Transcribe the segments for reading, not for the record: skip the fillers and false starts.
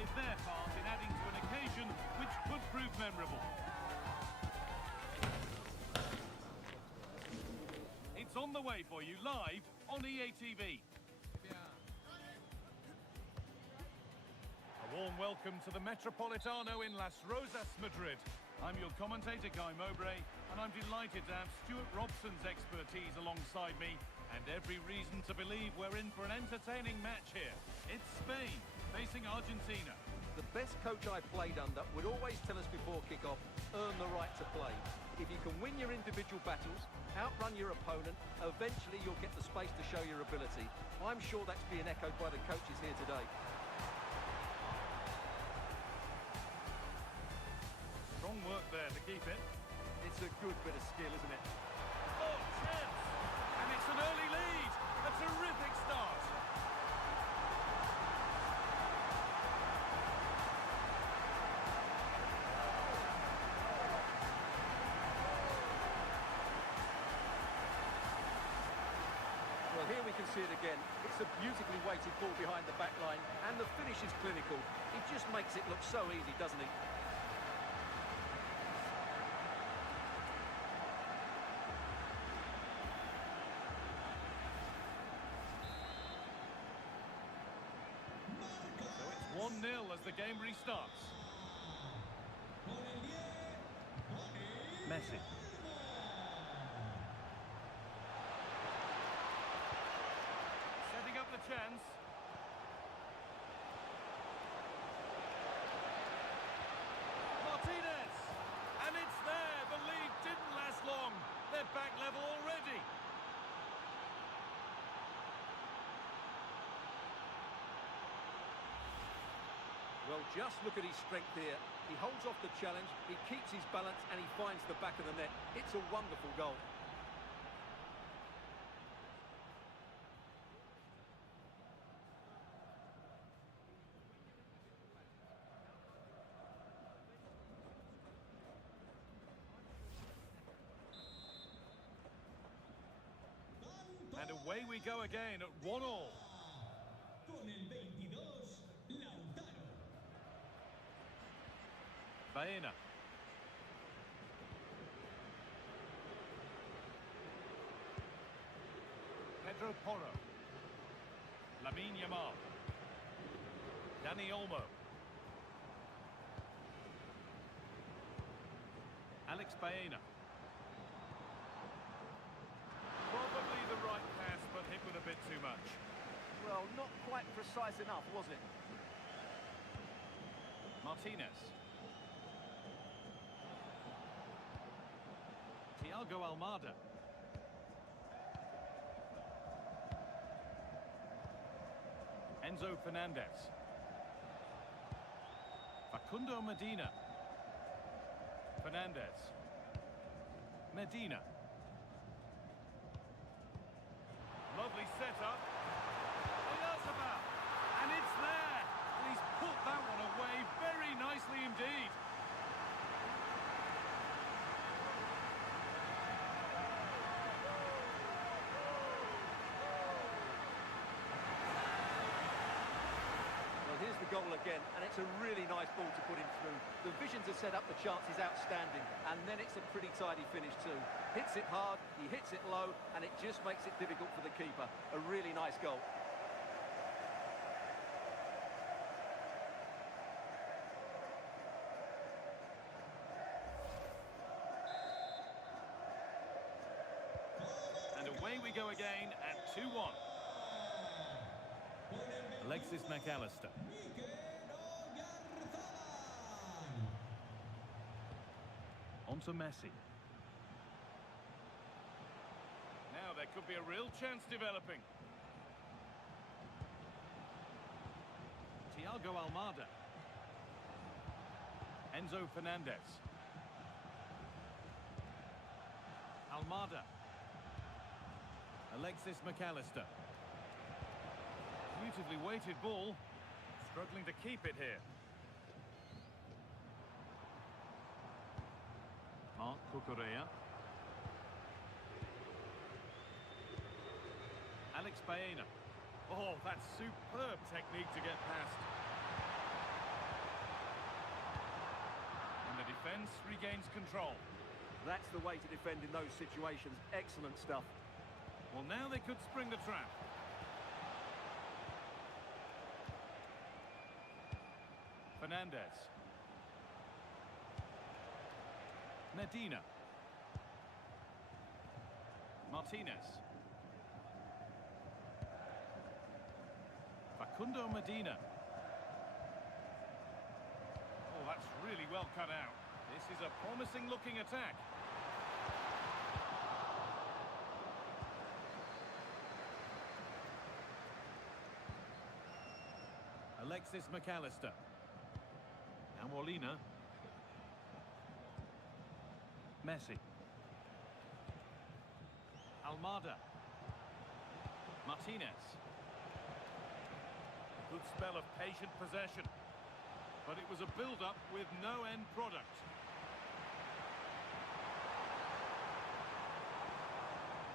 played their part in adding to an occasion which could prove memorable. It's on the way for you live on EA TV. A warm welcome to the Metropolitano in Las Rozas, Madrid. I'm your commentator, Guy Mowbray, and I'm delighted to have Stuart Robson's expertise alongside me, and every reason to believe we're in for an entertaining match here. It's Spain facing Argentina. The best coach I played under would always tell us before kick-off, earn the right to play. If you can win your individual battles, outrun your opponent, eventually you'll get the space to show your ability. I'm sure that's being echoed by the coaches here today. Strong work there to keep it. It's a good bit of skill, isn't it? Oh, chance! And it's an early lead! A terrific start! Well, here we can see it again. It's a beautifully weighted ball behind the back line, and the finish is clinical. He just makes it look so easy, doesn't he? So it's 1-0 as the game restarts. Messi. Setting up the chance. Martinez! And it's there! The lead didn't last long. They're back level already. Well, just look at his strength here. He holds off the challenge, he keeps his balance, and he finds the back of the net. It's a wonderful goal. And away we go again at 1-1. Con el 22, Lautaro. Baena. Pedro Porro. Lamine Yamal. Dani Olmo. Alex Baena. Probably the right pass, but hit with a bit too much. Well, not quite precise enough, was it? Martinez. Thiago Almada. Enzo Fernandez. Facundo Medina. Fernandez. Medina. Lovely setup. Oyarzabal. And it's there. And he's put that one away very nicely indeed. Here's the goal again, and it's a really nice ball to put him through. The vision to set up the chance is outstanding, and then it's a pretty tidy finish too. Hits it hard, he hits it low, and it just makes it difficult for the keeper. A really nice goal. And away we go again at 2-1. Alexis McAllister. On to Messi. Now there could be a real chance developing. Thiago Almada. Enzo Fernandez. Almada. Alexis McAllister. Beautifully weighted ball. Struggling to keep it here. Marc Cucurella. Alex Baena. Oh, that's superb technique to get past. defence regains control. That's the way to defend in those situations. Excellent stuff. Well, now they could spring the trap. Fernandez. Medina. Martinez. Facundo Medina. Oh, that's really well cut out. This is a promising looking attack. Alexis McAllister. Now Molina. Messi. Almada. Martinez. A good spell of patient possession. But it was a build-up with no end product.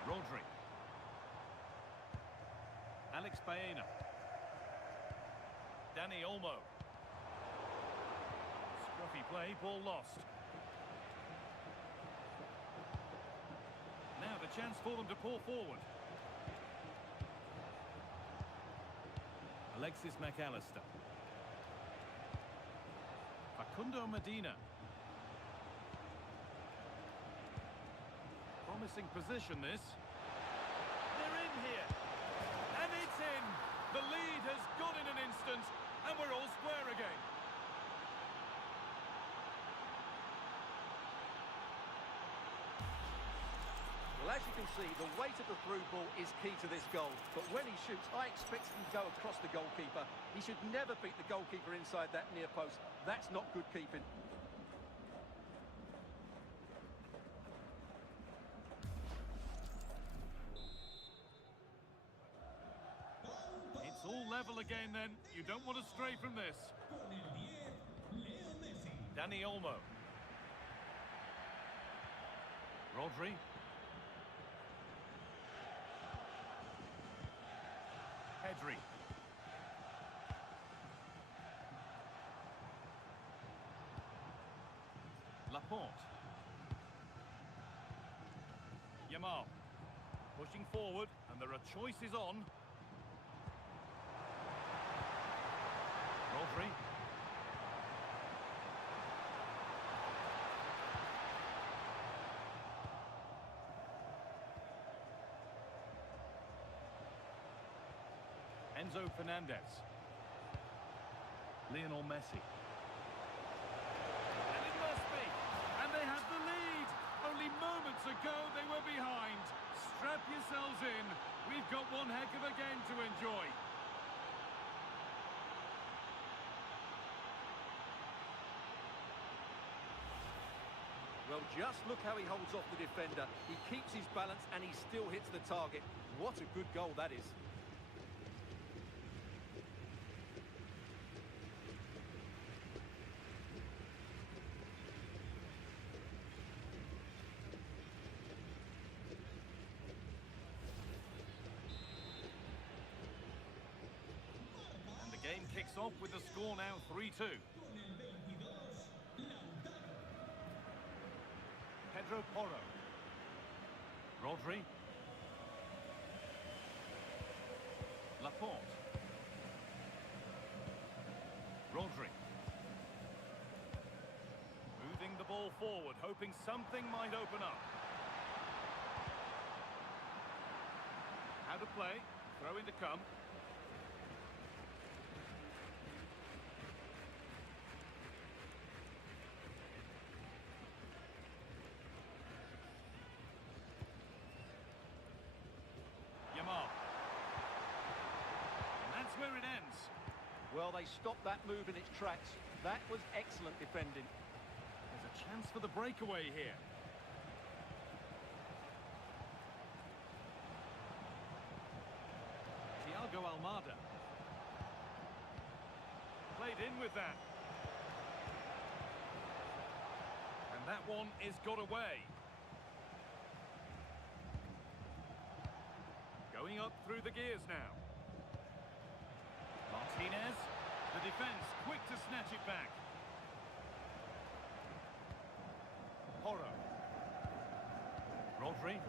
Rodri. Alex Baena. Dani Olmo. Scruffy play, ball lost. Now the chance for them to pour forward. Alexis McAllister. Facundo Medina. Promising position, this. They're in here. And it's in. The lead has gone in an instant, and we're all square again. Well, as you can see, the weight of the through ball is key to this goal. But when he shoots, I expect him to go across the goalkeeper. He should never beat the goalkeeper inside that near post. That's not good keeping. It's all level again then. You don't want to stray from this. Con el 10, Leo Messi. Dani Olmo. Rodri. Pedri. Laporte. Yamal. Pushing forward, and there are choices on. Rodri. Enzo Fernandez. Lionel Messi. And it must be. And they have the lead. Only moments ago they were behind. Strap yourselves in. We've got one heck of a game to enjoy. Well, just look how he holds off the defender. He keeps his balance and he still hits the target. What a good goal that is. And the game kicks off with the score now 3-2. Con el 22, Lautaro. Pedro Porro. Rodri. Laporte. Rodri. Moving the ball forward, hoping something might open up. How to play. Throw in to come. Yamal. And that's where it ends. Well, they stopped that move in its tracks. That was excellent defending. There's a chance for the breakaway here. Thiago Almada. Played in with that. And that one is got away. Going up through the gears now. Martinez. The defence quick to snatch it back. Porro. Rodri.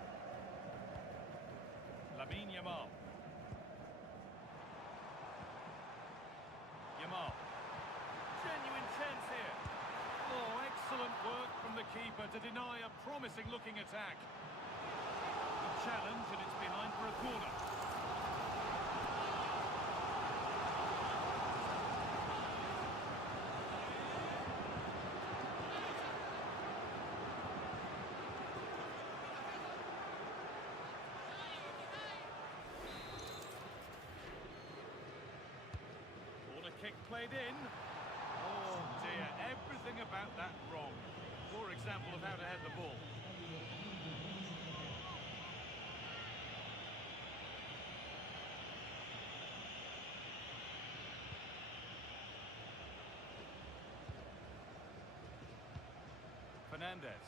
Lamine Yamal. Yamal. Genuine chance here. Oh, excellent work from the keeper to deny a promising-looking attack. A challenge, and it's behind for a corner. Kick played in. Oh dear, everything about that wrong. Poor example of how to head the ball. Fernandez.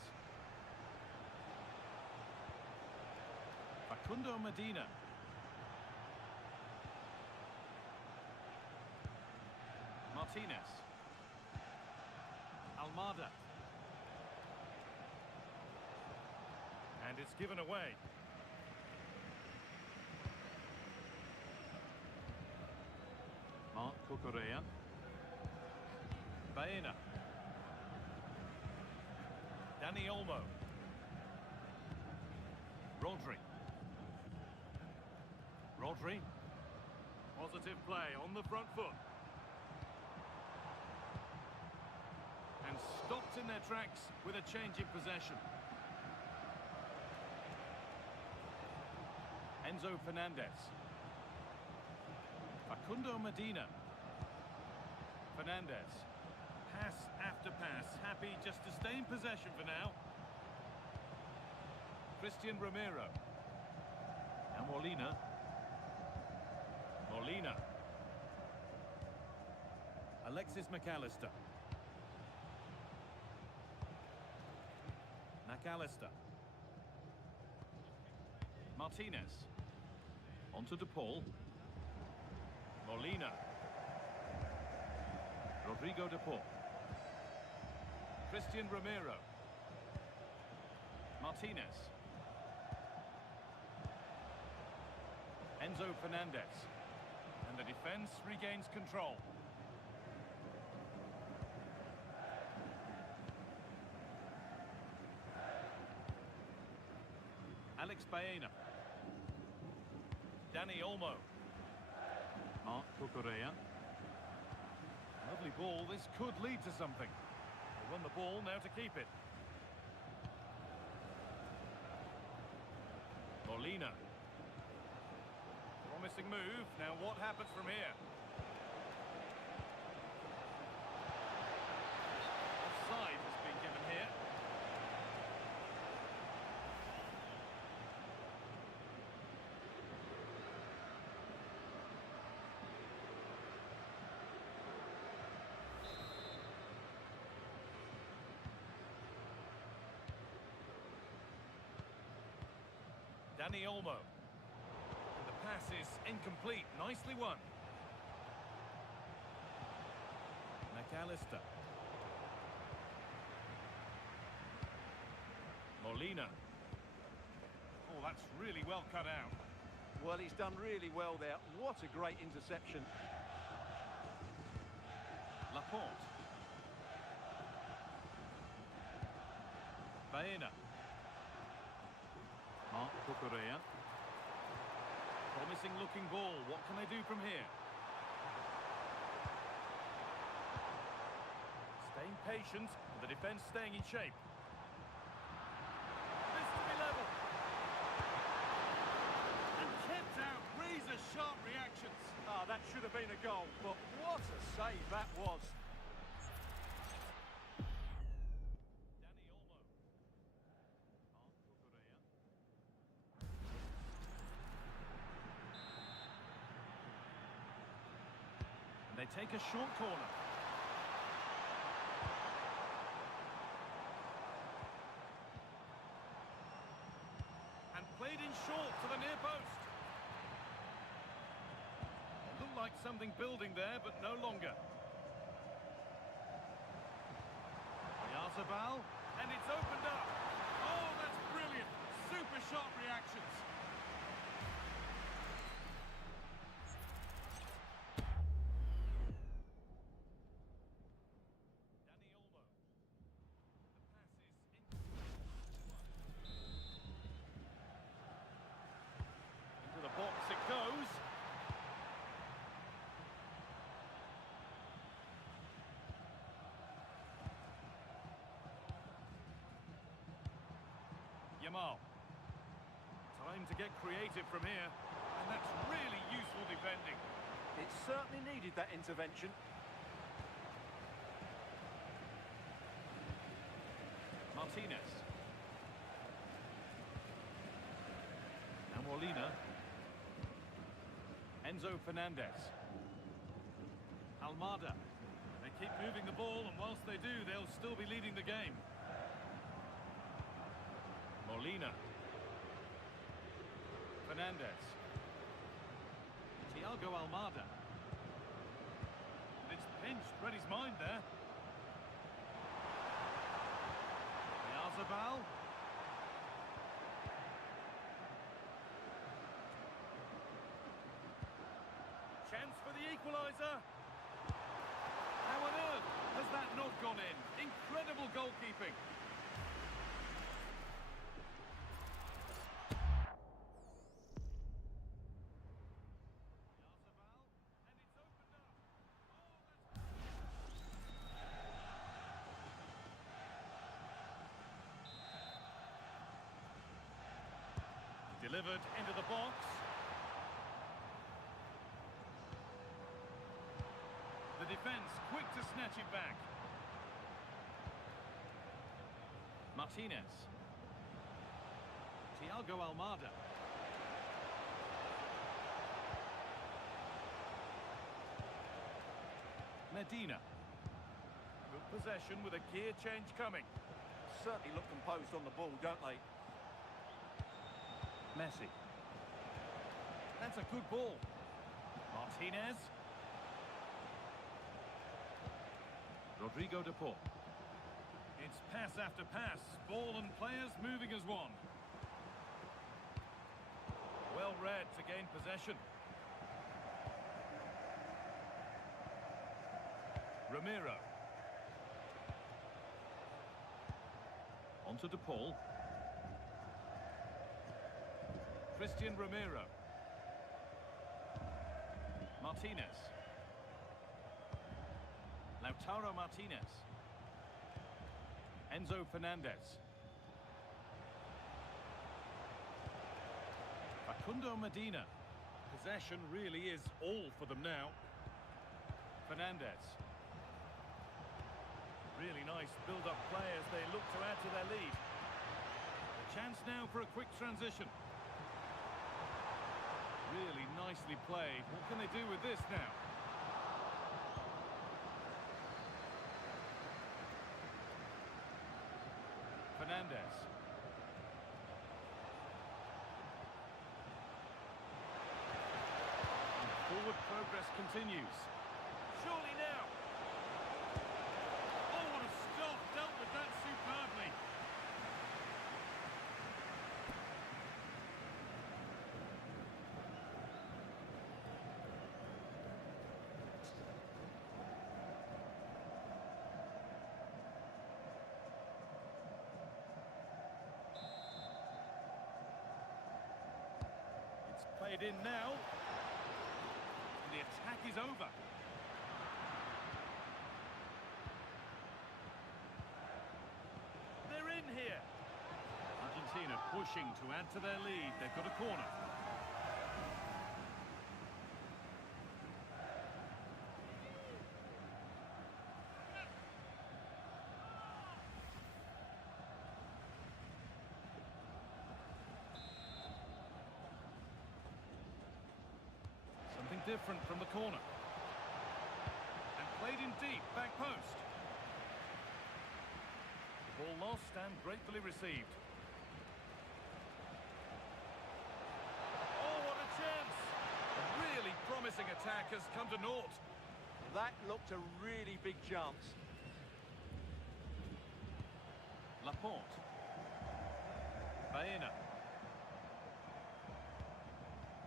Facundo Medina. Martinez. Almada. And it's given away. Marc Cucurella. Baena. Dani Olmo. Rodri. Rodri. Positive play on the front foot. And stopped in their tracks with a change in possession. Enzo Fernandez. Facundo Medina. Fernandez. Pass after pass, happy just to stay in possession for now. Christian Romero. Now Molina. Molina. Alexis McAllister. McAllister. Martinez. Onto De Paul. Molina. Rodrigo De Paul. Christian Romero. Martinez. Enzo Fernandez. And the defense regains control. Alex Baena. Dani Olmo. Marc Cucurella. Lovely ball. This could lead to something. They won the ball, now to keep it. Molina. Promising move. Now what happens from here? Offside has been given here. Dani Olmo. And the pass is incomplete. Nicely won. McAllister. Molina. Oh, that's really well cut out. Well, he's done really well there. What a great interception. Laporte. Baena. Marc Cucurella. Promising looking ball. What can they do from here? Staying patient, the defence staying in shape. This to be level. And kept out. Razor-sharp reactions. Ah, that should have been a goal, but what a save that was. They take a short corner. And played in short to the near post. It looked like something building there, but no longer. Yazabal and it's opened up. Oh, that's brilliant. Super sharp reactions. Danny Olmo. The pass is into the box it goes. Yamal. Time to get creative from here, and that's really useful defending. It certainly needed that intervention. Martinez. Now Molina. Enzo Fernandez. Almada. They keep moving the ball, and whilst they do, they'll still be leading the game. Molina. Fernandez. Thiago Almada. And it's pinched, read his mind there. Yazabal. Chance for the equaliser. How on earth has that not gone in? Incredible goalkeeping. Delivered into the box. The defence quick to snatch it back. Martinez. Thiago Almada. Medina. Good possession with a gear change coming. Certainly look composed on the ball, don't they? Messi. That's a good ball. Martinez. Rodrigo de Paul. It's pass after pass. Ball and players moving as one. Well read to gain possession. Ramiro. Onto de Paul. Christian Ramiro. Martinez. Lautaro Martinez. Enzo Fernandez. Facundo Medina. Possession really is all for them now. Fernandez. Really nice build-up play as they look to add to their lead. A chance now for a quick transition. Really nicely played. What can they do with this now? Fernandez. And forward progress continues. Surely now. Oh, what a stop. Dealt with that superbly. Played in now. And the attack is over. They're in here. Argentina pushing to add to their lead. They've got a corner. Different from the corner. And played in deep, back post. Ball lost and gratefully received. Oh, what a chance! A really promising attack has come to naught. That looked a really big chance. Laporte. Baena.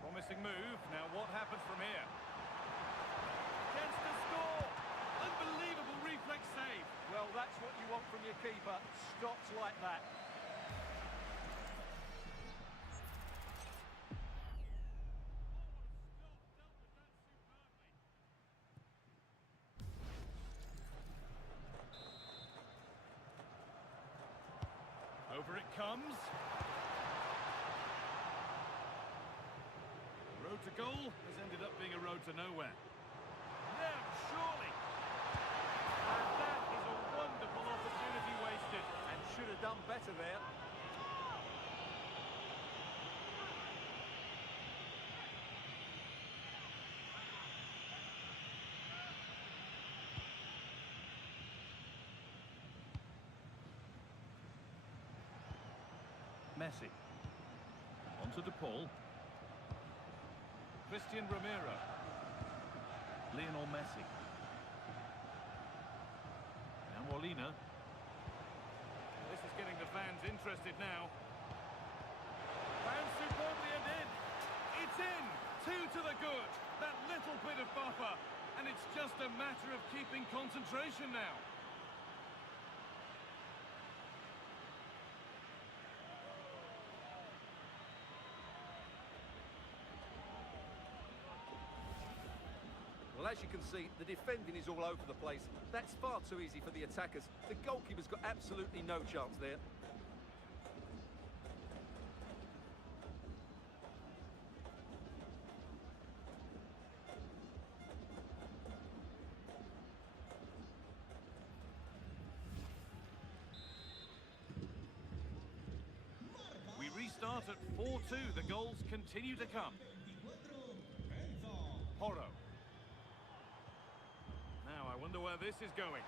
Promising move. Now what happens from here? Chance to score! Unbelievable reflex save. Well, that's what you want from your keeper. Stops like that. Over it comes. Road to goal has ended up being a road to nowhere. Now, surely. And that is a wonderful opportunity wasted. And should have done better there. Messi. Onto De Paul. Christian Romero. Lionel Messi. Now Molina. This is getting the fans interested now. Found superbly and in. It's in. 2 to the good. That little bit of buffer. And it's just a matter of keeping concentration now. Well, as you can see, the defending is all over the place. That's far too easy for the attackers. The goalkeeper's got absolutely no chance there. We restart at 4-2. The goals continue to come. 24, Enzo. Porro. Now, I wonder where this is going.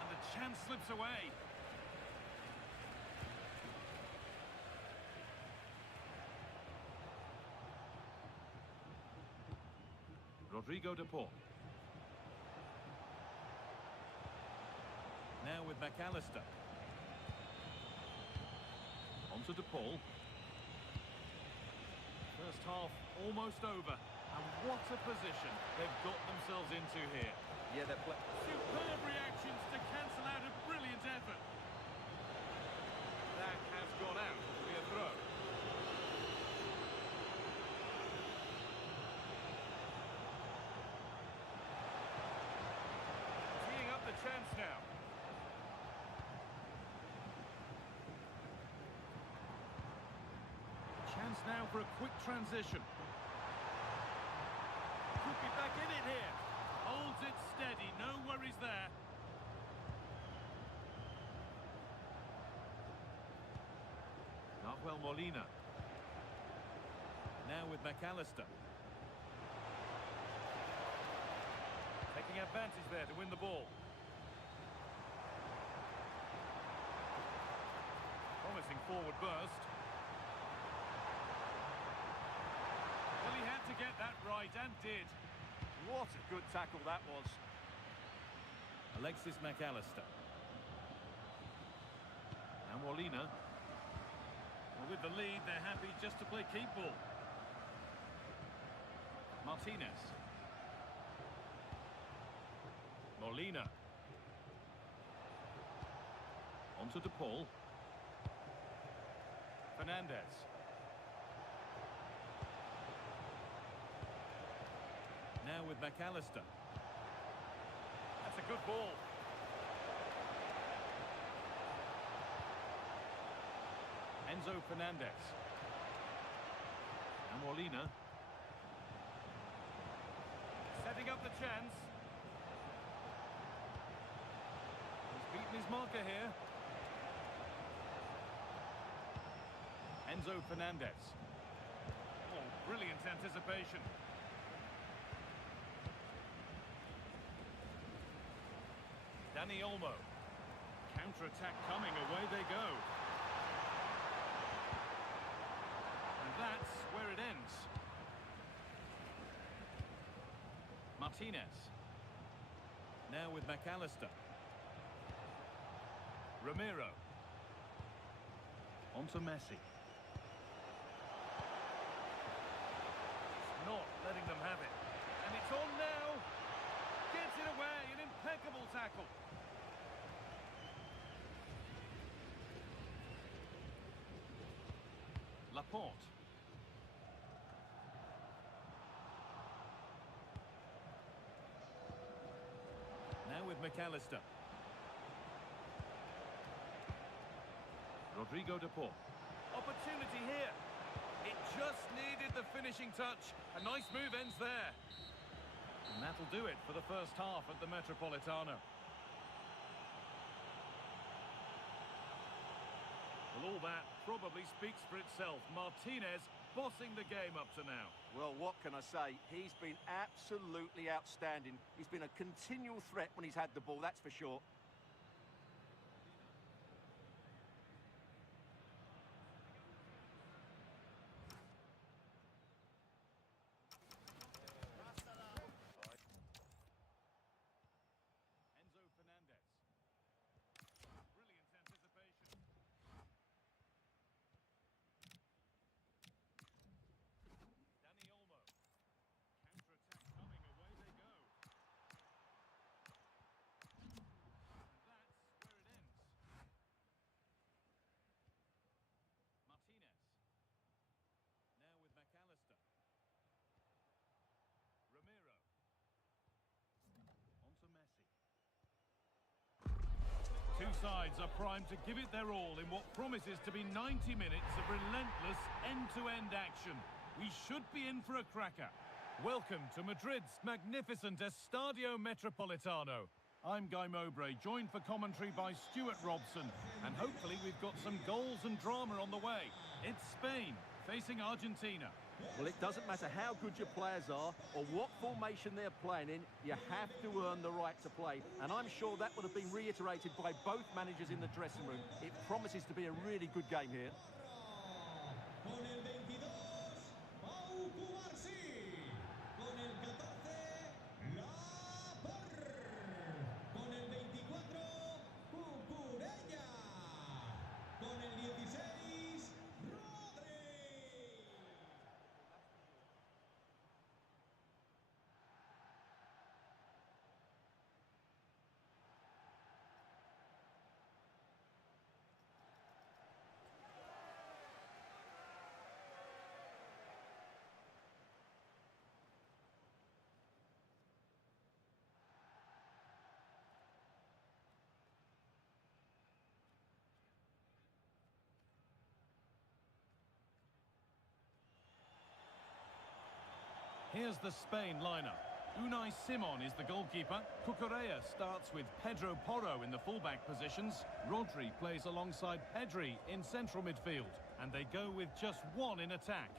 And the chance slips away. Rodrigo De Paul. Now with McAllister. Onto De Paul. First half almost over. And what a position they've got themselves into here. Yeah, they're Superb reactions to cancel out a brilliant effort. That has gone out to be a throw. Teeing up the chance now. Chance now for a quick transition. Could be back in it here. Holds it steady, no worries there. Well, Molina. Now with McAllister. Taking advantage there to win the ball. Promising forward burst. Well, he had to get that right and did. What a good tackle that was. Alexis McAllister. Now Molina. Well, with the lead, they're happy just to play keep ball. Martinez. Molina. Onto De Paul. Fernandez. Now with McAllister. That's a good ball. Enzo Fernandez. And Molina. Setting up the chance. He's beaten his marker here. Enzo Fernandez. Oh, brilliant anticipation. Dani Olmo. Counter-attack coming, away they go. And that's where it ends. Martinez. Now with McAllister. Ramiro. On to Messi. Not letting them have it. And it's on now. Gets it away, an impeccable tackle. Laporte. Now with McAllister. Rodrigo de Paul. Opportunity here. It just needed the finishing touch. A nice move ends there. And that'll do it for the first half at the Metropolitano. Well, all that probably speaks for itself. Martinez bossing the game up to now. Well, what can I say? He's been absolutely outstanding. He's been a continual threat when he's had the ball, that's for sure. Now with McAllister. Ramiro. On to Messi. Two sides are primed to give it their all in what promises to be 90 minutes of relentless end-to-end action. We should be in for a cracker. Welcome to Madrid's magnificent Estadio Metropolitano. I'm Guy Mowbray, joined for commentary by Stuart Robson, and hopefully we've got some goals and drama on the way. It's Spain facing Argentina. Well, it doesn't matter how good your players are or what formation they're playing in, you have to earn the right to play. And I'm sure that would have been reiterated by both managers in the dressing room. It promises to be a really good game here. Con el 22, Pau Cubarsí. Con el 14, Laporte. Con el 24, Cucurella. Con el 16, Rodri. Here's the Spain lineup. Unai Simon is the goalkeeper. Cucurella starts with Pedro Porro in the fullback positions. Rodri plays alongside Pedri in central midfield. And they go with just one in attack.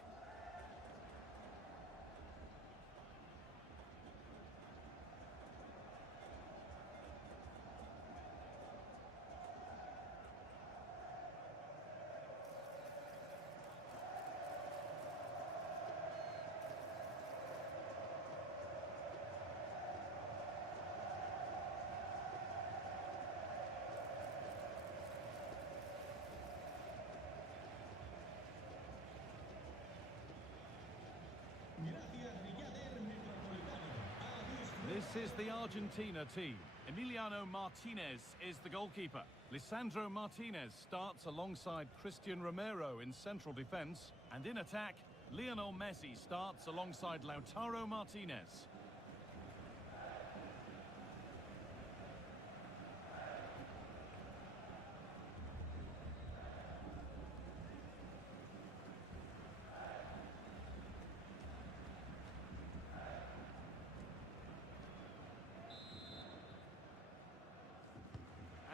This is the Argentina team. Emiliano Martinez is the goalkeeper. Lisandro Martinez starts alongside Cristiano Ronaldo in central defence. And in attack, Lionel Messi starts alongside Lautaro Martinez.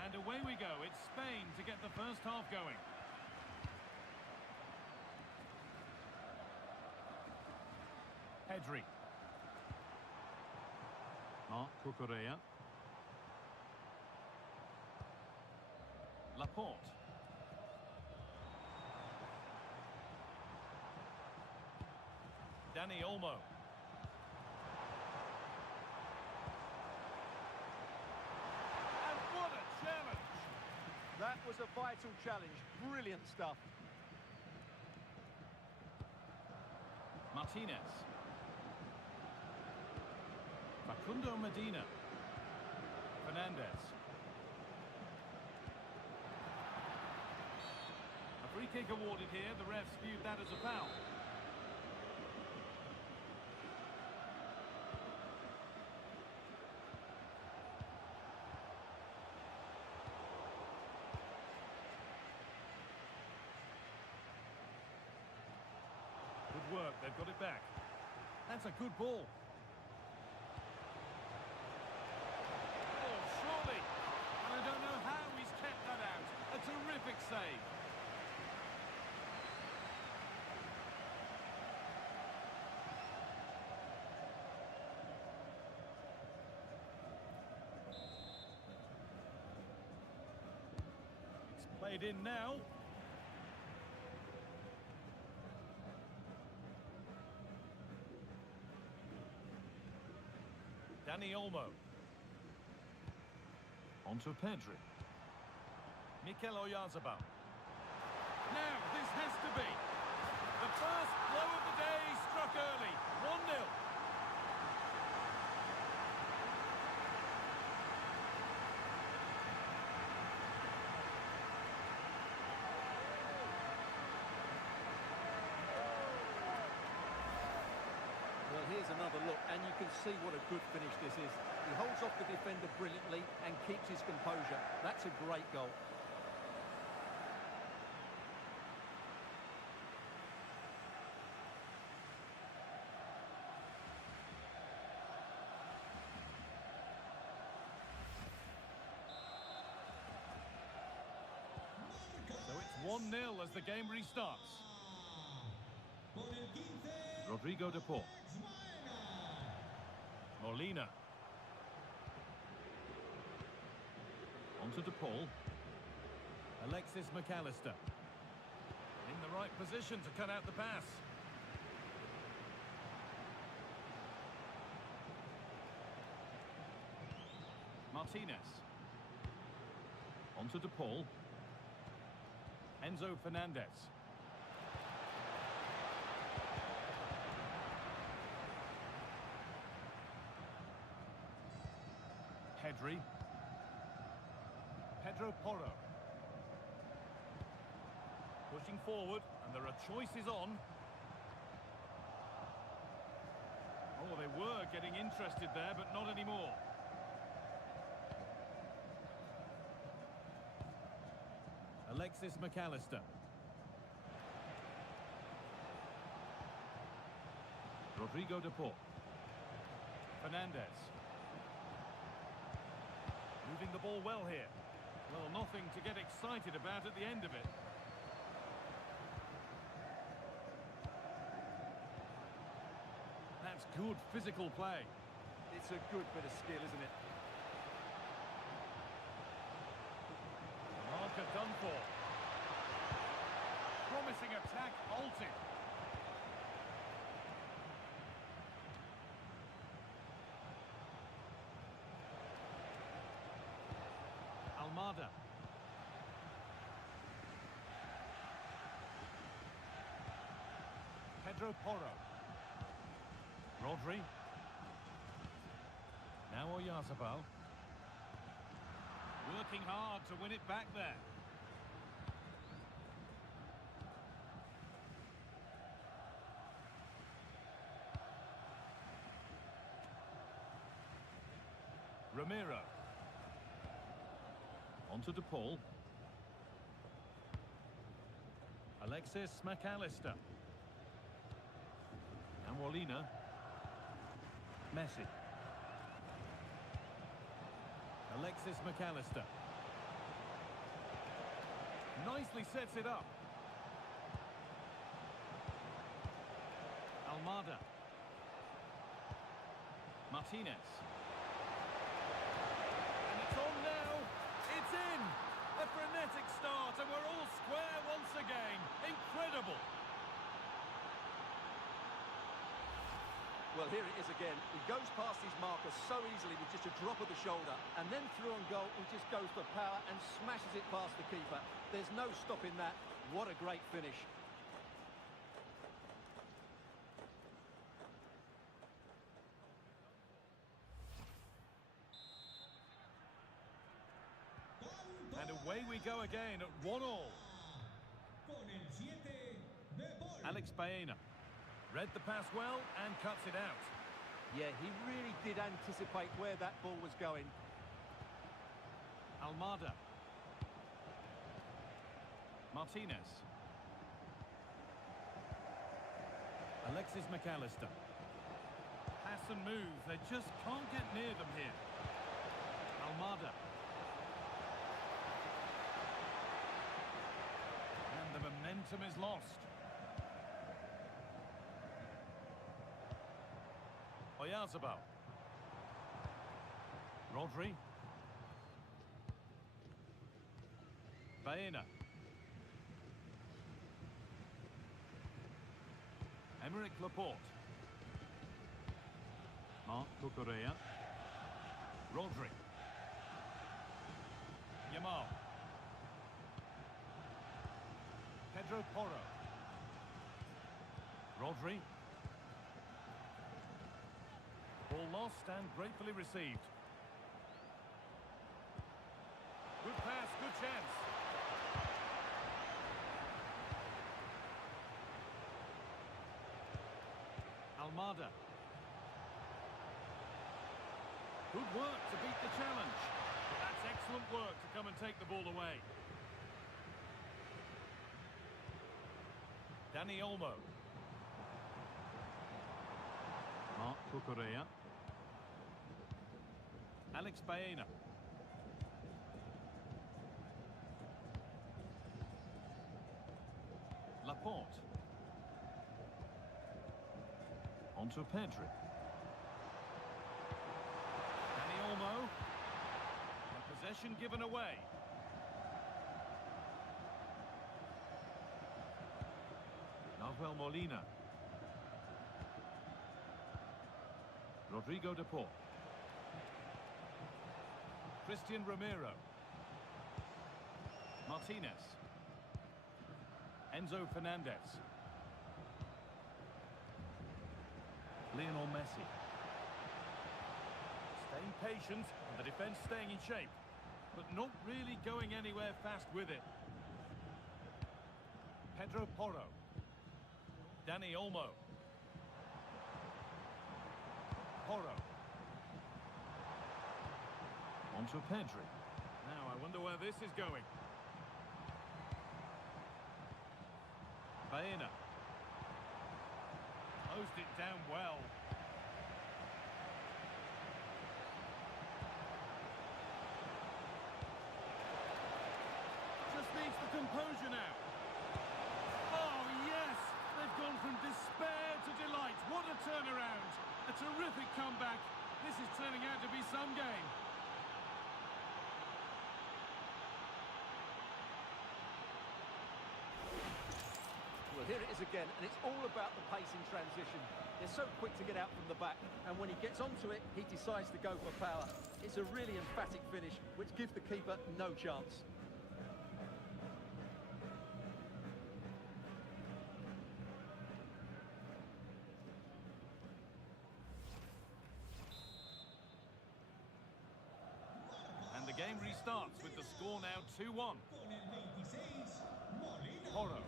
And away we go. It's Spain to get the first half going. Pedri. Marc Cucurella. Laporte. Dani Olmo. That was a vital challenge. Brilliant stuff. Martinez. Facundo Medina. Fernandez. A free kick awarded here. The refs viewed that as a foul. Good work, they've got it back. That's a good ball. Oh, surely. And I don't know how he's kept that out. A terrific save. It's played in now. Dani Olmo. On to Pedri. Mikel Oyarzabal. Now, this has to be. The first blow of the day struck early. 1-0. Well, here's another look, and you can see what a good finish this is. He holds off the defender brilliantly and keeps his composure. That's a great goal. So it's 1-0 as the game restarts. Rodrigo de Paul. Molina. On to De Paul. Alexis McAllister. In the right position to cut out the pass. Martinez. On to De Paul. Enzo Fernandez. Pedri. Pedro Porro. Pushing forward, and there are choices on. Oh, they were getting interested there, but not anymore. Alexis McAllister. Rodrigo de Paul. Fernandez. Moving the ball well here. Well, nothing to get excited about at the end of it. That's good physical play. It's a good bit of skill, isn't it? Marker done for. Promising attack halted. Almada. Pedro Porro. Rodri. Now Oyarzabal. Working hard to win it back there. Romero. On to De Paul. Alexis McAllister. And Molina. Messi. Alexis McAllister. Nicely sets it up. Almada. Martinez. And it's on now. It's in. A frenetic start, and we're all square once again. Incredible. Well, here it is again. He goes past his marker so easily with just a drop of the shoulder. And then through on goal, he just goes for power and smashes it past the keeper. There's no stopping that. What a great finish. And away we go again at 1-1. Con el 7 de Paul. Alex Baena read the pass well and cuts it out. Yeah, he really did anticipate where that ball was going. Almada. Martinez. Alexis McAllister. Pass and move. They just can't get near them here. Almada. And the momentum is lost. Oyarzabal. Rodri. Baena. Emerick Laporte. Marc Cucurella. Rodri. Yamal. Pedro Porro. Rodri. Ball lost and gratefully received. Good pass, good chance. Almada. Good work to beat the challenge. That's excellent work to come and take the ball away. Dani Olmo. Marc Cucurella. Alex Baena. Laporte. Onto Pedri. Dani Olmo. And possession given away. Nahuel Molina. Rodrigo de Paul. Christian Romero. Martinez. Enzo Fernandez. Lionel Messi. Staying patient and the defence staying in shape, but not really going anywhere fast with it. Pedro Porro. Dani Olmo. Porro. Onto Pedri. Now I wonder where this is going. Baena. Closed it down well. Just needs the composure now. Oh yes! They've gone from despair to delight. What a turnaround! A terrific comeback. This is turning out to be some game. Well, here it is again, and it's all about the pace in transition. They're so quick to get out from the back, and when he gets onto it, he decides to go for power. It's a really emphatic finish, which gives the keeper no chance. And the game restarts with the score now 2-1. Con el 26, Molina. Porro.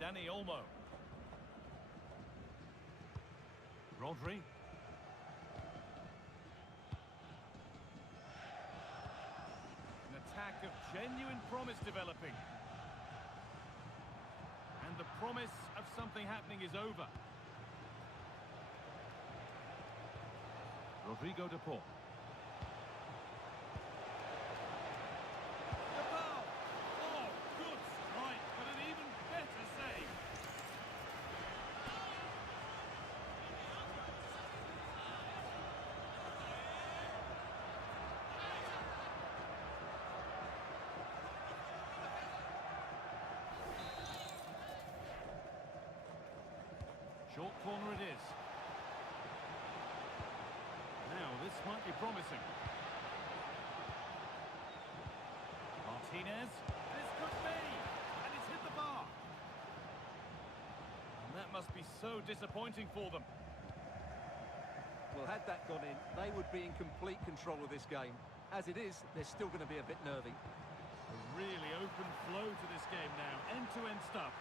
Dani Olmo. Rodri. An attack of genuine promise developing. And the promise of something happening is over. Rodrigo de Paul. The ball! Oh, good strike, but an even better save. Short corner it is. promising. Martinez. This could be! And it's hit the bar. And that must be so disappointing for them. Well, had that gone in, they would be in complete control of this game. As it is, they're still going to be a bit nervy. A really open flow to this game now. End-to-end stuff.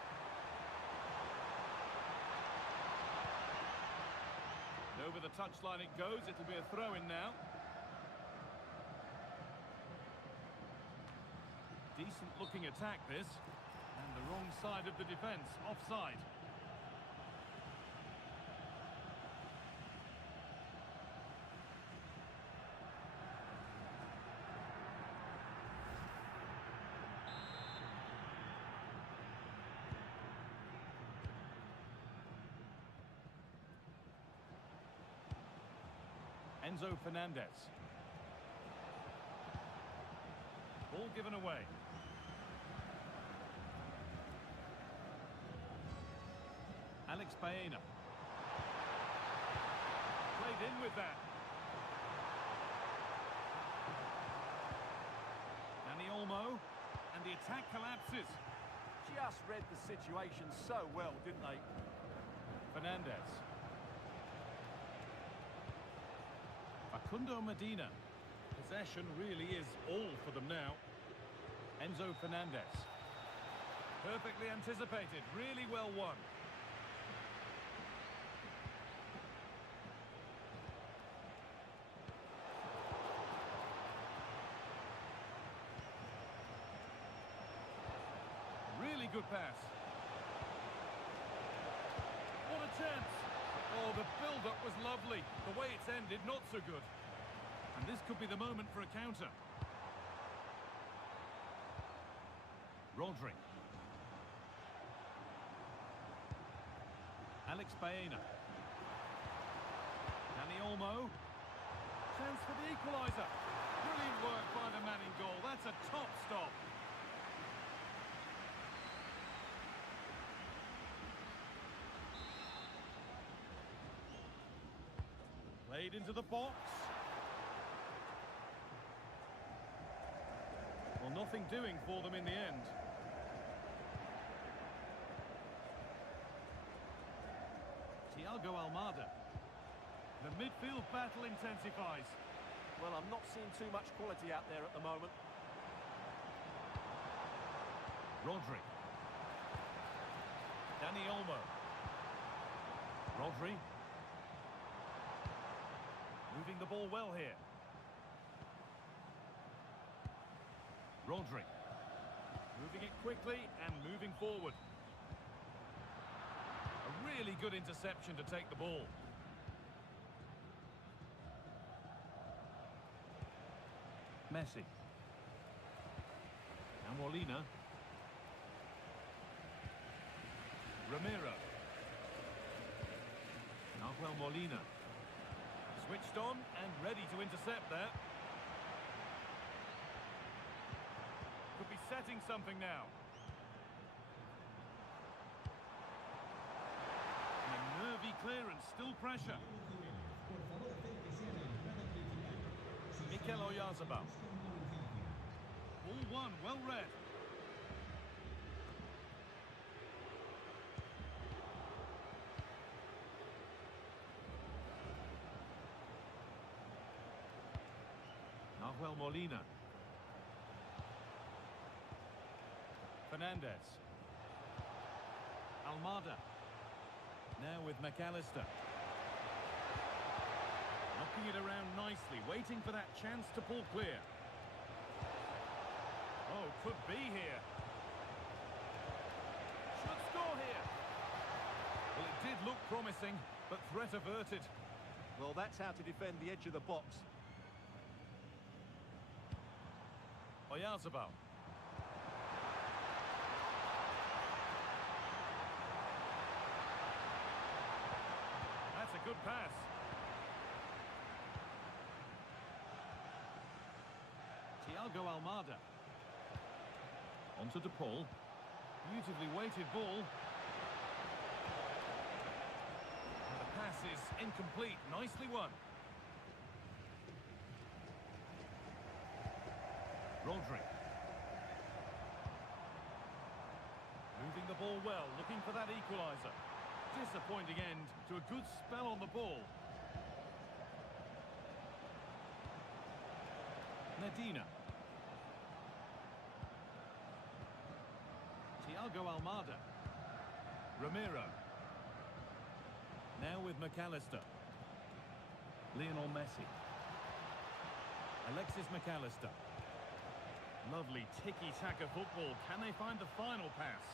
And over the touchline it goes. It'll be a throw-in now. Decent-looking attack, this. And the wrong side of the defence. Offside. Enzo Fernandez. Ball given away. Alex Baena. Played in with that. Dani Olmo. And the attack collapses. Just read the situation so well, didn't they? Fernandez. Facundo Medina. Possession really is all for them now. Enzo Fernandez. Perfectly anticipated, really well won. Really good pass. What a chance! Oh, the build-up was lovely. The way it's ended, not so good. And this could be the moment for a counter. Rodri. Alex Baena. Dani Olmo. Chance for the equaliser. Brilliant work by the man in goal. That's a top stop. Played into the box. Well, nothing doing for them in the end. Thiago Almada. The midfield battle intensifies. Well, I'm not seeing too much quality out there at the moment. Rodri. Dani Olmo. Rodri. Moving the ball well here. Rodri. Moving it quickly and moving forward. A really good interception to take the ball. Messi. And Molina. Ramiro. Nahuel Molina. Switched on and ready to intercept there. Could be setting something now. And a nervy clearance, still pressure. Mikel Oyarzabal. Ball one, well read. Nahuel Molina. Fernandez. Almada. Now with McAllister. Knocking it around nicely, waiting for that chance to pull clear. Oh, could be here. Should score here. Well, it did look promising, but threat averted. Well, that's how to defend the edge of the box. Oyarzabal. That's a good pass. Thiago Almada. Onto De Paul. Beautifully weighted ball. And the pass is incomplete. Nicely won. Rodri. Moving the ball well, looking for that equaliser. Disappointing end to a good spell on the ball. Medina. Thiago Almada. Ramiro. Now with McAllister. Lionel Messi. Alexis McAllister. Lovely tiki-taka football. Can they find the final pass?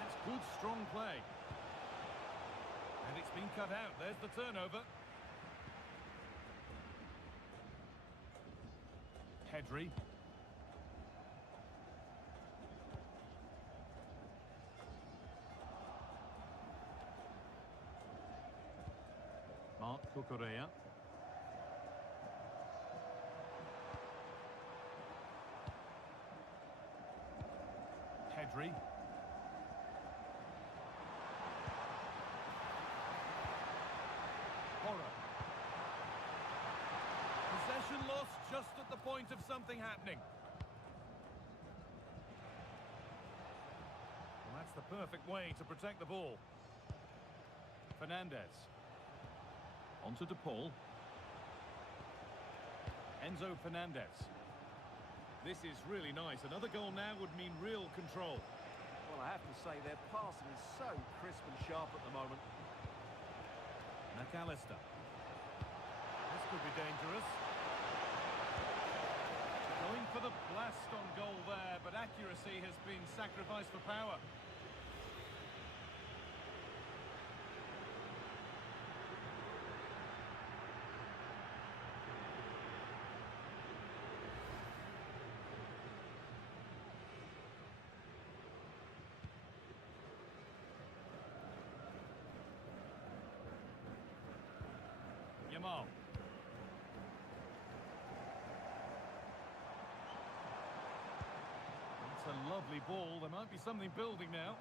That's good, strong play. And it's been cut out. There's the turnover. Pedri. Marc Cucurella. Pedri. Porro. Possession lost just at the point of something happening. Well, that's the perfect way to protect the ball. Fernandez. Onto De Paul. Enzo Fernandez. This is really nice. Another goal now would mean real control. Well, I have to say their passing is so crisp and sharp at the moment. McAllister. This could be dangerous. Going for the blast on goal there, but accuracy has been sacrificed for power. Yamal. It's a lovely ball. There might be something building now.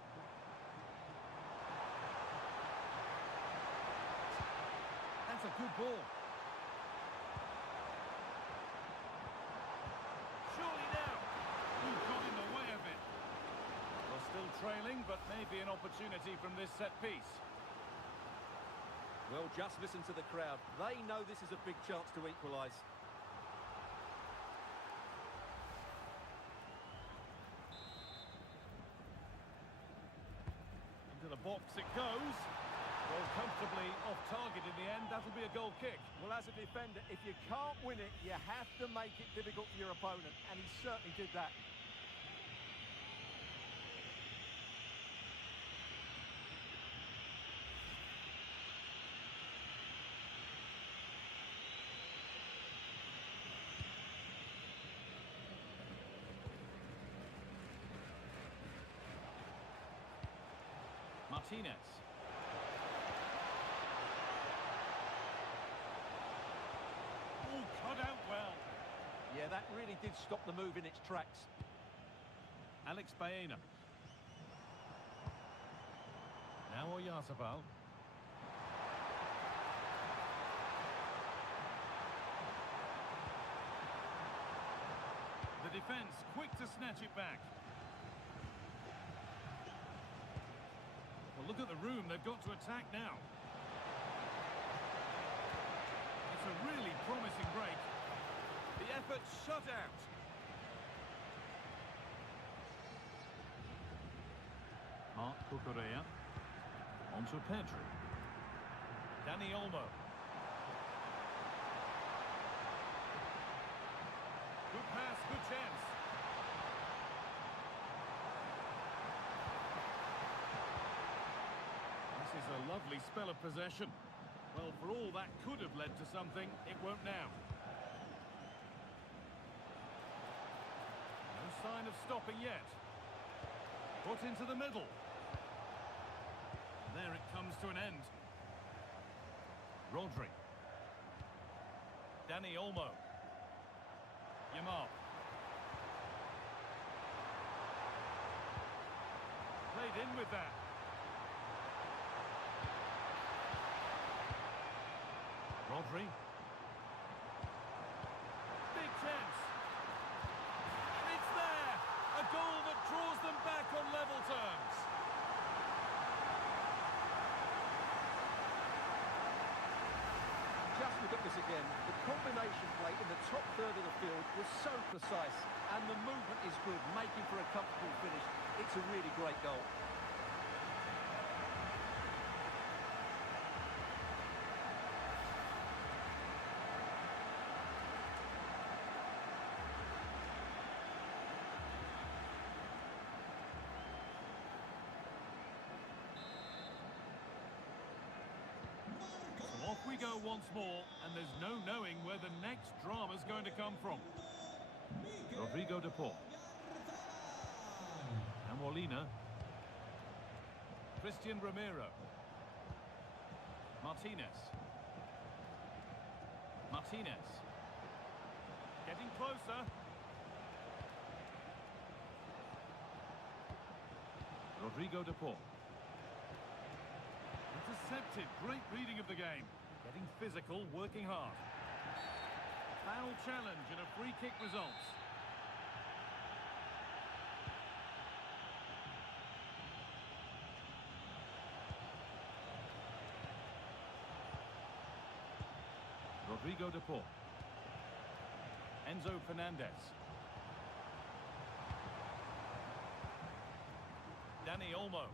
That's a good ball. Surely now. Who got in the way of it? Well, still trailing, but maybe an opportunity from this set piece. Well, just listen to the crowd. They know this is a big chance to equalise. Into the box it goes. Well, comfortably off target in the end. That'll be a goal kick. Well, as a defender, if you can't win it, you have to make it difficult for your opponent, and he certainly did that. Martinez. Oh, cut out well. Yeah, that really did stop the move in its tracks. Alex Baena. Now Oyarzabal. The defence quick to snatch it back. Well, look at the room they've got to attack now. It's a really promising break. The effort shut out. Marc Cucurella. Onto Pedri. Dani Olmo. Good pass, good chance. This is a lovely spell of possession. Well, for all that could have led to something, it won't now. No sign of stopping yet. Put into the middle. There it comes to an end. Rodri. Dani Olmo. Yamal. Played in with that. Rodri. focus again. The combination play in the top third of the field was so precise, and the movement is good, making for a comfortable finish. It's a really great goal. Off we go once more, and there's no knowing where the next drama's going to come from. Rodrigo de Paul. And Molina. Christian Romero. Martinez. Martinez. Getting closer. Rodrigo de Paul. Intercepted. Great reading of the game. Getting physical, working hard. Foul challenge and a free kick results. Rodrigo de Paul. Enzo Fernandez. Dani Olmo.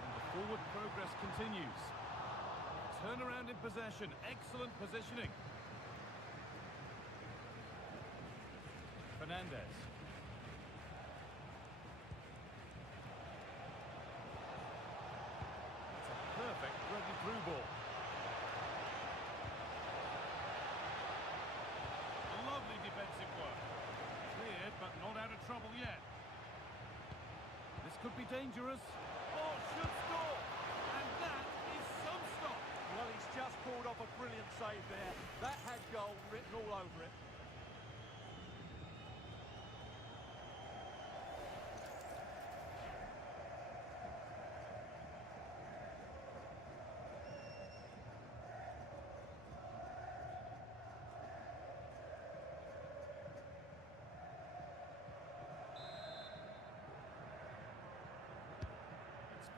And the forward progress continues. Turnaround in possession. Excellent positioning. Fernandez. It's a perfect threaded through ball. Lovely defensive work. Cleared, but not out of trouble yet. This could be dangerous. Oh, should score! And that is some stop. Well, he's just pulled off a brilliant save there. That had goal written all over it.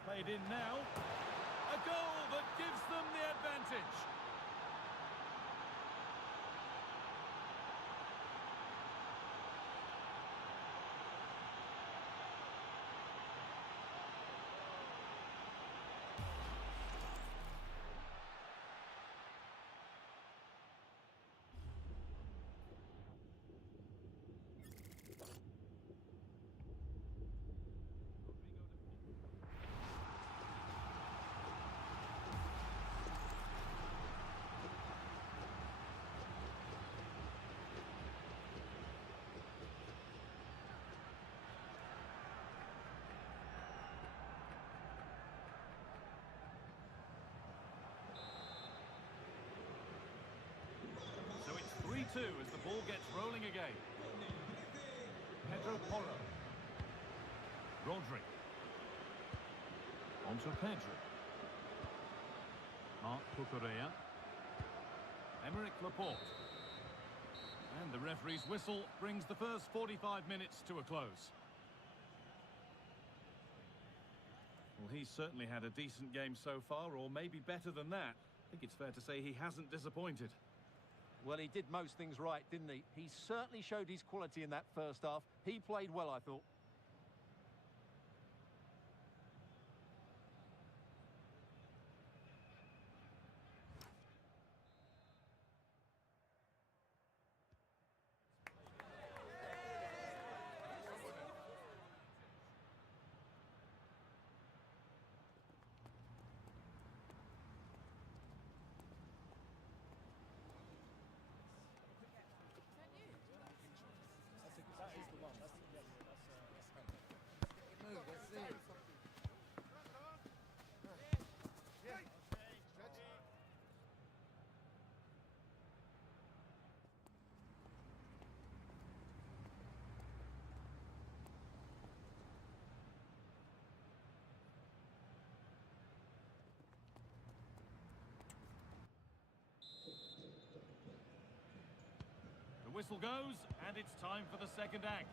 Played in now. A goal that gives them the advantage. So it's 3-2 as the ball gets rolling again. Pedro Porro. Rodri. On to Pedro. Marc Cucurella. Emerick Laporte. And the referee's whistle brings the first 45 minutes to a close. Well, he's certainly had a decent game so far, or maybe better than that. I think it's fair to say he hasn't disappointed. Well, he did most things right, didn't he? He certainly showed his quality in that first half. He played well, I thought. The whistle goes, and it's time for the second act.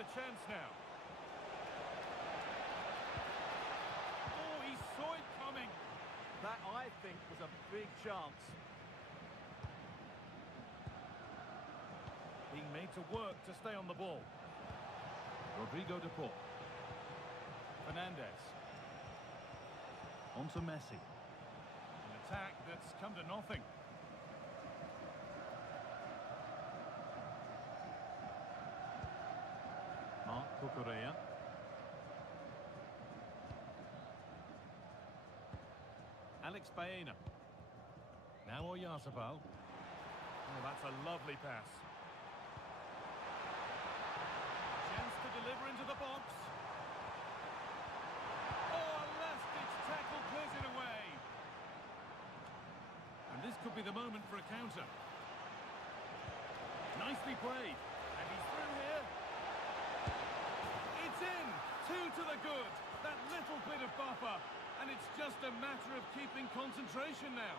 the chance now. Oh, he saw it coming. That, I think, was a big chance. Being made to work to stay on the ball. Rodrigo de Paul. Fernandez. On to Messi. An attack that's come to nothing. Marc Cucurella. Alex Baena. Now Oyarzabal. Oh, that's a lovely pass. Chance to deliver into the box. Oh, a last-ditch tackle clears it away. And this could be the moment for a counter. Nicely played. And he's through here. It's in. 2 to the good. That little bit of buffer. And it's just a matter of keeping concentration now.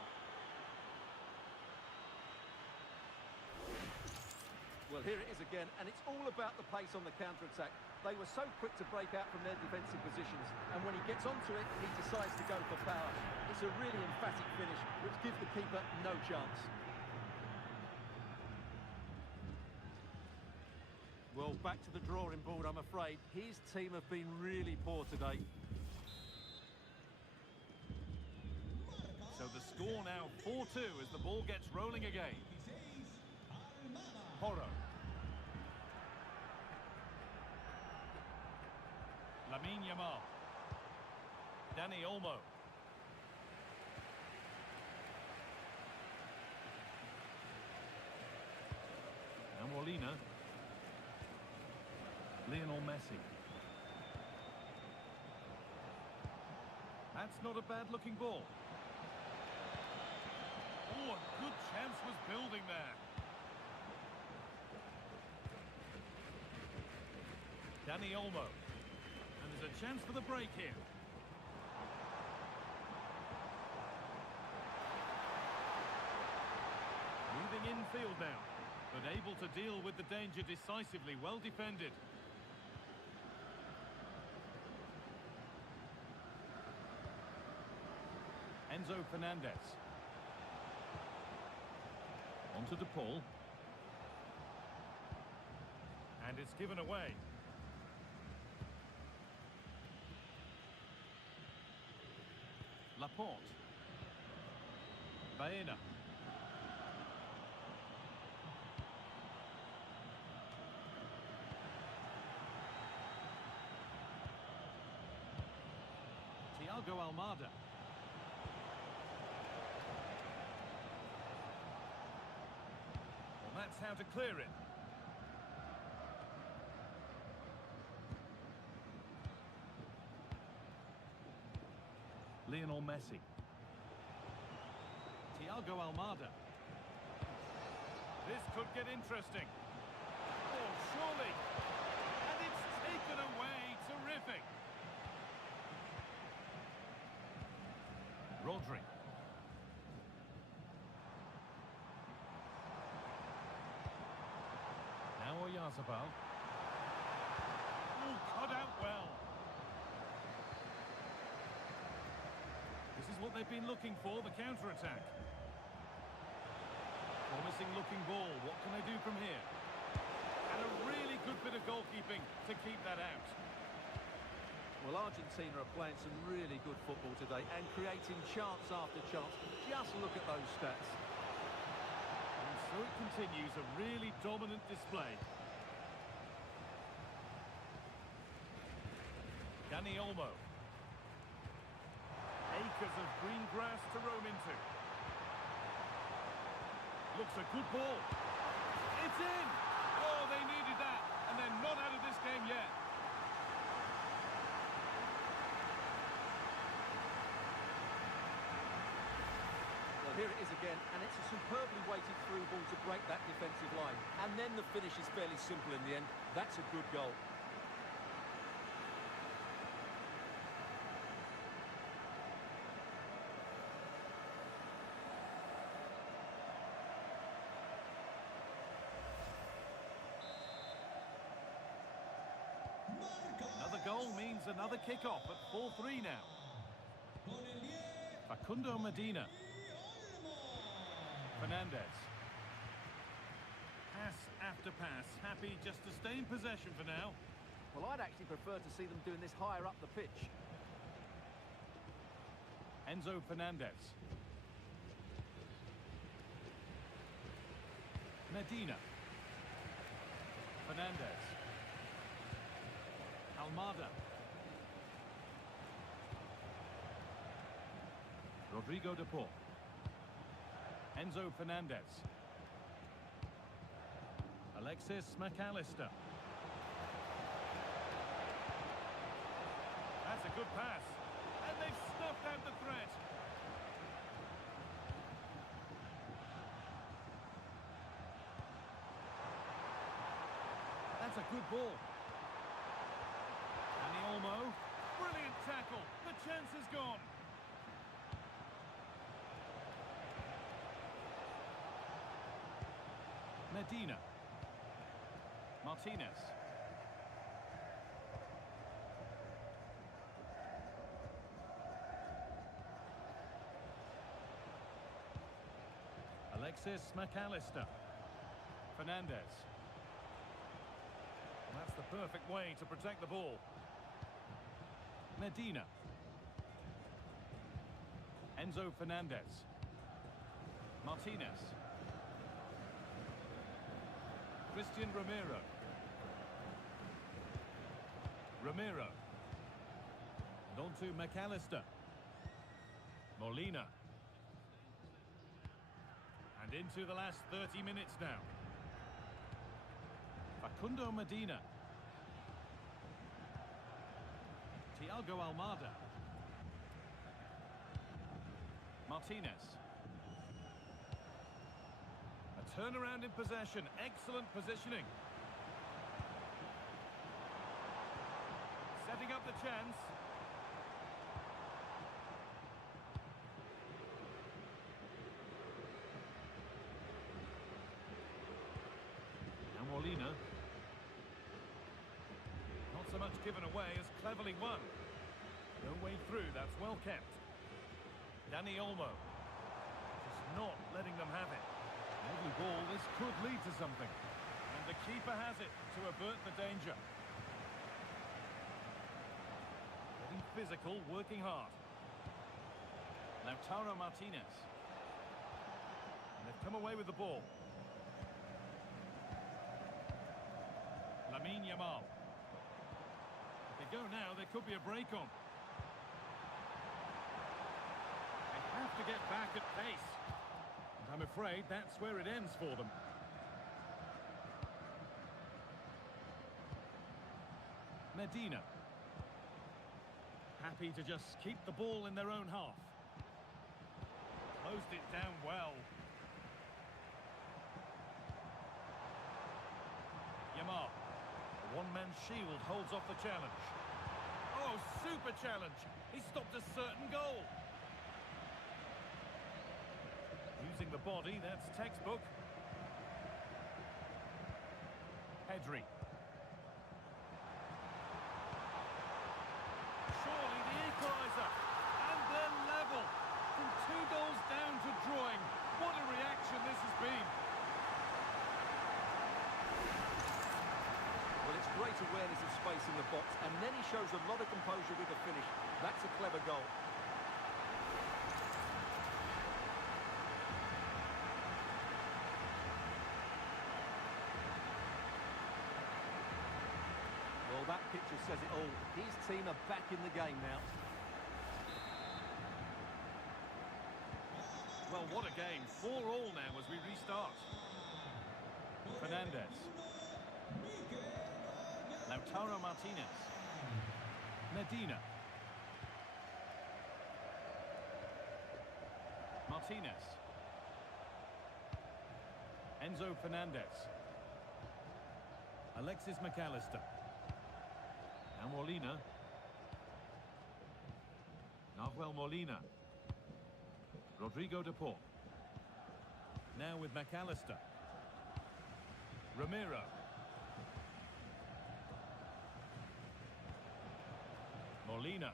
Well, here it is again, and it's all about the pace on the counter-attack. They were so quick to break out from their defensive positions, and when he gets onto it, he decides to go for power. It's a really emphatic finish, which gives the keeper no chance. Well, back to the drawing board, I'm afraid. His team have been really poor today. So the score now 4-2 as the ball gets rolling again. Porro. Lamine Yamal. Dani Olmo. Now Molina. Lionel Messi. That's not a bad-looking ball. Oh, a good chance was building there. Dani Olmo. And there's a chance for the break here. Moving infield now, but able to deal with the danger decisively. Well defended. Enzo Fernandez. On to De Paul. And it's given away. Laporte. Baena. Thiago Almada. Well, that's how to clear it. Lionel Messi. Thiago Almada. This could get interesting. Oh, surely. And it's taken away. Terrific. Rodri. Now Oyarzabal. Oh, cut out well. This is what they've been looking for, the counter-attack. Promising looking ball. What can they do from here? And a really good bit of goalkeeping to keep that out. Well, Argentina are playing some really good football today and creating chance after chance. Just look at those stats. And so it continues, a really dominant display. Dani Olmo. Acres of green grass to roam into. Looks a good ball. It's in! Oh, they needed that, and they're not out of this game yet. Well, here it is again, and it's a superbly weighted through ball to break that defensive line. And then the finish is fairly simple in the end. That's a good goal. goal means another kick-off at 4-3 now. Con el 10, Facundo Medina. Fernandez. Pass after pass, happy just to stay in possession for now. Well, I'd actually prefer to see them doing this higher up the pitch. Enzo Fernandez. Medina. Fernandez. Almada. Rodrigo de Paul. Enzo Fernandez. Alexis McAllister. That's a good pass. And they've snuffed out the threat. That's a good ball. Dani Olmo. Brilliant tackle. The chance is gone. Medina. Martinez. Alexis McAllister. Fernandez. That's the perfect way to protect the ball. Medina. Enzo Fernandez. Martinez. Christian Romero. Romero. And on to McAllister. Molina. And into the last 30 minutes now. Facundo Medina. Thiago Almada. Martinez. A turnaround in possession. Excellent positioning. Setting up the chance. Now Molina. Not so much given away as cleverly won. No way through, that's well kept. Dani Olmo. Just not letting them have it. Every ball, this could lead to something. And the keeper has it to avert the danger. Getting physical, working hard. Lautaro Martinez. And they've come away with the ball. Lamine Yamal. If they go now, there could be a break on. They have to get back at pace. And I'm afraid that's where it ends for them. Medina. Happy to just keep the ball in their own half. Closed it down well. Yamal. The one-man shield holds off the challenge. Oh, super challenge. He stopped a certain goal. Using the body, that's textbook. Pedri. Surely the equaliser. And they're level. From 2 goals down to drawing. What a reaction this has been. Well, it's great awareness of space in the box, and then he shows a lot of composure with the finish. That's a clever goal. Well, that picture says it all. His team are back in the game now. Well, what a game. 4-4 now as we restart. Fernandez. Lautaro Martinez. Medina. Martinez. Enzo Fernandez. Alexis McAllister. Now Molina. Nahuel Molina. Rodrigo de Paul. Now with McAllister. Romero. Molina.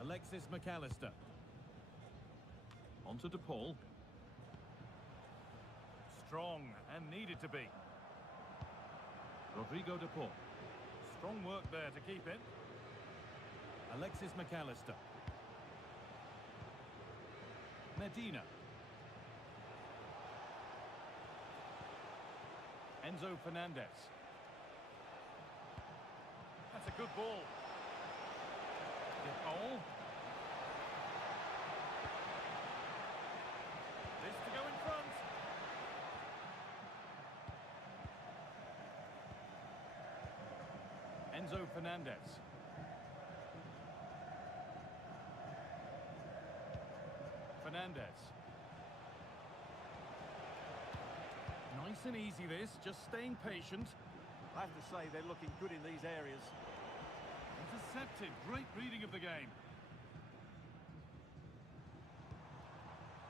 Alexis McAllister. On to DePaul. Strong and needed to be. Rodrigo DePaul. Strong work there to keep it. Alexis McAllister. Medina. Enzo Fernandez. That's a good ball. DePaul. This to go in front. Enzo Fernandez. Fernandez. Nice and easy this, just staying patient. I have to say they're looking good in these areas. Intercepted, great reading of the game.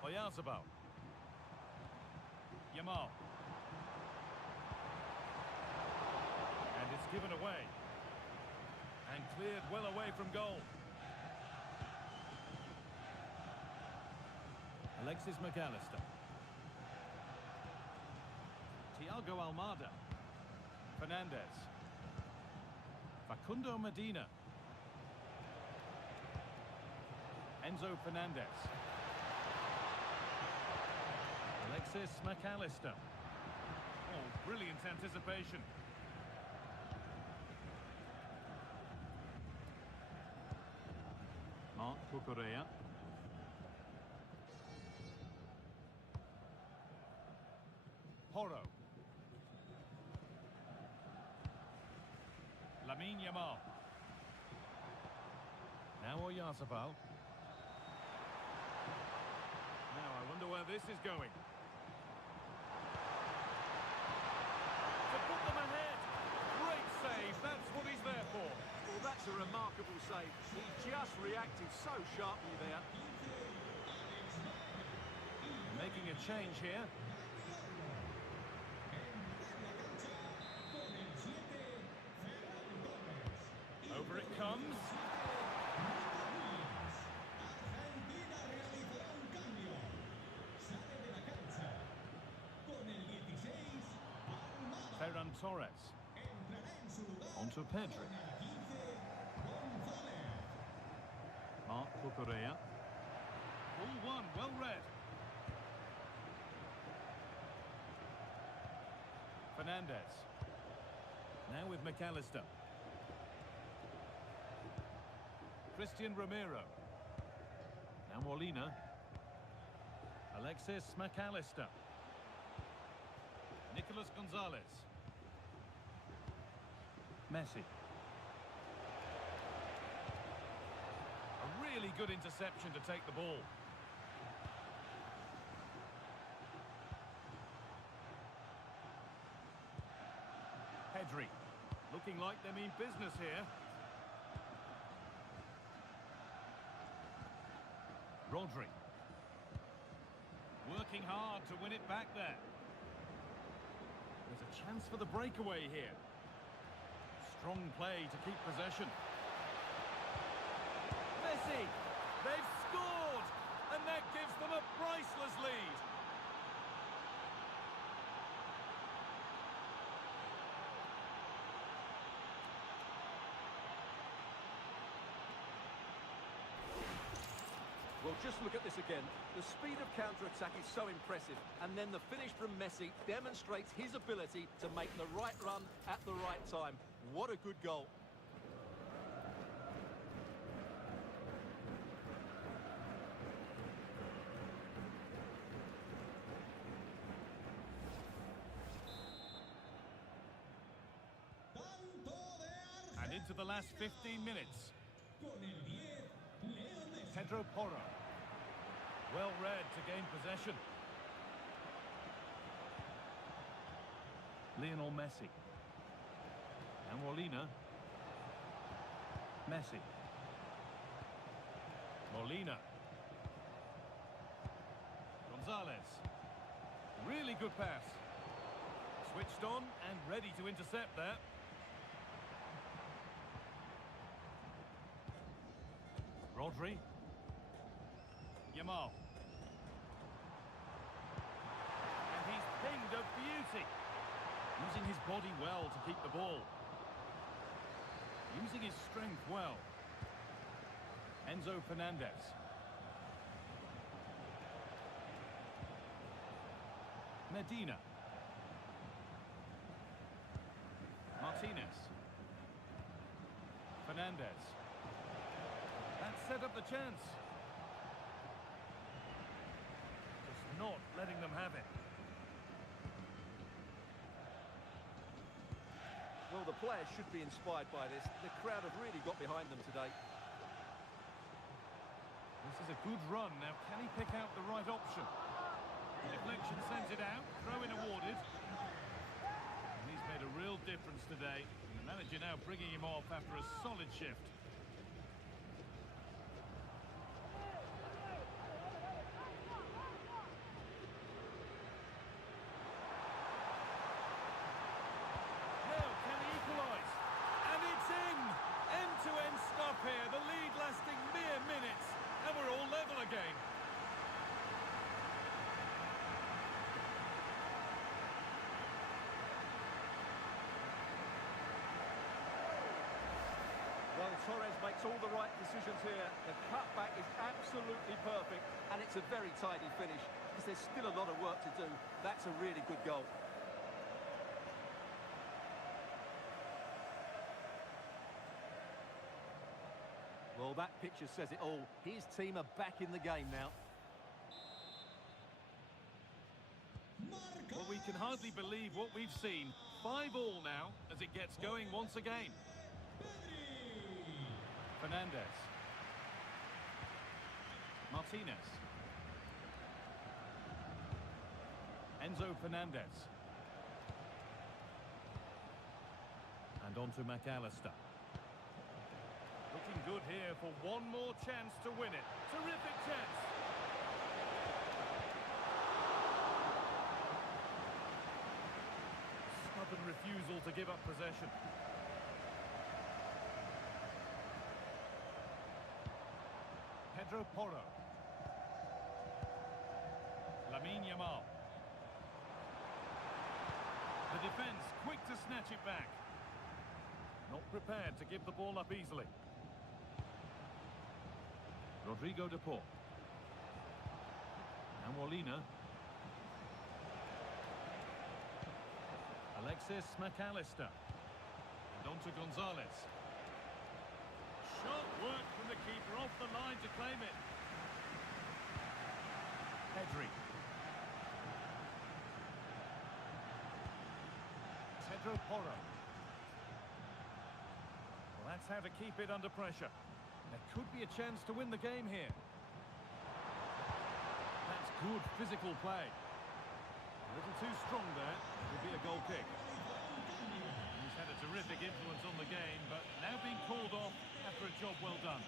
Oyarzabal. Yamal. And it's given away. And cleared well away from goal. Alexis McAllister. Thiago Almada. Fernandez. Facundo Medina. Enzo Fernandez. Alexis McAllister. Oh, brilliant anticipation. Marc Cucurella. Porro. Lamine Yamal. Now Oyarzabal. Now I wonder where this is going. To put them ahead. Great save. That's what he's there for. Well, that's a remarkable save. He just reacted so sharply there. Making a change here. Over it comes. Ferran Torres. Onto Pedri. Marc Cucurella. All one, well read. Fernandez. Now with McAllister. Christian Romero. Now Molina. Alexis McAllister. Nicolas Gonzalez. Messi. A really good interception to take the ball. Pedri. Looking like they mean business here. Rodri. Working hard to win it back there. There's a chance for the breakaway here. Strong play to keep possession. Messi! They've scored! And that gives them a priceless lead. Well, just look at this again. The speed of counter-attack is so impressive. And then the finish from Messi demonstrates his ability to make the right run at the right time. What a good goal. And into the last 15 minutes. Pedro Porro. Well read to gain possession. Lionel Messi. And Molina. Messi. Molina. Gonzalez. Really good pass. Switched on and ready to intercept there. Rodri. Yamal. And he's pinged a beauty. Using his body well to keep the ball. Using his strength well. Enzo Fernandez. Medina. Martinez. Fernandez. That set up the chance. Just not letting them have it. Well, the players should be inspired by this. The crowd have really got behind them today. This is a good run. Now, can he pick out the right option? The deflection sends it out. Throw-in awarded. And he's made a real difference today. And the manager now bringing him off after a solid shift. Now, can he equalise? And it's in! End-to-end stuff here. The lead lasting mere minutes. And we're all level again. Well, Torres makes all the right decisions here. The cutback is absolutely perfect, and it's a very tidy finish, because there's still a lot of work to do. That's a really good goal. Well, that picture says it all. His team are back in the game now. Well, we can hardly believe what we've seen. 5-5 now, as it gets going once again. Fernandez. Martinez. Enzo Fernandez. And on to McAllister. Looking good here for one more chance to win it. Terrific chance. Stubborn refusal to give up possession. Pedro Porro. Lamine Yamal. The defence quick to snatch it back. Not prepared to give the ball up easily. Rodrigo de Paul. And Molina. Alexis McAllister. And on to Gonzalez. Sharp work from the keeper off the line to claim it. Pedri. Pedro Porro. Well, that's how to keep it under pressure. There could be a chance to win the game here. That's good physical play. A little too strong there. It will be a goal kick. He's had a terrific influence on the game, but now being called off after a job well done.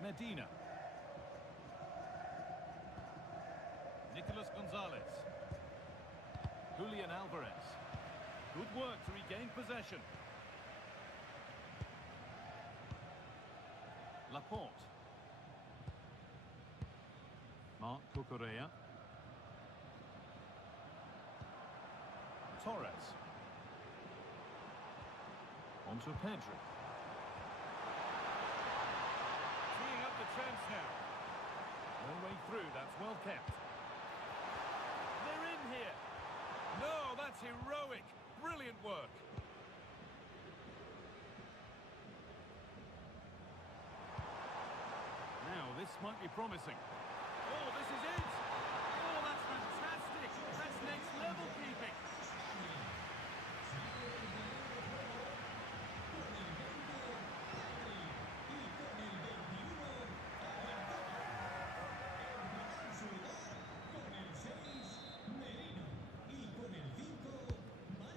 Medina. Nicolas Gonzalez. Julian Alvarez. Good work to regain possession. Laporte. Marc Cucurella. Torres. On to Pedri. Teeing up the chance now. No way through, that's well kept. They're in here. No, that's heroic. Brilliant work. Now, this might be promising. Oh, this is it! Oh, that's fantastic! That's next level keeping!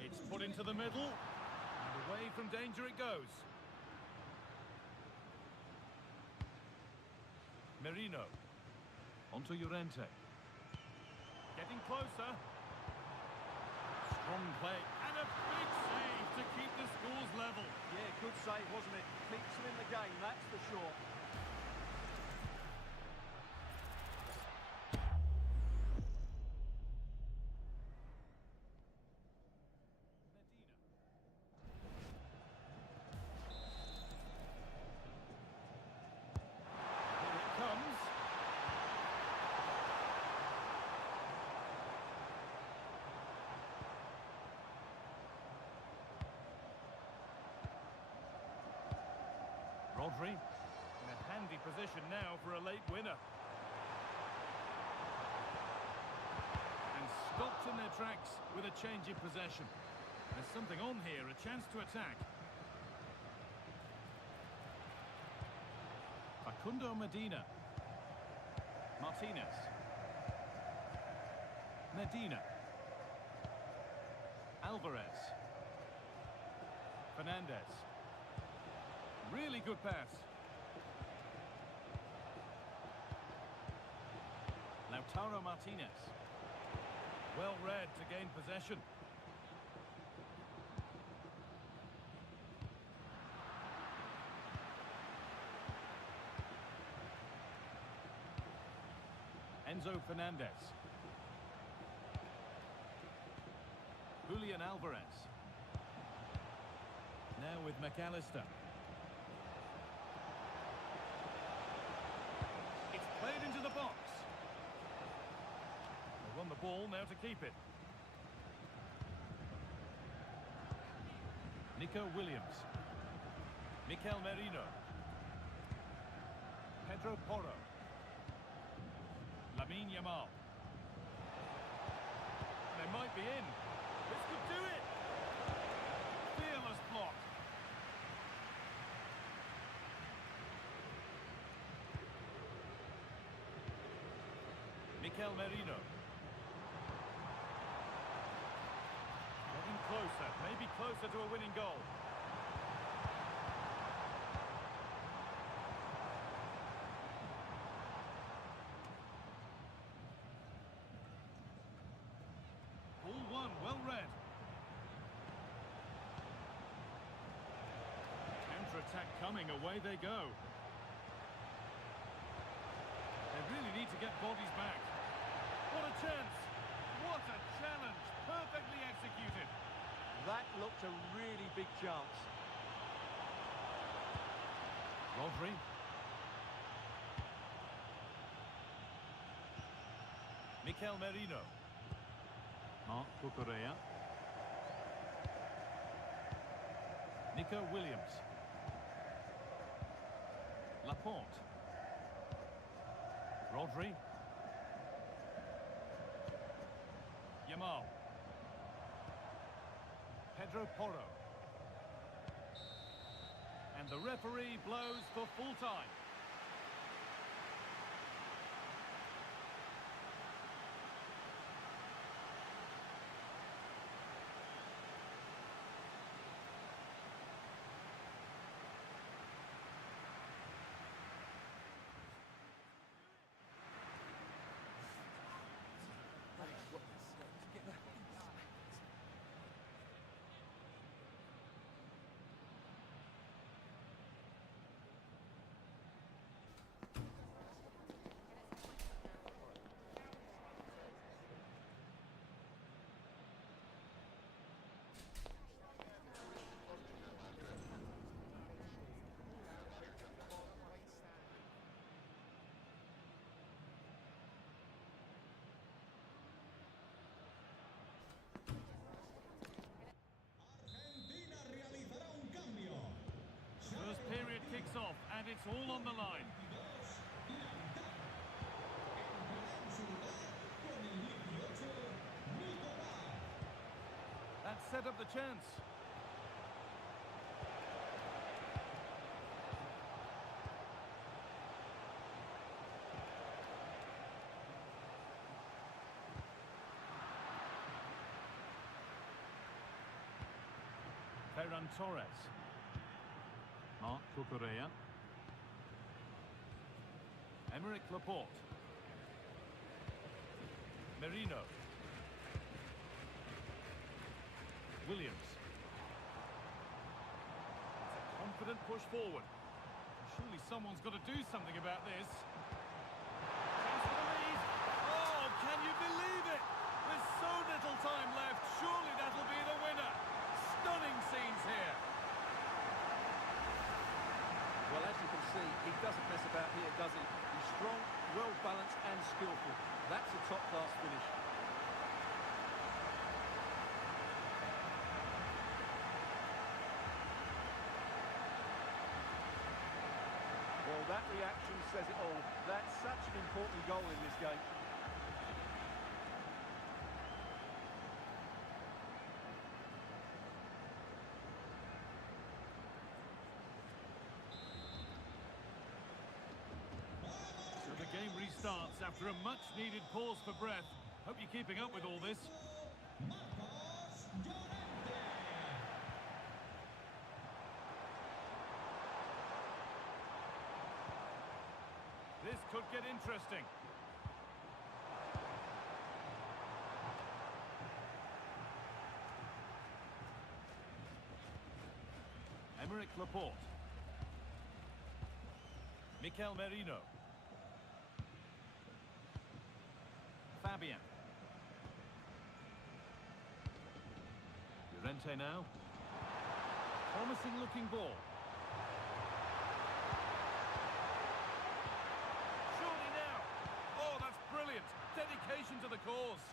It's put into the middle, and away from danger it goes. Merino. Onto Llorente. Getting closer. Strong play. And a big save to keep the scores level. Yeah, good save, wasn't it? Keeps them in the game, that's for sure. Rodri, in a handy position now for a late winner. And stopped in their tracks with a change in possession. There's something on here, a chance to attack. Facundo Medina. Martinez. Medina. Alvarez. Fernandez. Really good pass. Lautaro Martinez. Well read to gain possession. Enzo Fernandez. Julian Alvarez. Now with McAllister. Played into the box. They won the ball, now to keep it. Nico Williams. Mikel Merino. Pedro Porro. Lamine Yamal. They might be in. This could do it. Fearless block. Mikel Merino. Getting closer, maybe closer to a winning goal. Ball one, well read. Counter-attack coming, away they go. They really need to get bodies back. What a chance! What a challenge! Perfectly executed. That looked a really big chance. Rodri. Mikel Merino. Marc Cucurella. Nico Williams. Laporte. Rodri. Yamal. Pedro Porro. And the referee blows for full time. First period kicks off and it's all on the line. That set up the chance. Ferran Torres. Marc Cucurella. Emerick Laporte. Merino. Williams. It's a confident push forward. Surely someone's got to do something about this. Chance for the lead. Oh, can you believe it? There's so little time left. Surely that'll be the winner. Stunning scenes here. Well, as you can see, he doesn't mess about here, does he? He's strong, well-balanced and skillful. That's a top-class finish. Well, that reaction says it all. That's such an important goal in this game. So the game restarts after a much-needed pause for breath. Hope you're keeping up with all this. This could get interesting. Emerick Laporte. Mikel Merino. Fabian. Llorente now. Promising looking ball. Surely now. Oh, that's brilliant. Dedication to the cause.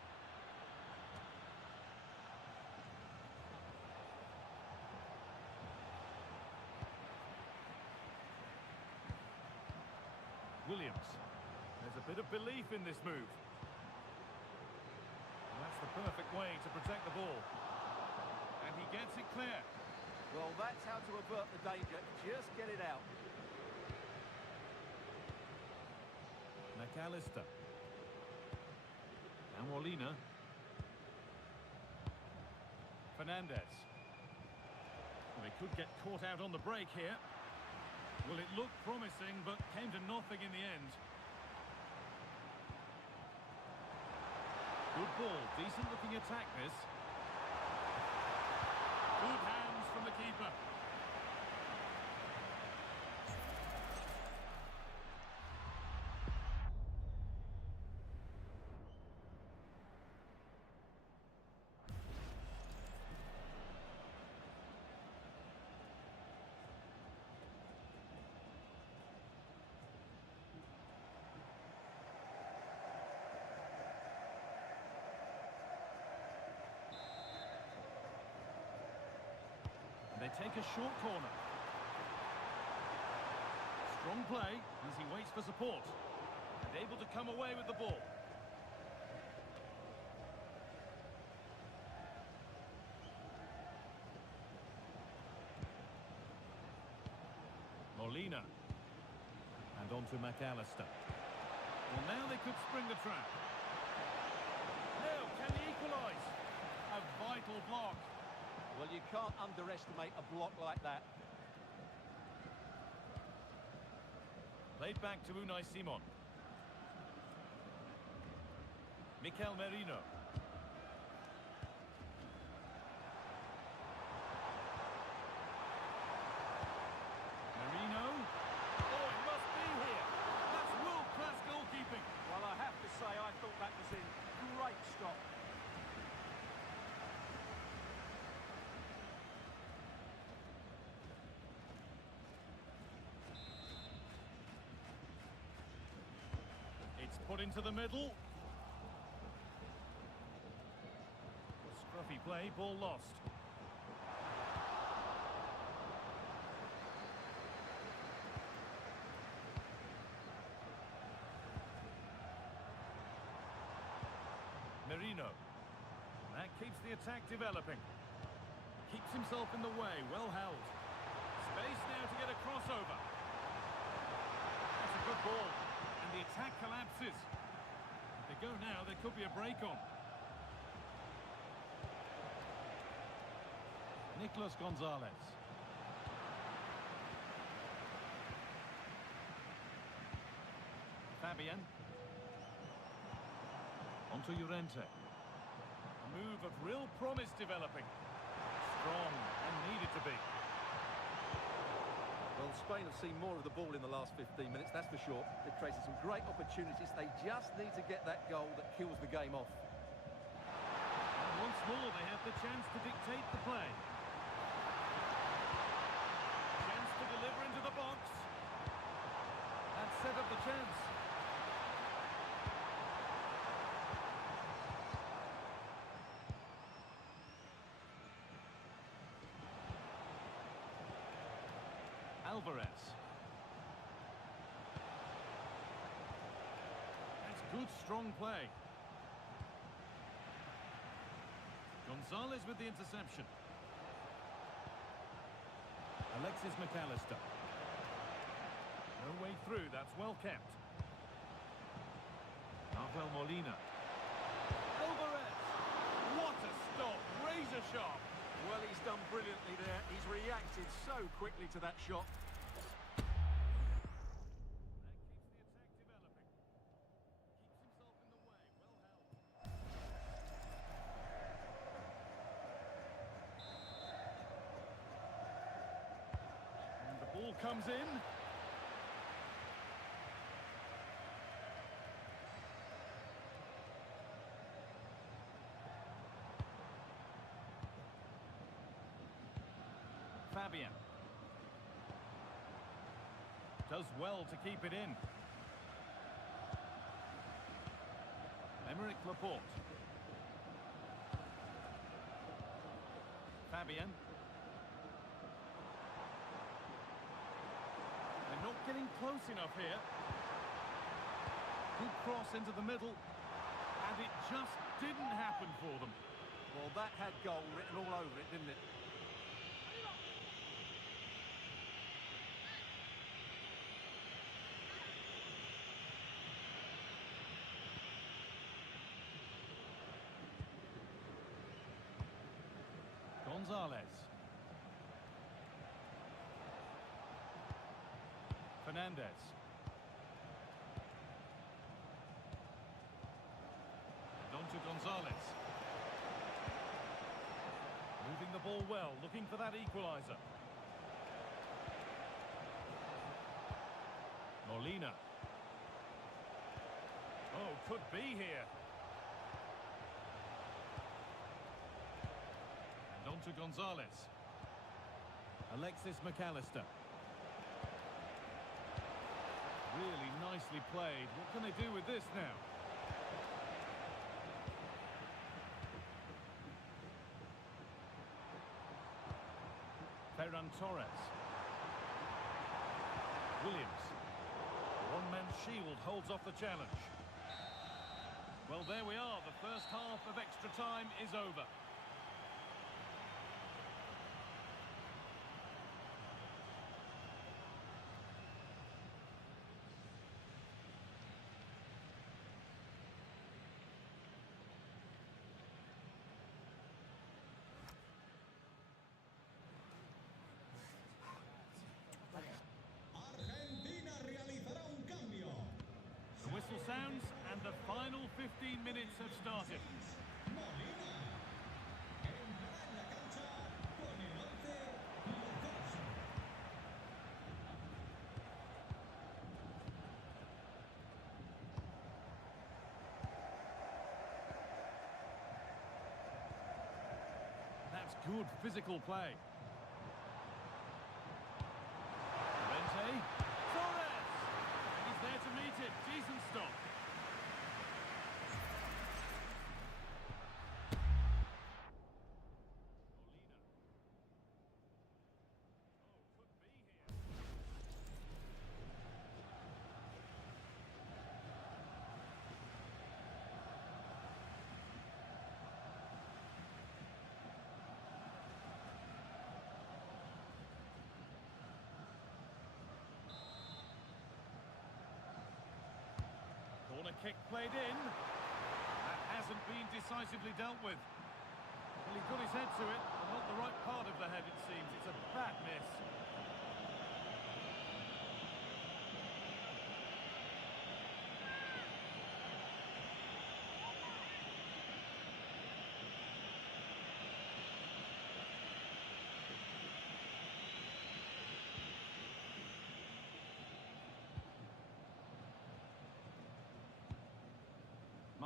Williams. There's a bit of belief in this move. And that's the perfect way to protect the ball. And he gets it clear. Well, that's how to avert the danger. Just get it out. McAllister. Now Molina. Fernandez. Well, he could get caught out on the break here. Well, it looked promising, but came to nothing in the end. Good ball, decent looking attack this. Good hands from the keeper. They take a short corner. Strong play as he waits for support. And able to come away with the ball. Molina. And on to McAllister. Well, now they could spring the trap. Now, can they equalise? A vital block. Well, you can't underestimate a block like that. Played back to Unai Simon. Mikel Merino. Merino. Oh, it must be here. That's world-class goalkeeping. Well, I have to say, I thought that was in. Great stop. It's put into the middle. Scruffy play, ball lost. Merino. That keeps the attack developing. Keeps himself in the way, well held. Space now to get a crossover. That's a good ball. And the attack collapses. If they go now, there could be a break on. Nicolas Gonzalez. Fabian. Onto Llorente. A move of real promise developing. Strong and needed to be. Well, Spain have seen more of the ball in the last 15 minutes, that's for sure. They've created some great opportunities. They just need to get that goal that kills the game off. And once more, they have the chance to dictate the play. Chance to deliver into the box. And set up the chance. Alvarez. That's good, strong play. Gonzalez with the interception. Alexis McAllister. No way through, that's well kept. Rafael Molina. Alvarez! What a stop, razor sharp. Well, he's done brilliantly there. He's reacted so quickly to that shot. Ball comes in. Fabian. Does well to keep it in. Emerick Laporte. Fabian. Not getting close enough here. Good cross into the middle, and it just didn't happen for them. Well, that had goal written all over it, didn't it? Gonzalez. Fernandez. And on to Gonzalez. Moving the ball well, looking for that equaliser. Molina. Oh, could be here. And on to Gonzalez. Alexis McAllister. Really nicely played. What can they do with this now? Ferran Torres. Williams. One-man shield holds off the challenge. Well, there we are. The first half of extra time is over. Argentina realizará un cambio. The whistle sounds and the final 15 minutes have started. Molina entrará en la cancha con el 11 Locoso. That's good physical play. Llorente. Torres! And he's there to meet it. Decent stop. Corner kick played in. That hasn't been decisively dealt with. Well, he got his head to it, but not the right part of the head, it seems. It's a bad miss.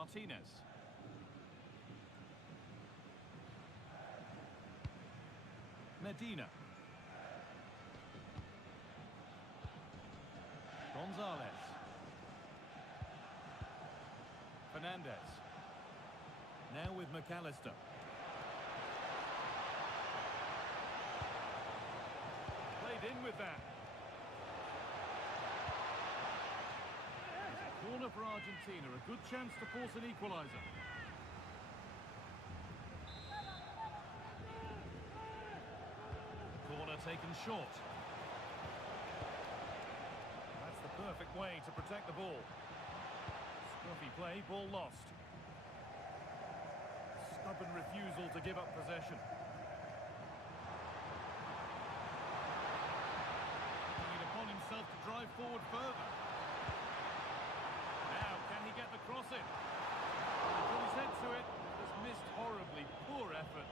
Martinez. Medina. Gonzalez. Fernandez. Now with McAllister. Played in with that. Corner for Argentina, a good chance to force an equaliser. Corner taken short. That's the perfect way to protect the ball. Scruffy play, ball lost. Stubborn refusal to give up possession. Taking it upon himself to drive forward further. Now, can he get the cross in? He put his head to it, but has missed horribly. Poor effort.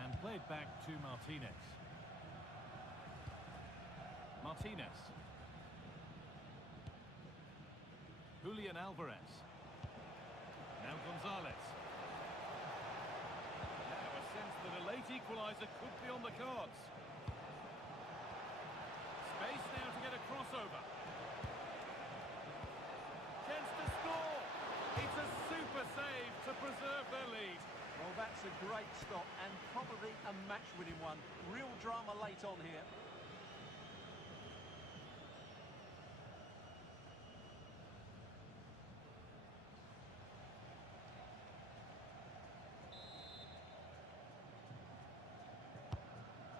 And played back to Martinez. Martinez. Julian Alvarez. Now Gonzalez. Now a sense that a late equaliser could be on the cards. Space now to get a crossover. Chance to score! It's a super save to preserve their lead. Well, that's a great stop and probably a match-winning one. Real drama late on here.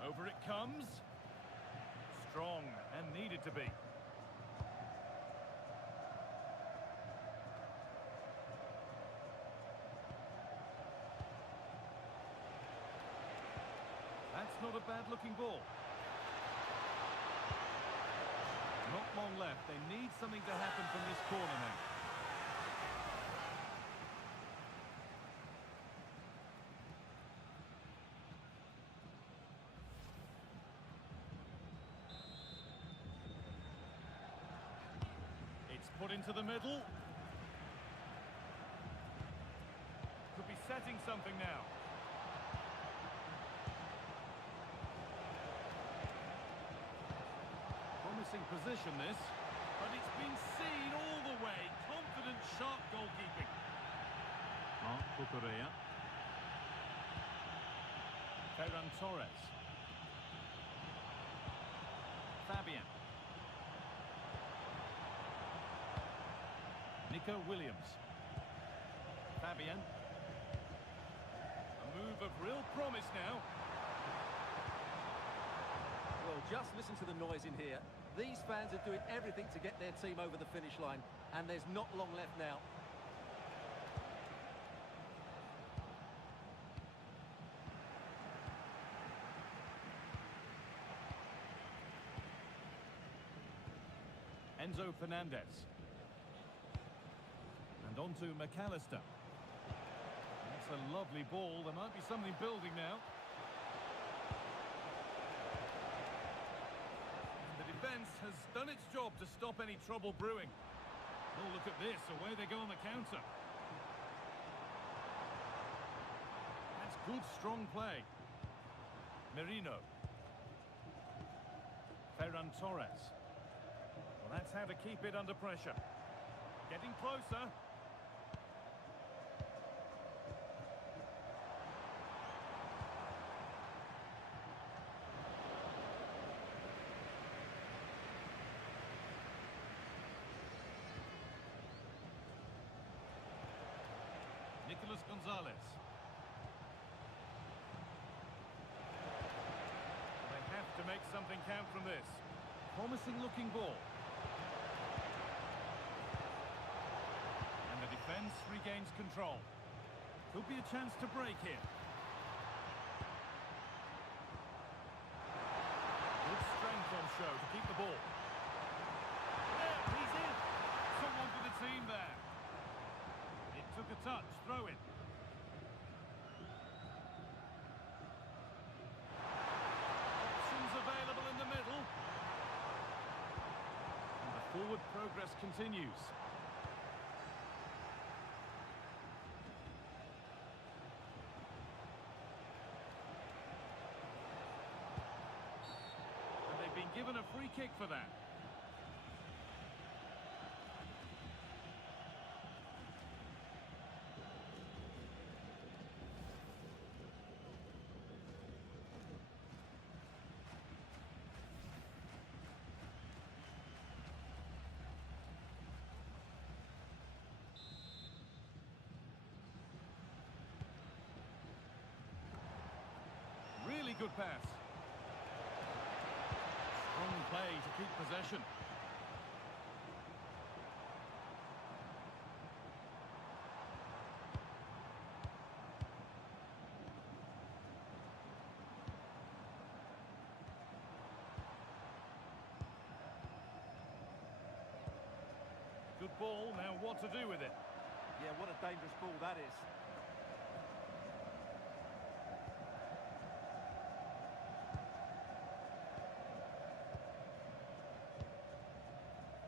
Over it comes. Strong and needed to be. That's not a bad-looking ball. Not long left. They need something to happen from this corner now. It's put into the middle. Could be setting something now. Promising position this, but it's been seen all the way. Confident, sharp goalkeeping. Marc Cucurella. Ferran Torres. Fabian. Nico Williams. Fabian. A move of real promise now. Well, just listen to the noise in here. These fans are doing everything to get their team over the finish line, and there's not long left now. Enzo Fernandez. And on to McAllister. That's a lovely ball. There might be something building now. Defence has done its job to stop any trouble brewing. Oh, look at this, away they go on the counter. That's good, strong play. Merino. Ferran Torres. Well, that's how to keep it under pressure. Getting closer. Gonzalez. They have to make something count from this. Promising looking ball. And the defence regains control. Could be a chance to break here. Good strength on show to keep the ball. Yeah, he's in. Someone for the team there. It took a touch, throw in. forward progress continues. And they've been given a free kick for that. Really good pass. Strong play to keep possession. Good ball, now what to do with it? Yeah, what a dangerous ball that is.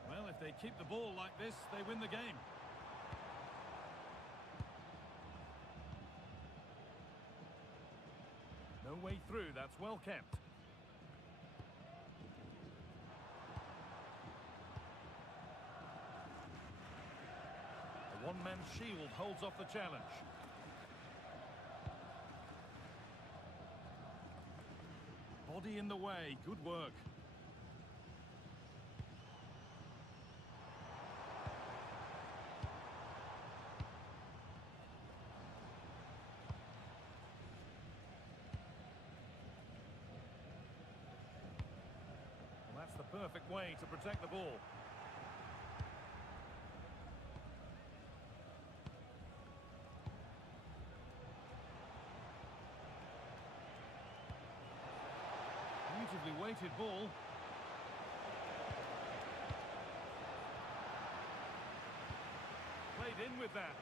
Well, if they keep the ball like this, they win the game. No way through, that's well kept. The one-man shield holds off the challenge. Body in the way, good work. Well, that's the perfect way to protect the ball. Beautifully weighted ball. Played in with that.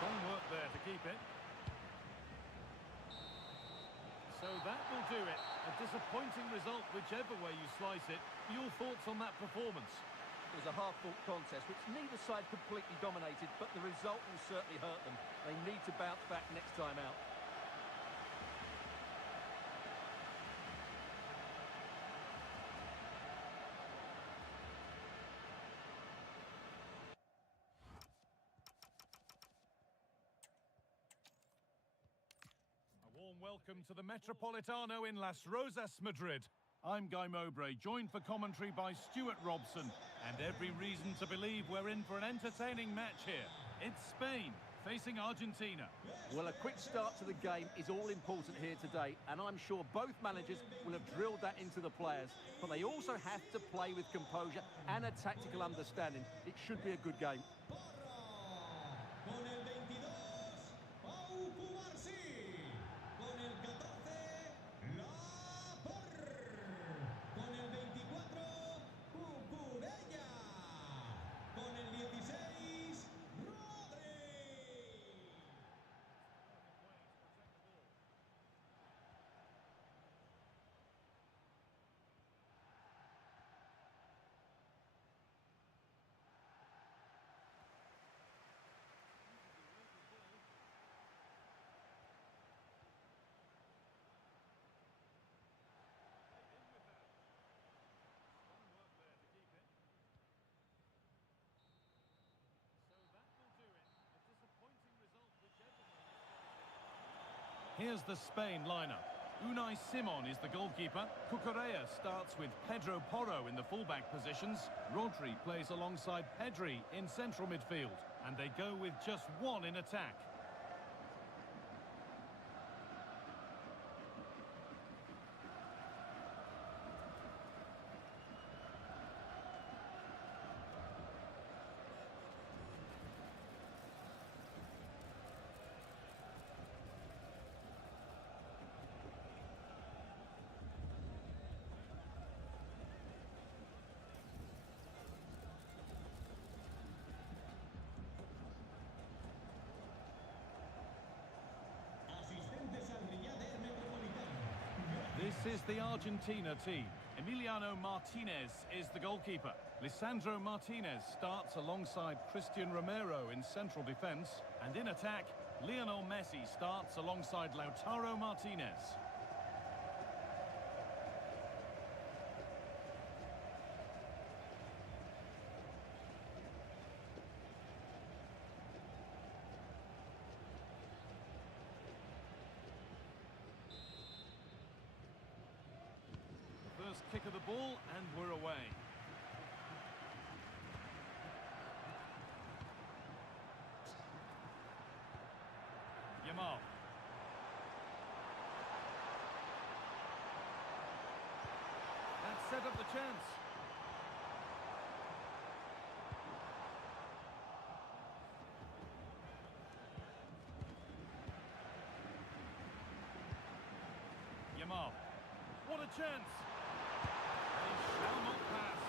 Strong work there to keep it. So that will do it. A disappointing result, whichever way you slice it. Your thoughts on that performance? It was a hard-fought contest, which neither side completely dominated, but the result will certainly hurt them. They need to bounce back next time out. Welcome to the Metropolitano in Las Rosas, Madrid. I'm Guy Mowbray, joined for commentary by Stuart Robson, and every reason to believe we're in for an entertaining match here. It's Spain facing Argentina. Well, a quick start to the game is all important here today, and I'm sure both managers will have drilled that into the players, but they also have to play with composure and a tactical understanding. It should be a good game. Here's the Spain lineup. Unai Simon is the goalkeeper. Cucurella starts with Pedro Porro in the fullback positions. Rodri plays alongside Pedri in central midfield. And they go with just one in attack. is the Argentina team. Emiliano Martinez is the goalkeeper. Lisandro Martinez starts alongside Cristian Romero in central defence. And in attack, Lionel Messi starts alongside Lautaro Martinez. First kick of the ball, and we're away. Yamal. That set up the chance. Yamal. What a chance! Shall not pass.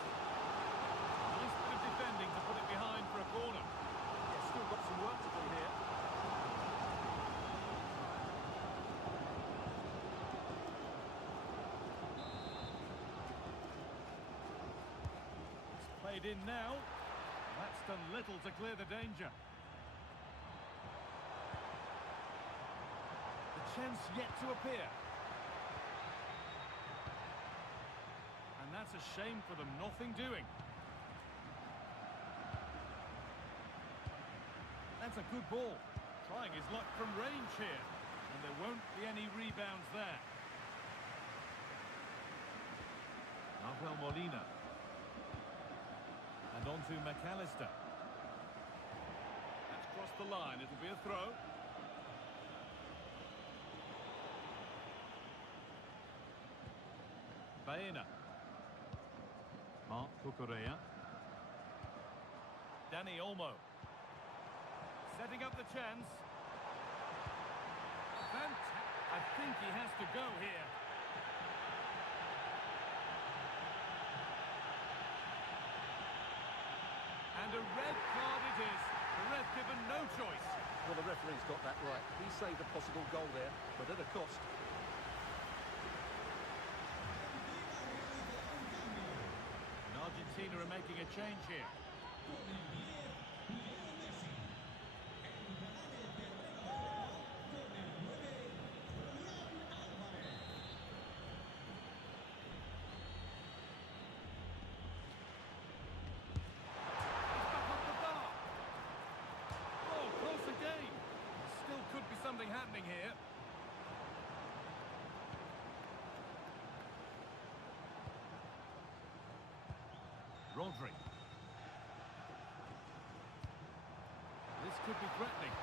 Nice bit of defending to put it behind for a corner. Yeah, still got some work to do here. It's played in now. That's done little to clear the danger. The chance yet to appear. That's a shame for them, nothing doing. That's a good ball. Trying his luck from range here. And there won't be any rebounds there. Nahuel Molina. And on to McAllister. That's crossed the line, it'll be a throw. Baena. Marc Cucurella. Dani Olmo. Setting up the chance. I think he has to go here. And a red card it is. The ref given no choice. Well, the referee's got that right. He saved a possible goal there, but at a cost. Argentina are making a change here. Oh, close again. Still could be something happening here. Rodri. This could be threatening.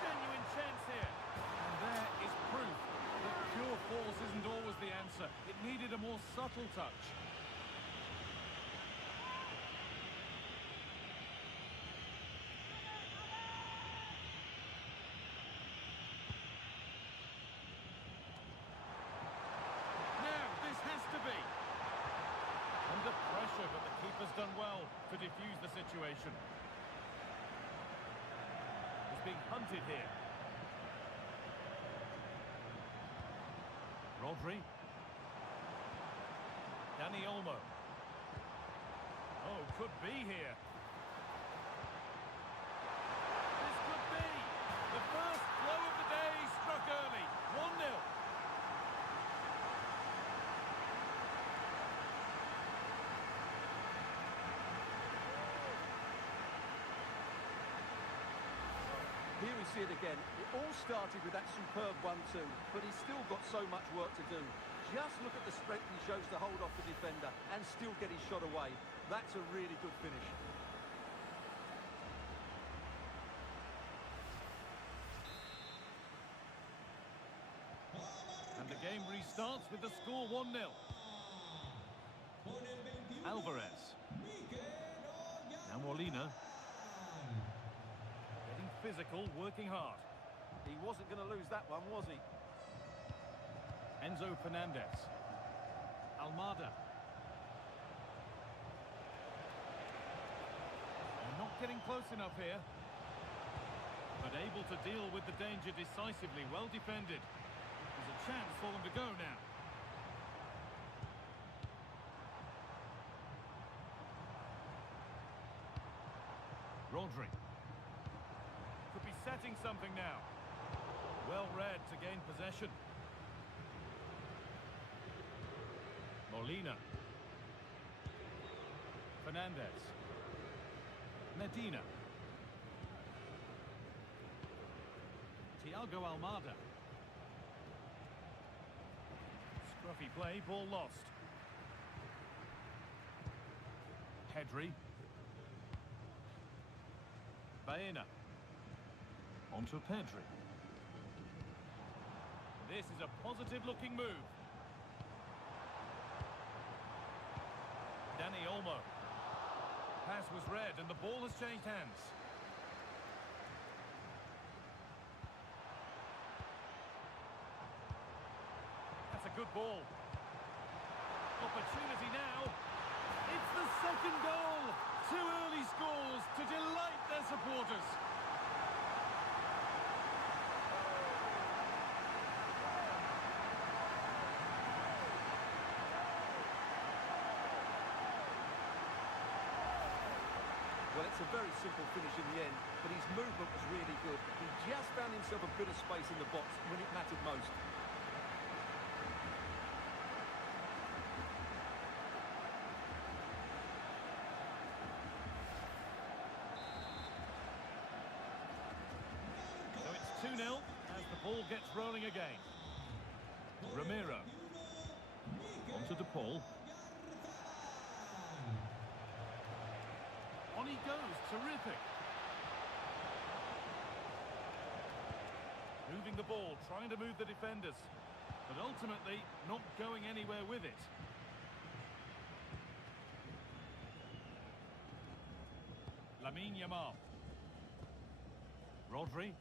Genuine chance here. And there is proof that pure force isn't always the answer. It needed a more subtle touch. Now, this has to be. Under pressure, but the keeper's done well to defuse the situation. He's being hunted here. Rodri. Dani Olmo. Oh, could be here. This could be. The first blow of the day struck early. 1-0. Here we see it again. It all started with that superb 1-2, but he's still got so much work to do. Just look at the strength he shows to hold off the defender and still get his shot away. That's a really good finish. And the game restarts with the score 1-0. Alvarez. Now Molina. Getting physical, working hard. He wasn't going to lose that one, was he? Enzo Fernandez. Almada. They're not getting close enough here. But able to deal with the danger decisively, well defended. There's a chance for them to go now. Rodri. Could be setting something now. Well read to gain possession. Molina. Fernandez. Medina. Thiago Almada. Scruffy play, ball lost. Pedri. Baena. Onto Pedri. This is a positive-looking move. Dani Olmo. Pass was read and the ball has changed hands. That's a good ball. Opportunity now. It's the second goal. Two early scores to delight their supporters. Well, it's a very simple finish in the end, but his movement was really good. He just found himself a bit of space in the box when it mattered most. So it's 2-0 as the ball gets rolling again. Ramiro. Onto De Paul. On he goes, terrific. Moving the ball, trying to move the defenders, but ultimately not going anywhere with it. Lamine Yamal. Rodri.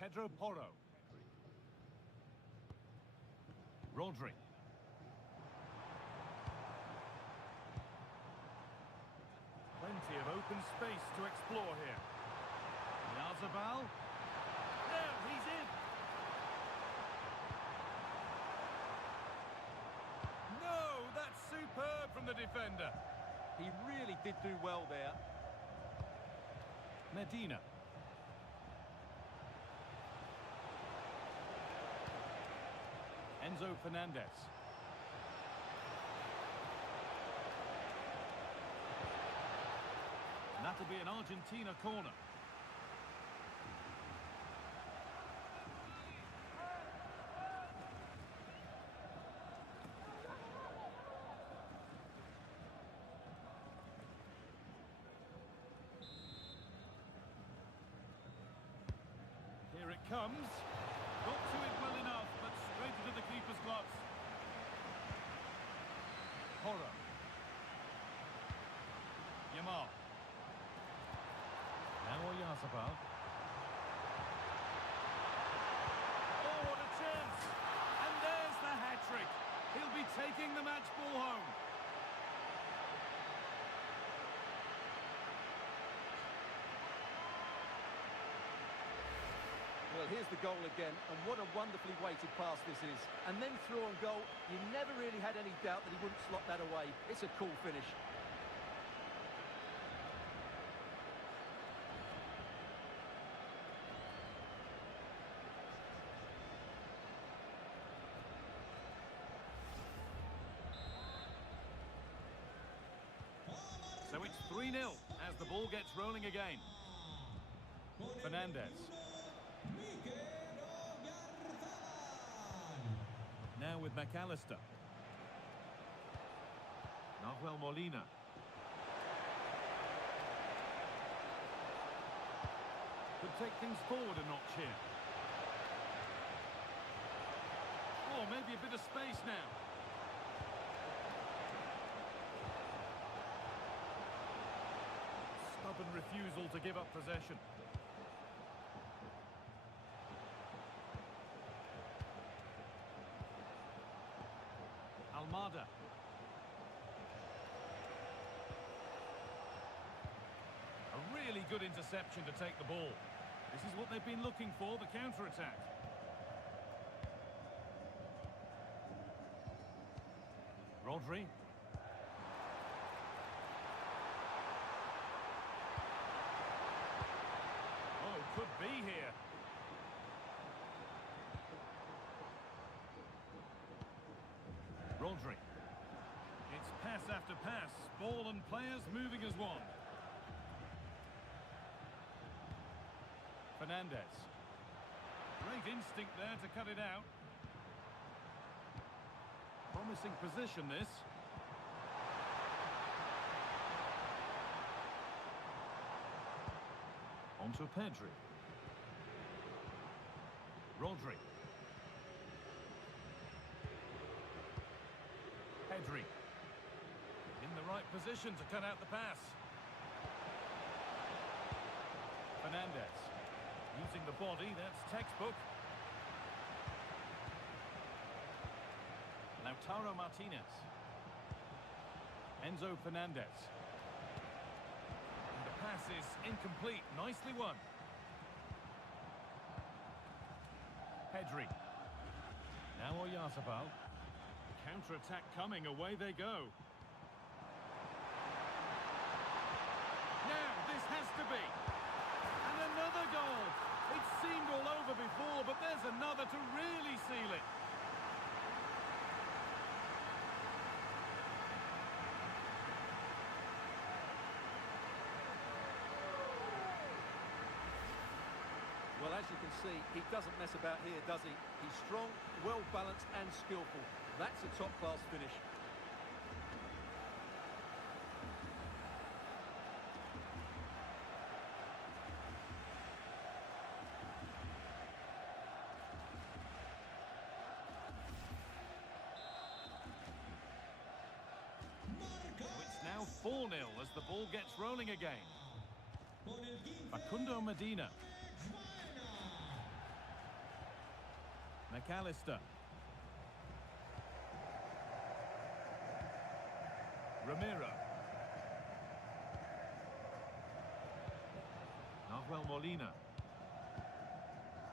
Pedro Porro. Rodri. Plenty of open space to explore here. Yazabal. There, he's in. No, that's superb from the defender. He really did do well there. Medina. Enzo Fernandez. And that'll be an Argentina corner. Here it comes. Got to it well enough, but straight into the keeper's gloves. Porro. Yamal. Now Yazabal. Oh, what a chance! And there's the hat-trick. He'll be taking the match ball home. Well, here's the goal again, and what a wonderfully weighted pass this is. And then through on goal, you never really had any doubt that he wouldn't slot that away. It's a cool finish. So it's 3-0 as the ball gets rolling again. Fernandez. Now with McAllister. Nahuel Molina. Could take things forward a notch here. Oh, maybe a bit of space now. Stubborn refusal to give up possession. Almada. A really good interception to take the ball. This is what they've been looking for, the counter-attack. Rodri. Oh, could be here. Rodri. It's pass after pass. Ball and players moving as one. Fernandez. Great instinct there to cut it out. Promising position, this. Onto Pedri. Rodri. Pedri. In the right position to cut out the pass. Fernandez. Using the body, that's textbook. Lautaro Martinez. Enzo Fernandez. And the pass is incomplete. Nicely won. Pedri. Now Oyarzabal. Counter-attack coming. Away they go. Now this has to be. And another goal. It seemed all over before, but there's another to really seal it. Well, as you can see, he doesn't mess about here, does he? He's strong, well-balanced and skillful. That's a top-class finish. It's now 4-0 as the ball gets rolling again. Facundo Medina. McAllister. Ramiro. Nahuel Molina.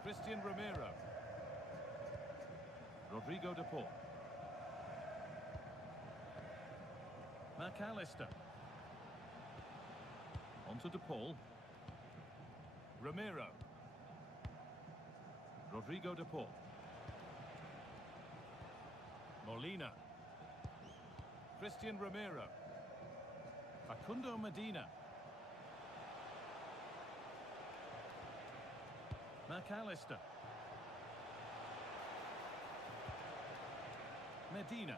Christian Ramiro. Rodrigo de Paul. McAllister. Onto de Paul. Ramiro. Rodrigo de Paul. Molina. Christian Ramiro. Facundo Medina. McAllister. Medina.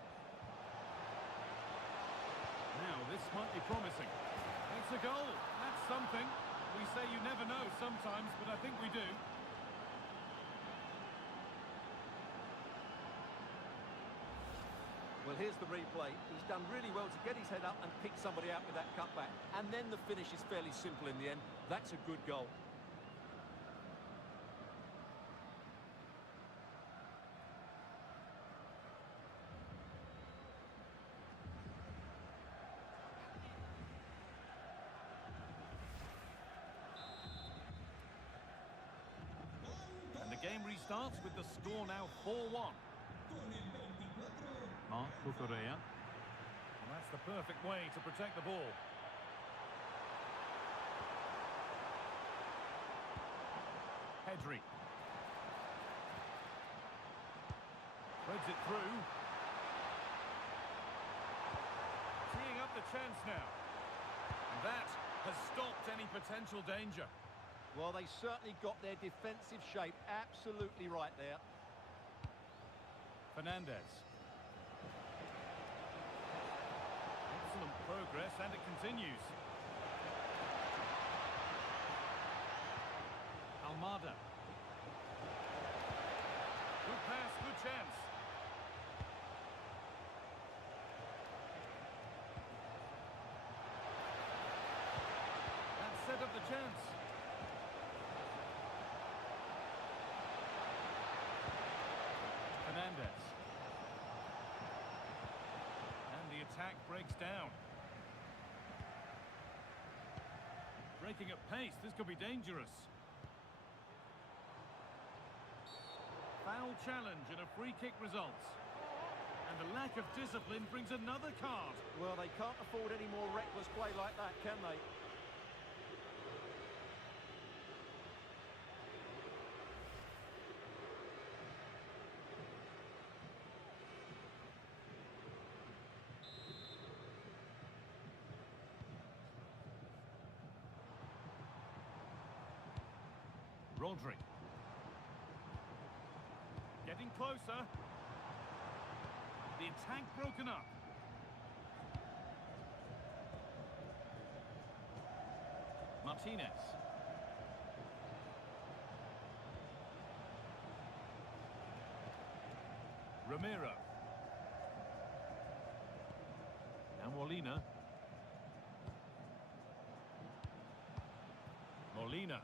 Now this might be promising. It's a goal. That's something. We say you never know sometimes, but I think we do. Well, here's the replay. He's done really well to get his head up and pick somebody out with that cutback. And then the finish is fairly simple in the end. That's a good goal. And the game restarts with the score now 4-1. Marc Cucurella. Well, that's the perfect way to protect the ball. Pedri. Threads it through. Teeing up the chance now. And that has stopped any potential danger. Well, they certainly got their defensive shape absolutely right there. Fernandez. Excellent progress, and it continues. Almada. Good pass, good chance. That set up the chance. Fernandez. And the attack breaks down. Breaking at pace, this could be dangerous. Foul challenge and a free kick results. And the lack of discipline brings another card. Well, they can't afford any more reckless play like that, can they? Rodri. Getting closer. The attack broken up. Martinez. Romero. Now Molina. Molina.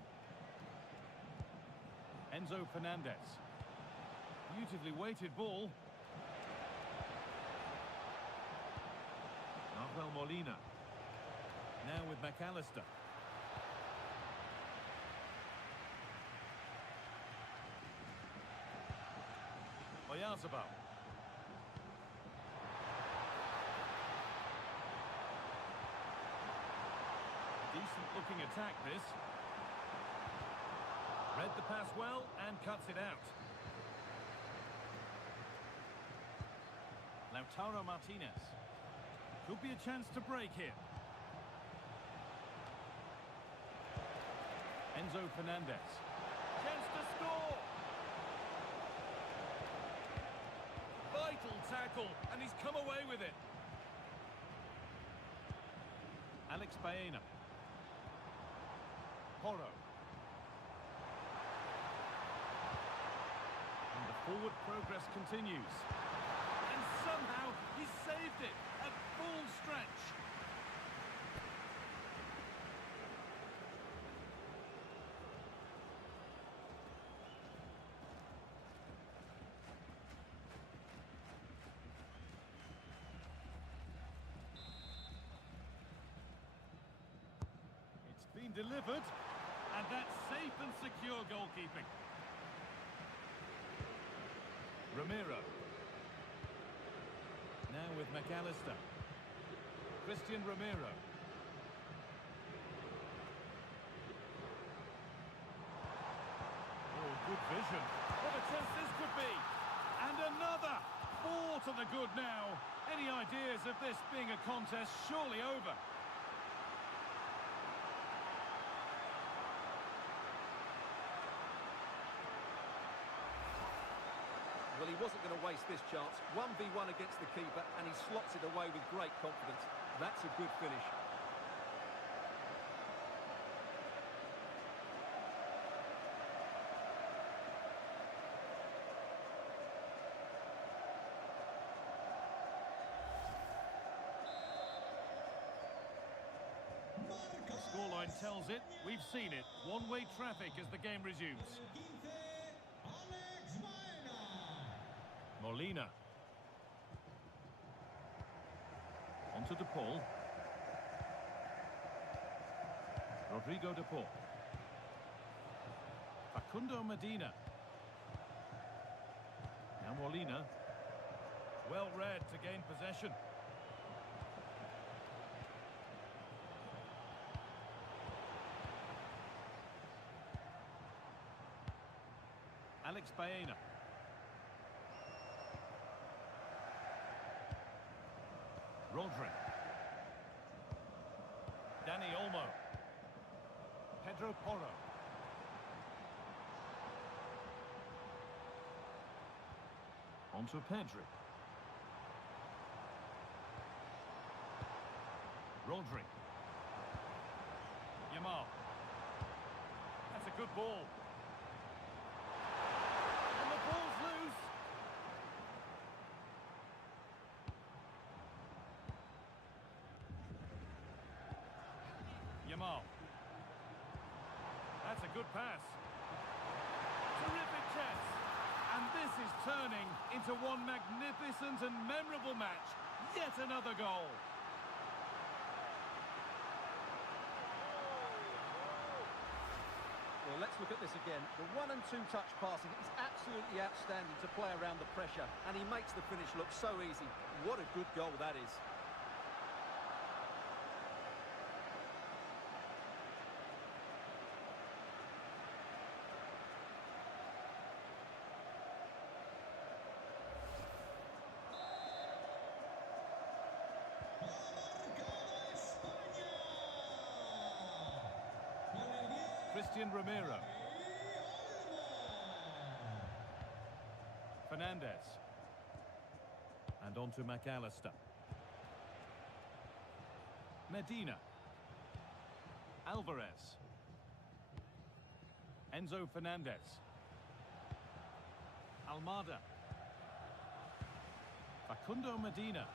Enzo Fernandez. Beautifully weighted ball. Rafael Molina. Now with McAllister. Oyarzabal. Decent looking attack this. Read the pass well and cuts it out. Lautaro Martinez. Could be a chance to break here. Enzo Fernandez. Chance to score! Vital tackle, and he's come away with it. Alex Baena. Porro. And the forward progress continues. And somehow he's saved it at full stretch. It's been delivered, and that's safe and secure goalkeeping. Romero. Now with McAllister. Christian Romero. Oh, good vision. What a chance this could be. And another. 4 to the good now. Any ideas of this being a contest surely over? Well, he wasn't going to waste this chance. 1v1 against the keeper, and he slots it away with great confidence. That's a good finish. The scoreline tells it. We've seen it. One-way traffic as the game resumes. Molina. Onto De Paul. Rodrigo De Paul. Facundo Medina. Now Molina. Well read to gain possession. Alex Baena. Rodri. Dani Olmo. Pedro Porro. Onto Pedri. Rodri. Yamal. That's a good ball. And the ball's loose. Yamal. That's a good pass. Terrific chance. And this is turning into one magnificent and memorable match. Yet another goal. Well, Well, let's look at this again. The 1- and 2-touch passing is absolutely outstanding to play around the pressure, and he makes the finish look so easy. What a good goal that is. Cristiano Ronaldo. Fernandez. And on to McAllister. Medina. Alvarez. Enzo Fernandez. Almada. Facundo Medina.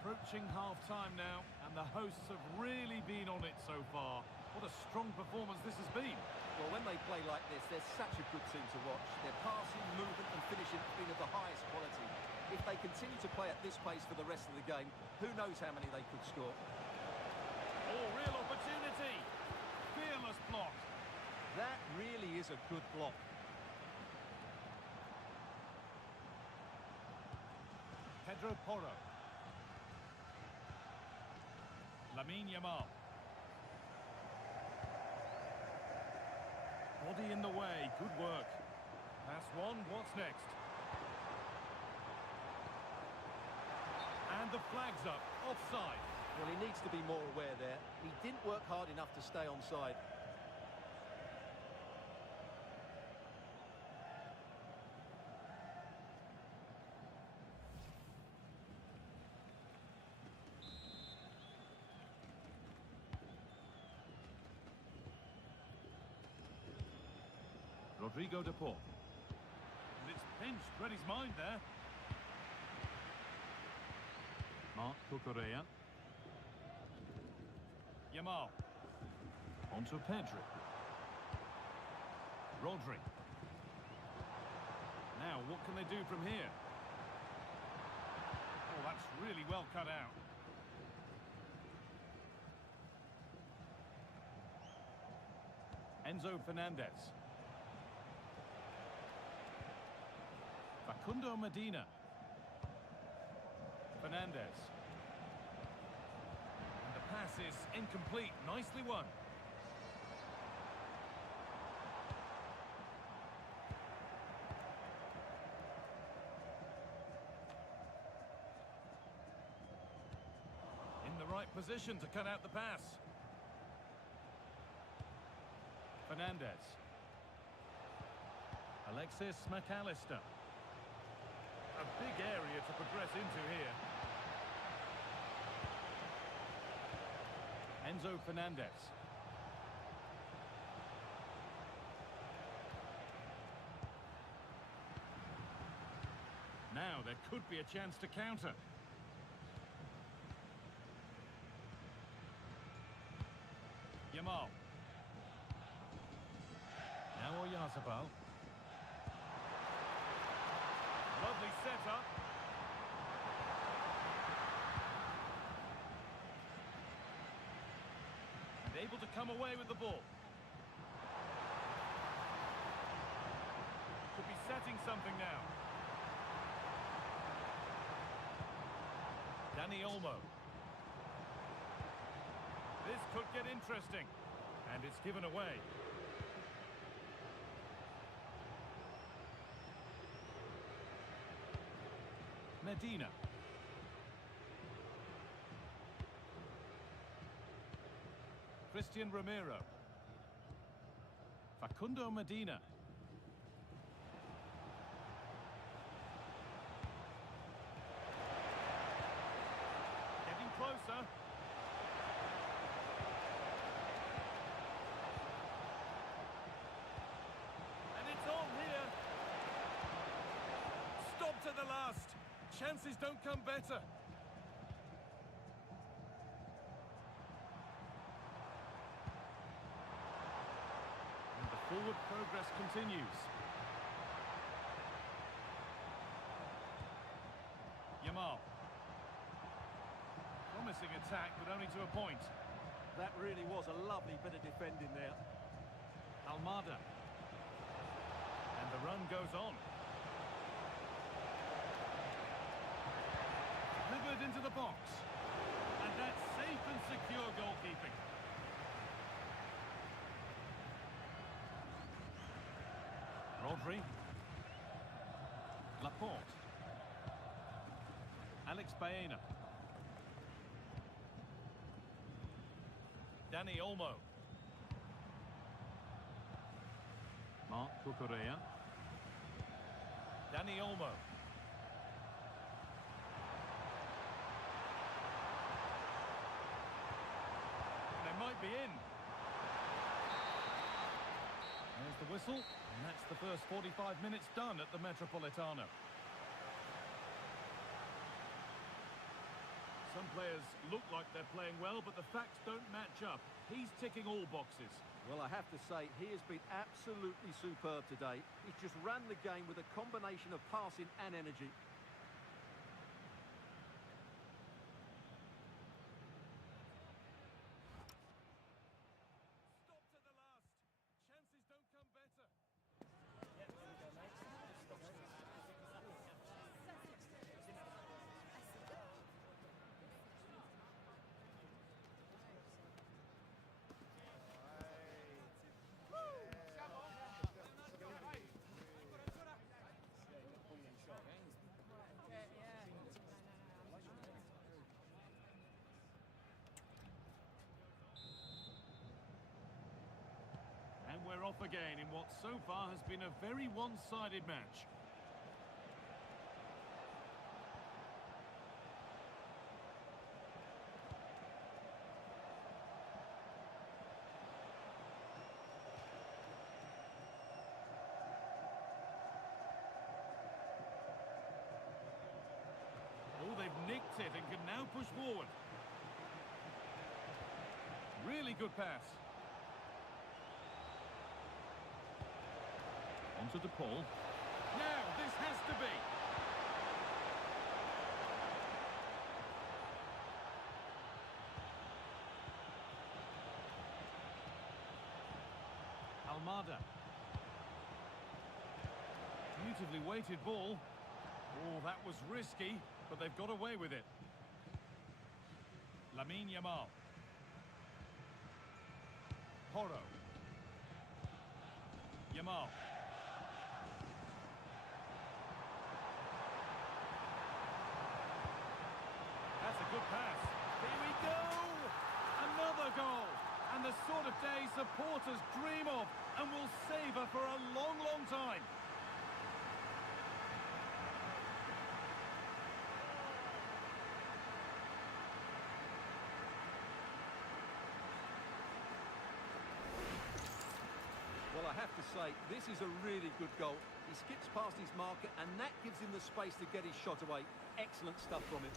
Approaching half-time now, and the hosts have really been on it so far. What a strong performance this has been. Well, when they play like this, they're such a good team to watch. Their passing, movement and finishing have been of the highest quality. If they continue to play at this pace for the rest of the game, who knows how many they could score. Oh, real opportunity. Fearless block. That really is a good block. Pedro Porro. Lamine Yamal. Body in the way, good work. Pass one, what's next? And the flag's up, offside. Well, he needs to be more aware there. He didn't work hard enough to stay onside. Rodrigo de Paul. And it's pinched, read his mind there. Marc Cucurella. Yamal. On to Pedri. Rodri. Now, what can they do from here? Oh, that's really well cut out. Enzo Fernandez. Facundo Medina. Fernandez. And the pass is incomplete. Nicely won. In the right position to cut out the pass. Fernandez. Alexis McAllister. A big area to progress into here. Enzo Fernandez. Now there could be a chance to counter. Yamal. Now Oyarzabal. Lovely setup. And able to come away with the ball. Could be setting something now. Dani Olmo. This could get interesting. And it's given away. Medina. Cristiano Ronaldo. Facundo Medina. Getting closer. And it's on here. Stop to the last. Chances don't come better. And the forward progress continues. Yamal. Promising attack, but only to a point. That really was a lovely bit of defending there. Almada. And the run goes on. Delivered into the box. And that's safe and secure goalkeeping. Rodri. Laporte. Alex Baena. Dani Olmo. Marc Cucurella. Dani Olmo. They might be in. There's the whistle, and that's the first 45 minutes done at the Metropolitano. Some players look like they're playing well, but the facts don't match up. He's ticking all boxes. Well, I have to say, he has been absolutely superb today. He's just ran the game with a combination of passing and energy. Stopped at the last. Chances don't come better. And we're off again in what so far has been a very one-sided match. Oh, they've nicked it and can now push forward. Really good pass. Onto De Paul. Now, this has to be. Almada. Beautifully weighted ball. Oh, that was risky, but they've got away with it. Lamine Yamal. Porro. Yamal. That's a good pass. Here we go! Another goal! And the sort of day supporters dream of and will savour for a long, long time. Well, I have to say, this is a really good goal. He skips past his marker, and that gives him the space to get his shot away. Excellent stuff from him.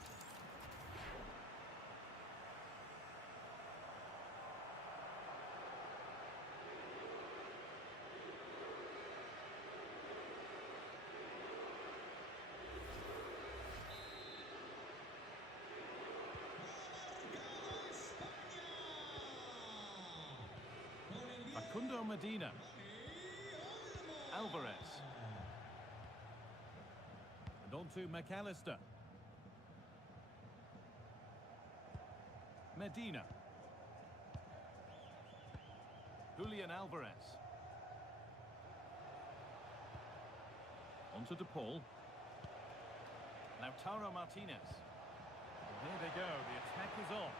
Facundo Medina. Alvarez. And on to McAllister. Medina. Julian Alvarez. On to De Paul. Lautaro Martinez. And here they go, the attack is on.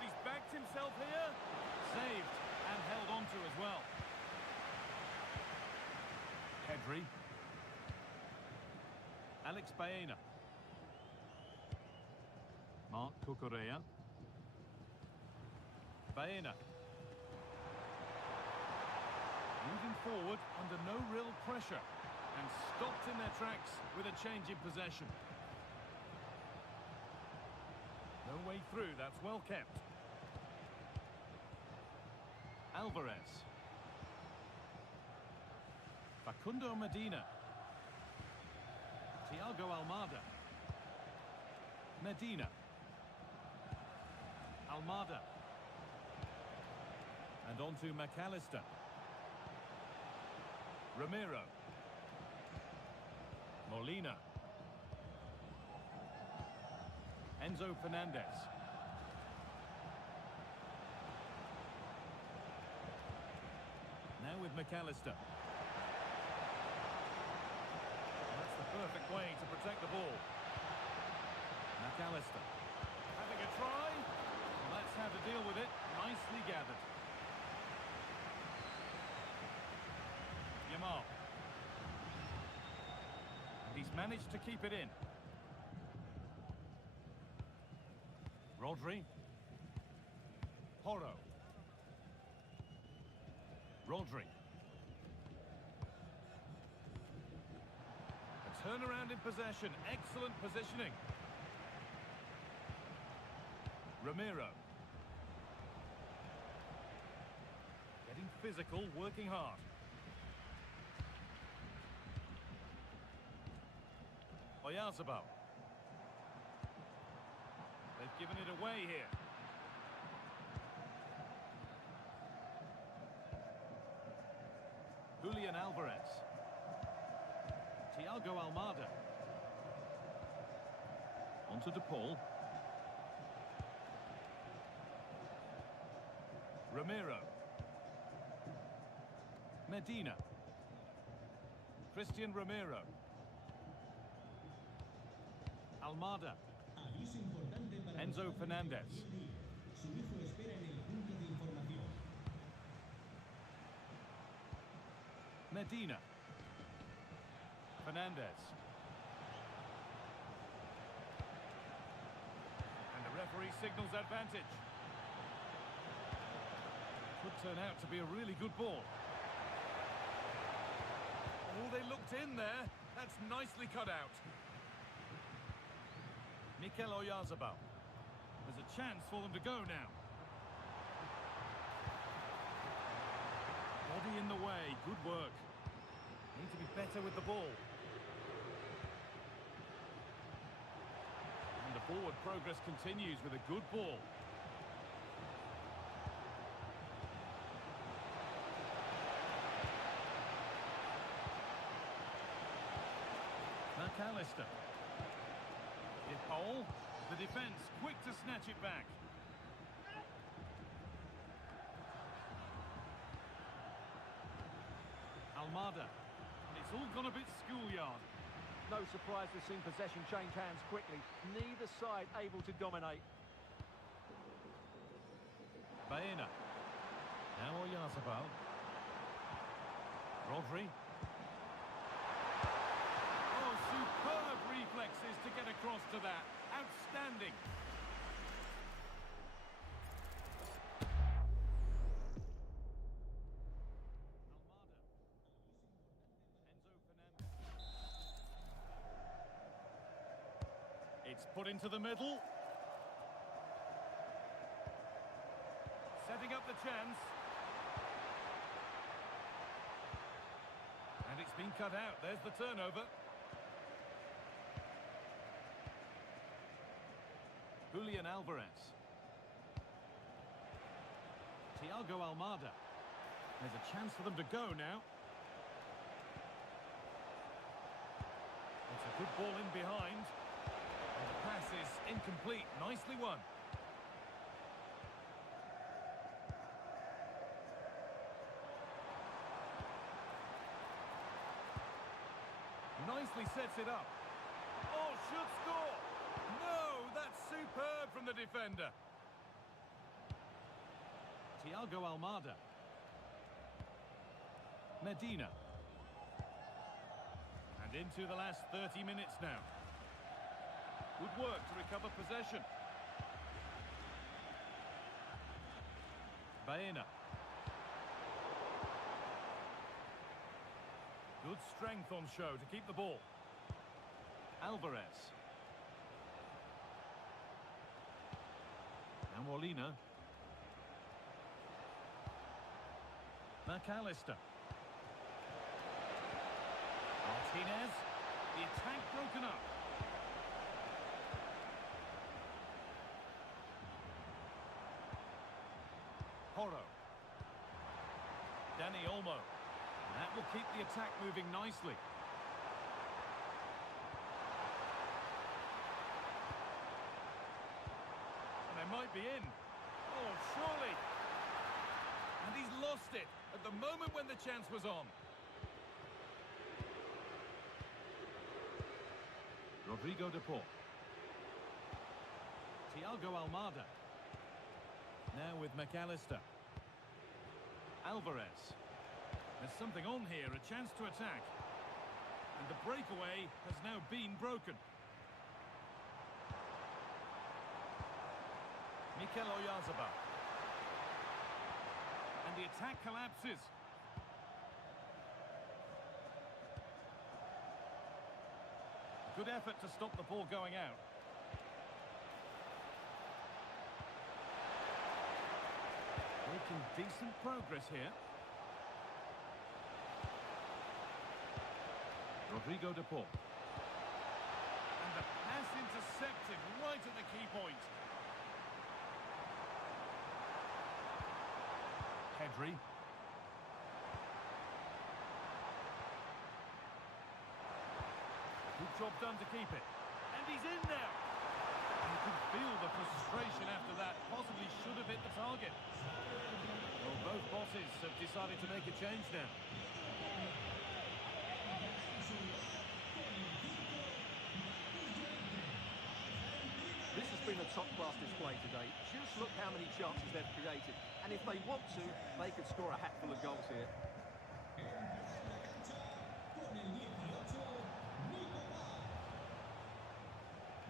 He's backed himself here. Saved and held on to as well. Pedri. Alex Baena. Marc Cucurella. Baena. Moving forward under no real pressure and stopped in their tracks with a change in possession. No way through, that's well kept. Alvarez. Facundo Medina. Thiago Almada. Medina. Almada. And on to McAllister. Ramiro. Molina. Enzo Fernandez. Now with McAllister. That's the perfect way to protect the ball. McAllister. Having a try. Well, that's how to deal with it. Nicely gathered. Yamal. And he's managed to keep it in. Rodri. Porro. Rodri. A turnaround in possession. Excellent positioning. Ramiro. Getting physical, working hard. Oyarzabal. They've given it away here. Julian Alvarez. Thiago Almada. Onto De Paul. Ramiro. Medina. Cristiano Ramiro. Almada. Aviso importante para Enzo los padres Fernandez. de Kiel. Su hijo espera en el punto de información. Medina. Fernandez. And the referee signals advantage. Could turn out to be a really good ball. Oh, they looked in there. That's nicely cut out. Mikel Oyarzabal. There's a chance for them to go now. Body in the way. Good work. Need to be better with the ball. And the forward progress continues with a good ball. McAllister. De Paul. The defence quick to snatch it back. Almada. It's all gone a bit schoolyard. No surprise we've seen possession change hands quickly. Neither side able to dominate. Baena. Now Oyarzabal. Rodri. Oh, superb reflexes to get across to that. Outstanding. It's put into the middle. Setting up the chance. And it's been cut out. There's the turnover. Julian Alvarez. Thiago Almada. There's a chance for them to go now. It's a good ball in behind. And the pass is incomplete. Nicely won. Nicely sets it up. Oh, should score. No, that's superb from the defender. Thiago Almada. Medina. And into the last 30 minutes now. Good work to recover possession. Baena. Good strength on show to keep the ball. Alvarez. Now Molina. McAllister. Martinez. The attack broken up. Porro. Dani Olmo. And that will keep the attack moving nicely. And they might be in. Oh, surely. And he's lost it at the moment when the chance was on. Rodrigo de Paul. Thiago Almada. Now with McAllister. Alvarez. There's something on here, a chance to attack. And the breakaway has now been broken. Mikel Oyarzabal. And the attack collapses. Good effort to stop the ball going out. Making decent progress here. Rodrigo de Paul. And the pass intercepted right at the key point. Pedri. Good job done to keep it. And he's in now. You can feel the frustration after that. Possibly should have hit the target. Well, both bosses have decided to make a change now. This has been a top-class display today. Just look how many chances they've created. And if they want to, they could score a hatful of goals here.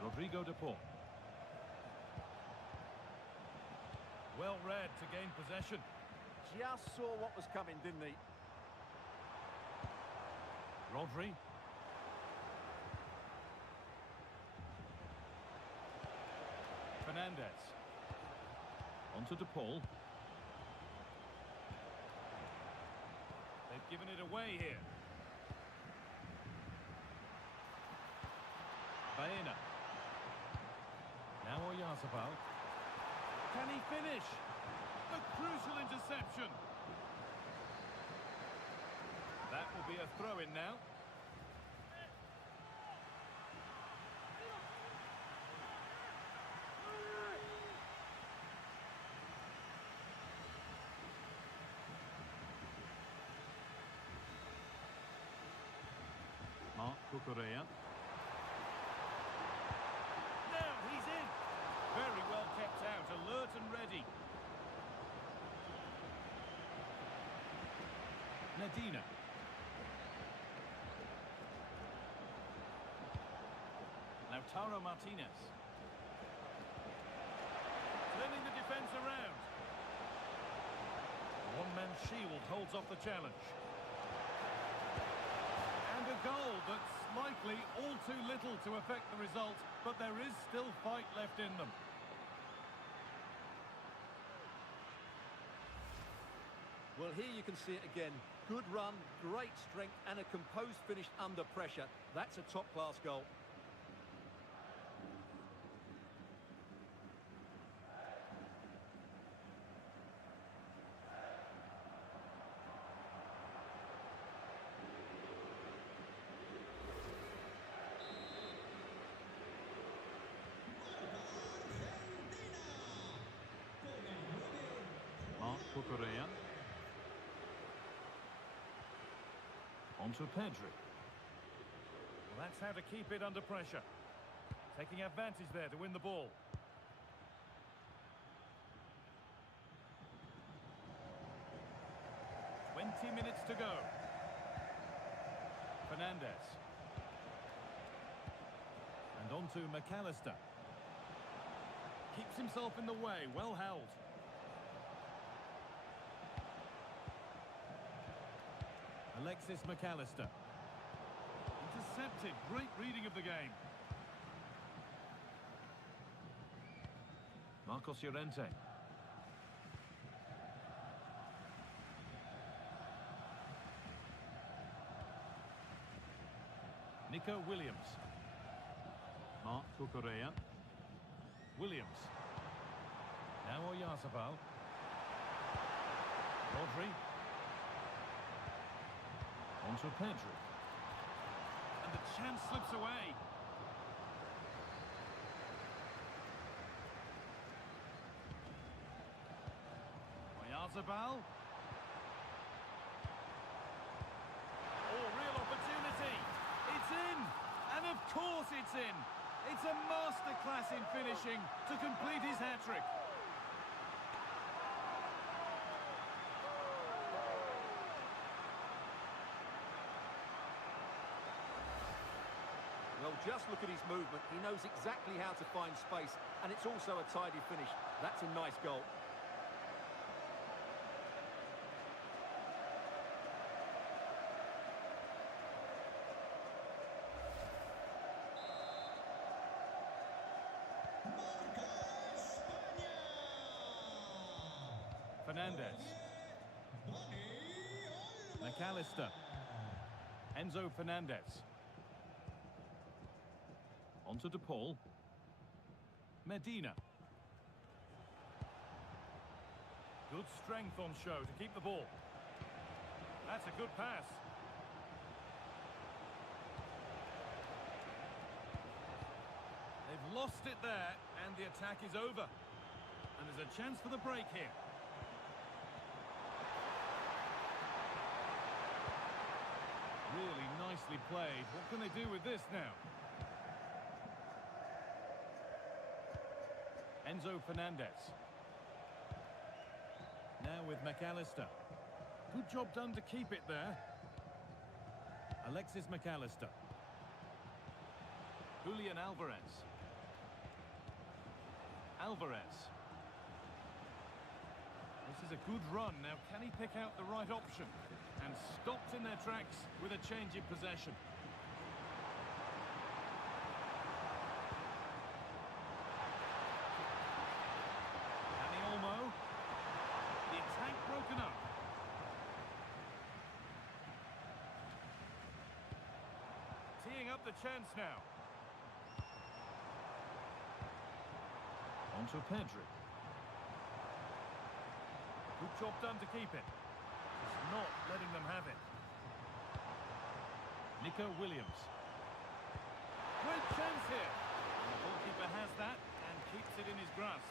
Rodrigo de Paul. Well read to gain possession. Just saw what was coming, didn't he? Rodri. Fernandez. Onto De Paul. They've given it away here. Baena. Now Oyarzabal. Can he finish? A crucial interception. That will be a throw-in now. Cucurella. Now he's in. Very well kept out, alert and ready. Nadina. Lautaro Martinez. Turning the defence around. One-man shield holds off the challenge. And a goal that's likely all too little to affect the result, but there is still fight left in them. Well, here you can see it again. Good run, great strength, and a composed finish under pressure. That's a top-class goal. Cucurella. Onto Pedri. Well, that's how to keep it under pressure. Taking advantage there to win the ball. "20 minutes to go. Fernandez. And onto McAllister. Keeps himself in the way, well held. Alexis McAllister. Intercepted. Great reading of the game. Marcos Llorente. Nico Williams. Marc Cucurella. Williams. Now Oyarzabal. Rodri. Onto Pedri. And the chance slips away. Oyarzabal. Oh, real opportunity. It's in. And of course it's in. It's a masterclass in finishing to complete his hat-trick. Well, just look at his movement. He knows exactly how to find space, and it's also a tidy finish. That's a nice goal. Fernandez. McAllister. Enzo Fernandez. Onto De Paul. Medina. Good strength on show to keep the ball. That's a good pass. They've lost it there, and the attack is over. And there's a chance for the break here. Really nicely played. What can they do with this now? Enzo Fernandez. Now with McAllister. Good job done to keep it there. Alexis McAllister. Julian Alvarez. Alvarez. This is a good run. Now, can he pick out the right option? And stopped in their tracks with a change in possession. Dani Olmo. The attack broken up. Teeing up the chance now. Onto Pedri. Good job done to keep it. Just not letting them have it. Nico Williams. Great chance here. And the goalkeeper has that and keeps it in his grasp.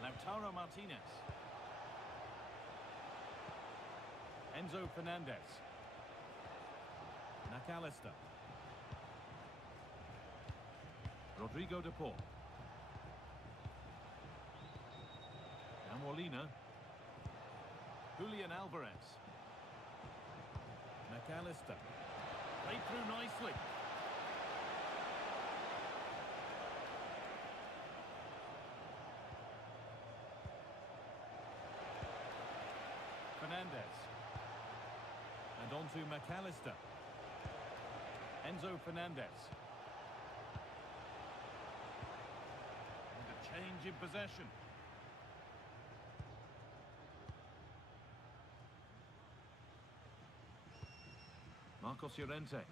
Lautaro Martinez. Enzo Fernandez. McAllister. Rodrigo De Paul. Now Molina. Julian Alvarez. McAllister. Played through nicely. Fernandez. And on to McAllister. Enzo Fernandez. And a change in possession. Marcos Llorente.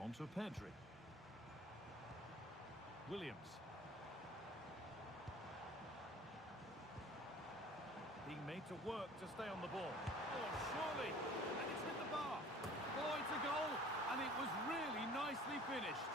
On to Pedri. Williams. Being made to work to stay on the ball. Oh, surely! And it's hit the bar. Oh, it's a goal! And it was really nicely finished.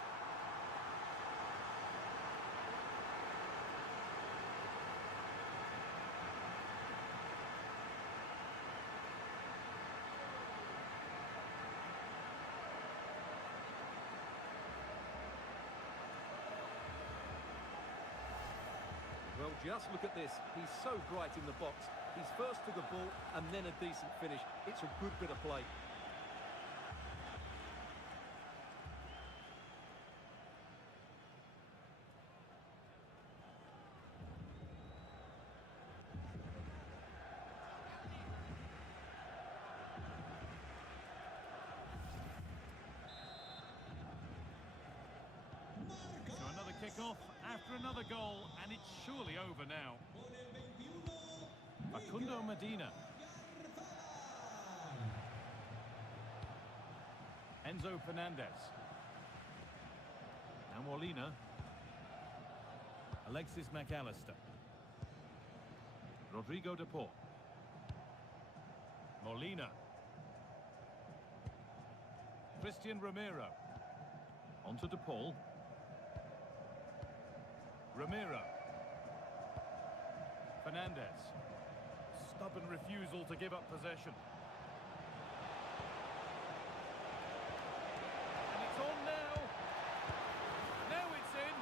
Well, just look at this. He's so bright in the box. He's first to the ball and then a decent finish. It's a good bit of play. So another kick-off after another goal, and it's surely over now. Facundo Medina. Enzo Fernandez. Now Molina. Alexis McAllister. Rodrigo de Paul. Molina. Christian Romero. Onto de Paul. Romero. Fernandez. Stubborn refusal to give up possession. And it's on now. Now it's in.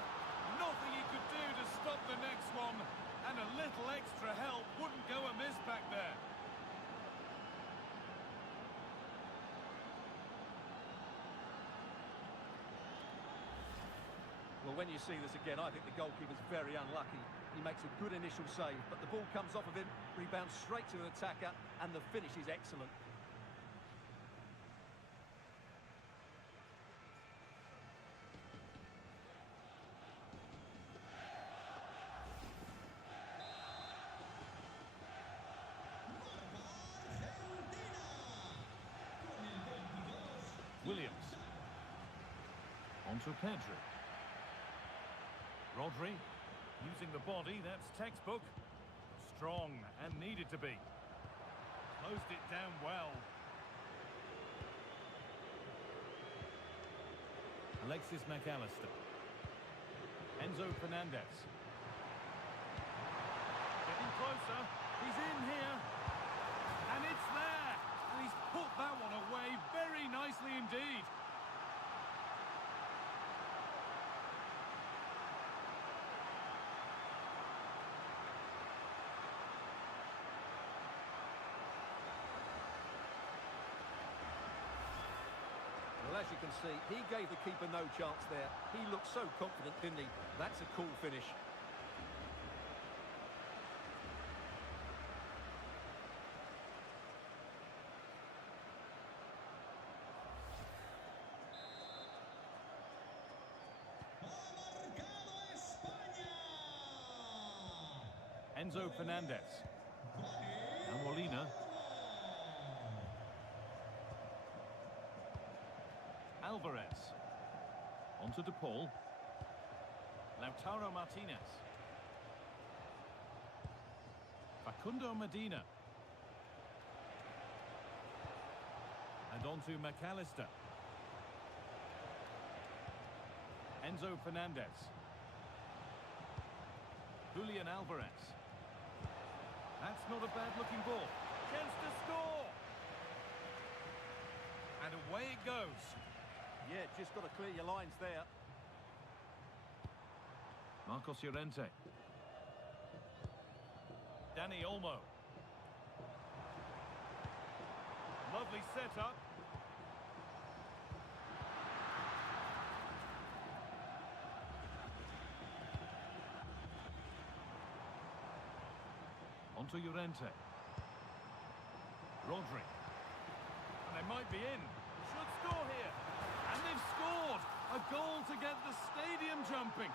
Nothing he could do to stop the next one. And a little extra help wouldn't go amiss back there. Well, when you see this again, I think the goalkeeper's very unlucky. He makes a good initial save, but the ball comes off of him, rebounds straight to an attacker, and the finish is excellent. Williams. Onto Pedri. Rodri. Using the body, that's textbook. Strong and needed to be. Closed it down well. Alexis McAllister. Enzo Fernandez. Getting closer. He's in here. And it's there. And he's put that one away very nicely indeed. Well, as you can see, he gave the keeper no chance there. He looked so confident, didn't he? That's a cool finish. Enzo Fernandez. And Molina. Alvarez. Onto de Paul. Lautaro Martinez. Facundo Medina. And onto McAllister. Enzo Fernandez. Julian Alvarez. That's not a bad-looking ball. Chance to score! And away it goes. Yeah, just got to clear your lines there. Marcos Llorente. Dani Olmo. Lovely setup. Onto Llorente. Rodri. And they might be in. Should score here. And they've scored! A goal to get the stadium jumping.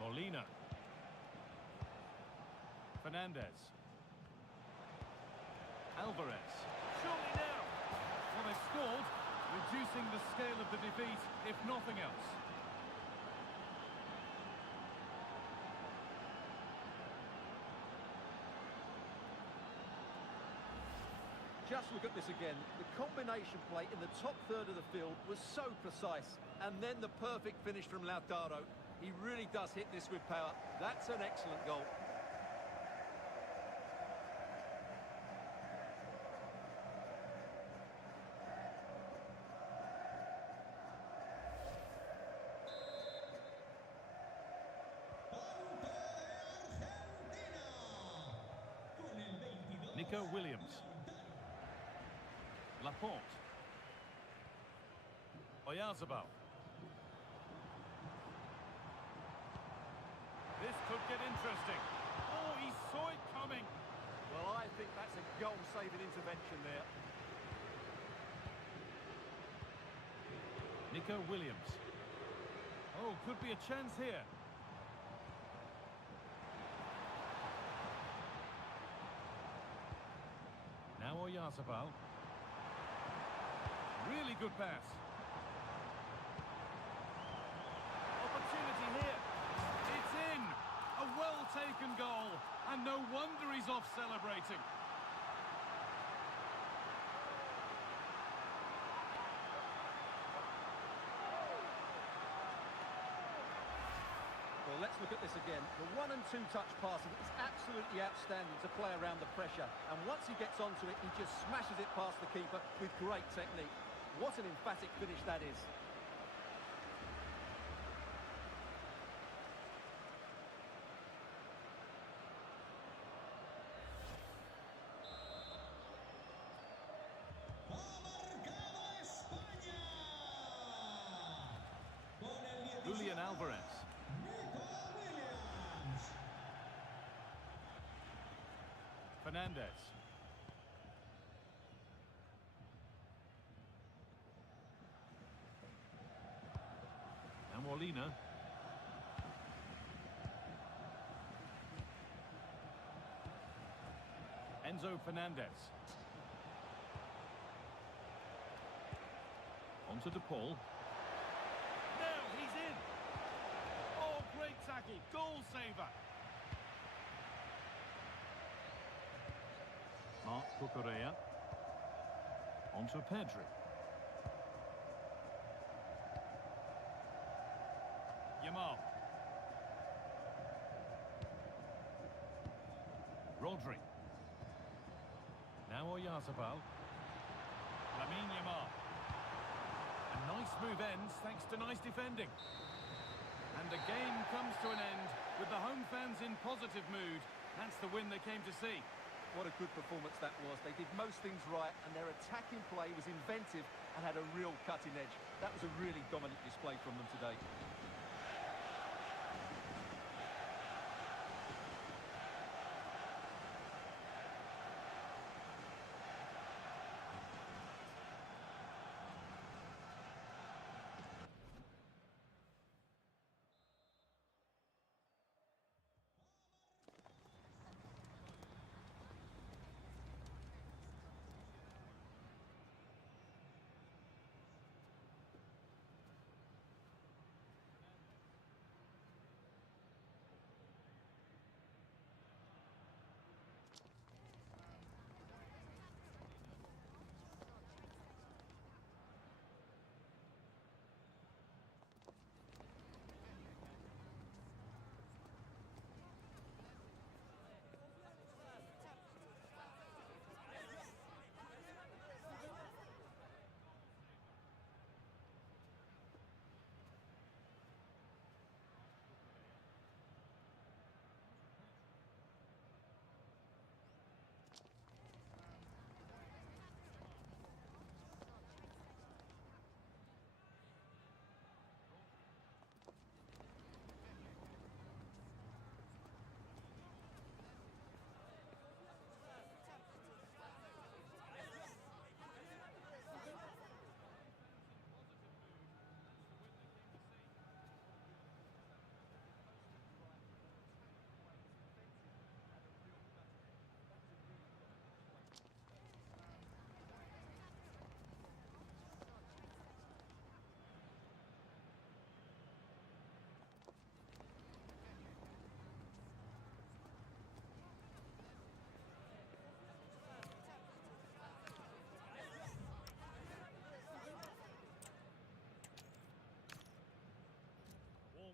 Molina. Fernandez. Alvarez. Surely now. Well, they've scored, reducing the scale of the defeat, if nothing else. Just look at this again. The combination play in the top third of the field was so precise. And then the perfect finish from Lautaro. He really does hit this with power. That's an excellent goal. Nico Williams. Laporte. Oyarzabal. This could get interesting. Oh, he saw it coming. Well, I think that's a goal-saving intervention there. Nico Williams. Oh, could be a chance here. Now Oyarzabal. Really good pass. Opportunity here. It's in. A well-taken goal. And no wonder he's off celebrating. Well, let's look at this again. The 1- and 2-touch passing is absolutely outstanding to play around the pressure. And once he gets onto it, he just smashes it past the keeper with great technique. What an emphatic finish that is. Ha marcado España. Con el 17, Julian Alvarez. Nico Williams. Fernandez. And Molina. Enzo Fernandez. On to DePaul. Now he's in. Oh, great tackle. Goal saver. Marc Cucurella. On to Pedri. Yamal. Rodri. Now Oyarzabal. Lamine Yamal. A nice move ends thanks to nice defending. And the game comes to an end with the home fans in positive mood. That's the win they came to see. What a good performance that was. They did most things right, and their attacking play was inventive and had a real cutting edge. That was a really dominant display from them today.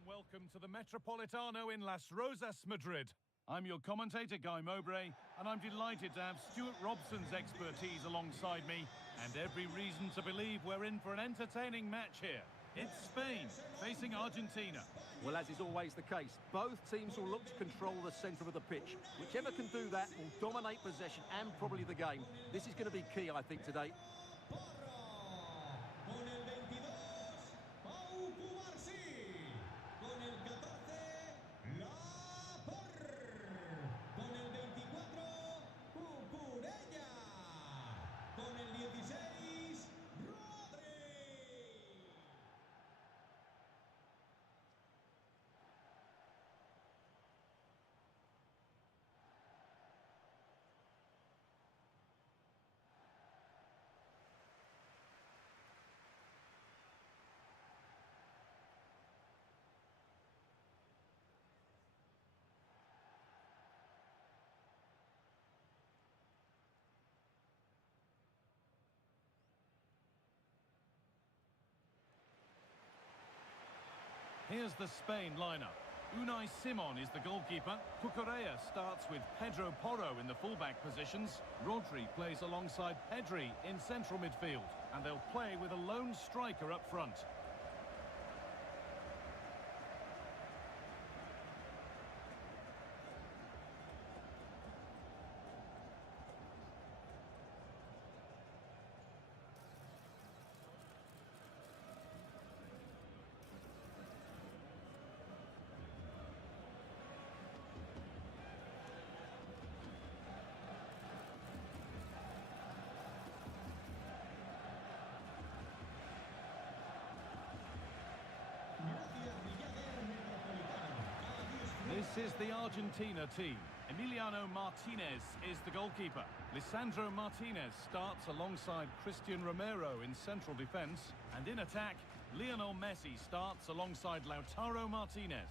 Welcome to the Metropolitano in Las Rosas, Madrid. I'm your commentator, Guy Mowbray, and I'm delighted to have Stuart Robson's expertise alongside me, and every reason to believe we're in for an entertaining match here. It's Spain facing Argentina. Well, as is always the case, both teams will look to control the centre of the pitch. Whichever can do that will dominate possession and probably the game. This is going to be key, I think, today. Here's the Spain lineup. Unai Simon is the goalkeeper. Cucurella starts with Pedro Porro in the fullback positions. Rodri plays alongside Pedri in central midfield. And they'll play with a lone striker up front. This is the Argentina team. Emiliano Martinez is the goalkeeper. Lisandro Martinez starts alongside Cristiano Romero in central defence. And in attack, Lionel Messi starts alongside Lautaro Martinez.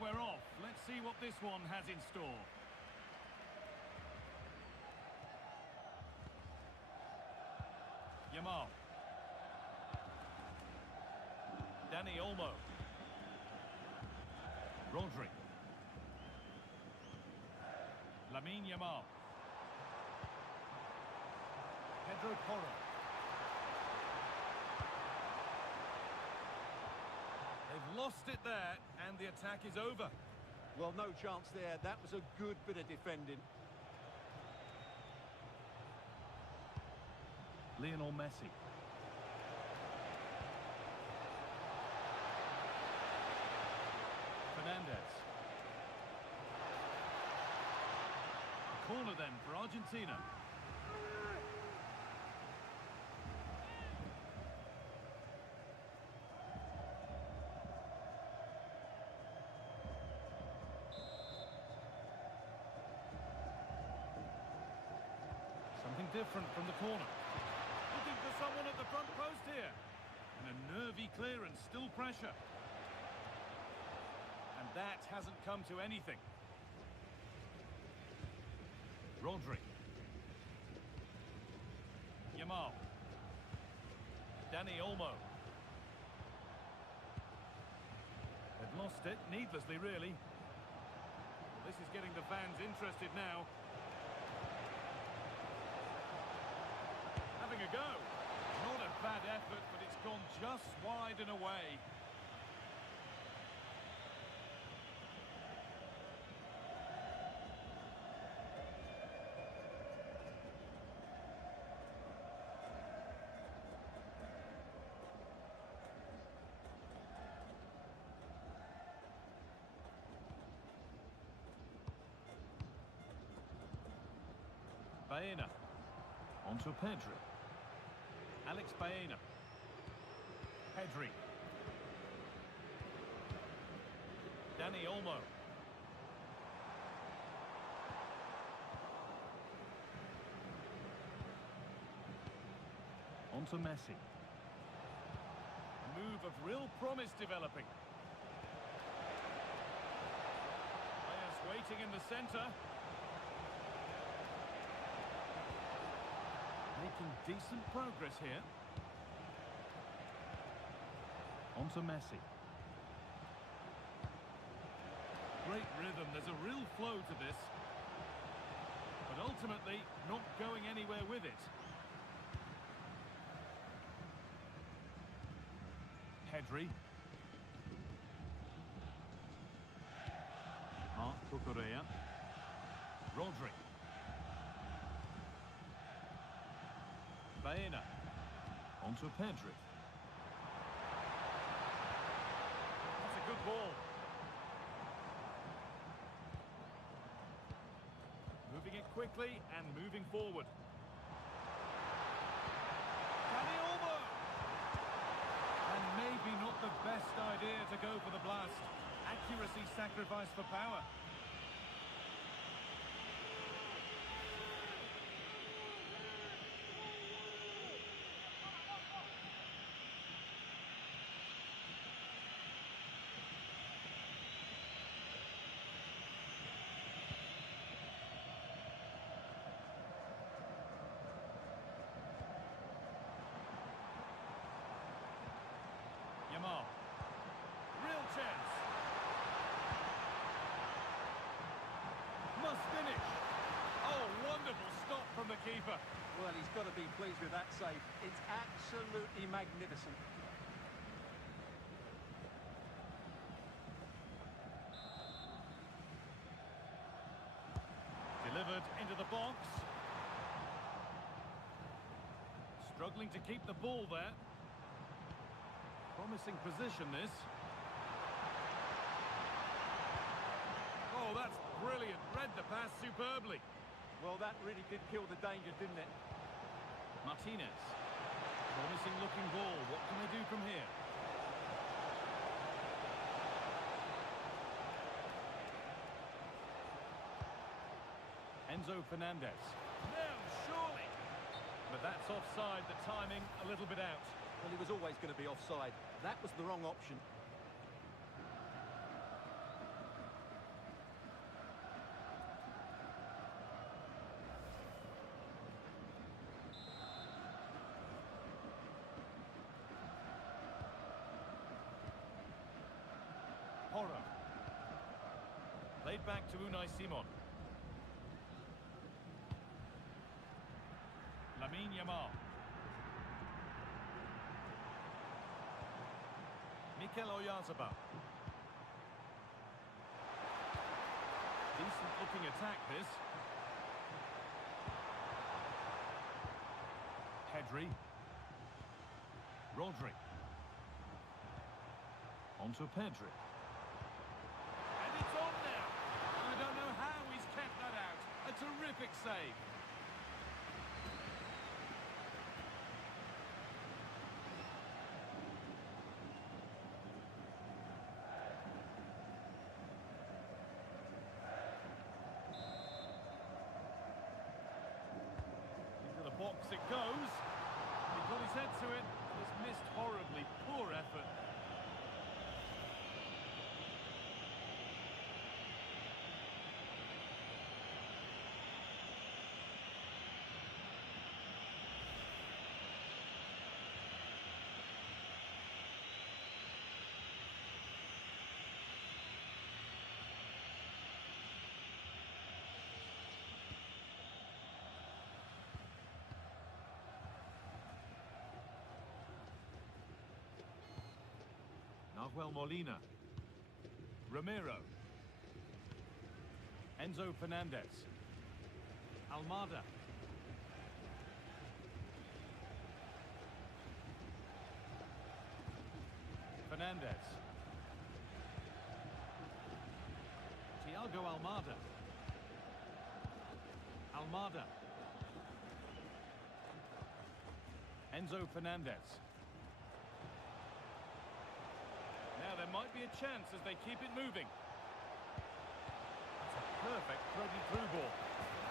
We're off. Let's see what this one has in store. Yamal. Dani Olmo. Rodri. Lamine Yamal. Pedro Porro. They've lost it there, and the attack is over. Well, no chance there. That was a good bit of defending. Lionel Messi. Fernandez. Corner then for Argentina. Something different from the corner. Looking for someone at the front post here. And a nervy clearance, still pressure. And that hasn't come to anything. Rodri. Yamal. Dani Olmo. They've lost it, needlessly really. Well, this is getting the fans interested now. Having a go. Not a bad effort, but it's gone just wide and away. Baena. Onto Pedri. Alex Baena. Pedri. Dani Olmo. Onto Messi. A move of real promise developing. Players waiting in the centre. Making decent progress here. Onto Messi. Great rhythm, there's a real flow to this. But ultimately, not going anywhere with it. Pedri. Marc Cucurella. Rodri. Baena. Onto Pedri. That's a good ball. Moving it quickly and moving forward. Dani Olmo! And maybe not the best idea to go for the blast. Accuracy sacrificed for power. keeper. Well, he's got to be pleased with that save. It's absolutely magnificent. Delivered into the box. Struggling to keep the ball there. Promising position, this. Oh, that's brilliant. Read the pass superbly. Well, that really did kill the danger, didn't it? Martinez. Promising looking ball. What can they do from here? Enzo Fernandez. No, surely. But that's offside. The timing a little bit out. Well, he was always going to be offside. That was the wrong option. Horror. Played back to Unai Simon. Lamine Yamal. Mikel Oyarzabal. Decent looking attack, this. Pedri. Rodri. On to Pedri. And it's on now. I don't know how he's kept that out. A terrific save. Box it goes. He got his head to it. It's missed horribly. Poor effort. Nahuel Molina. Romero. Enzo Fernandez. Almada. Fernandez. Thiago Almada. Almada. Enzo Fernandez. Now there might be a chance as they keep it moving. That's a perfect threaded through ball.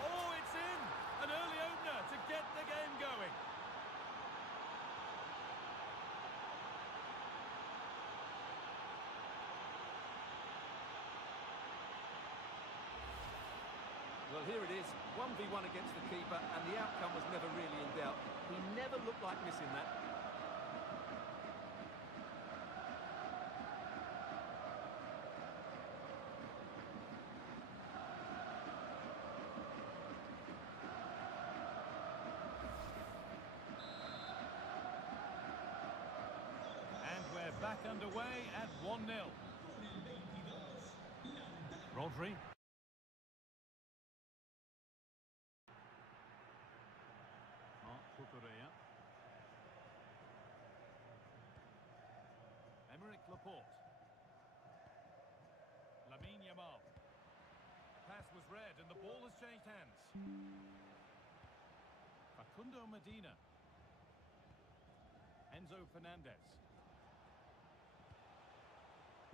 Oh, it's in! An early opener to get the game going. Well, here it is, 1v1 against the keeper, and the outcome was never really in doubt. He never looked like missing that. Back underway at 1-0. Rodri. Marc Cucurella. Emerick Laporte. Lamine Yamal. The pass was read and the ball has changed hands. Facundo Medina. Enzo Fernandez.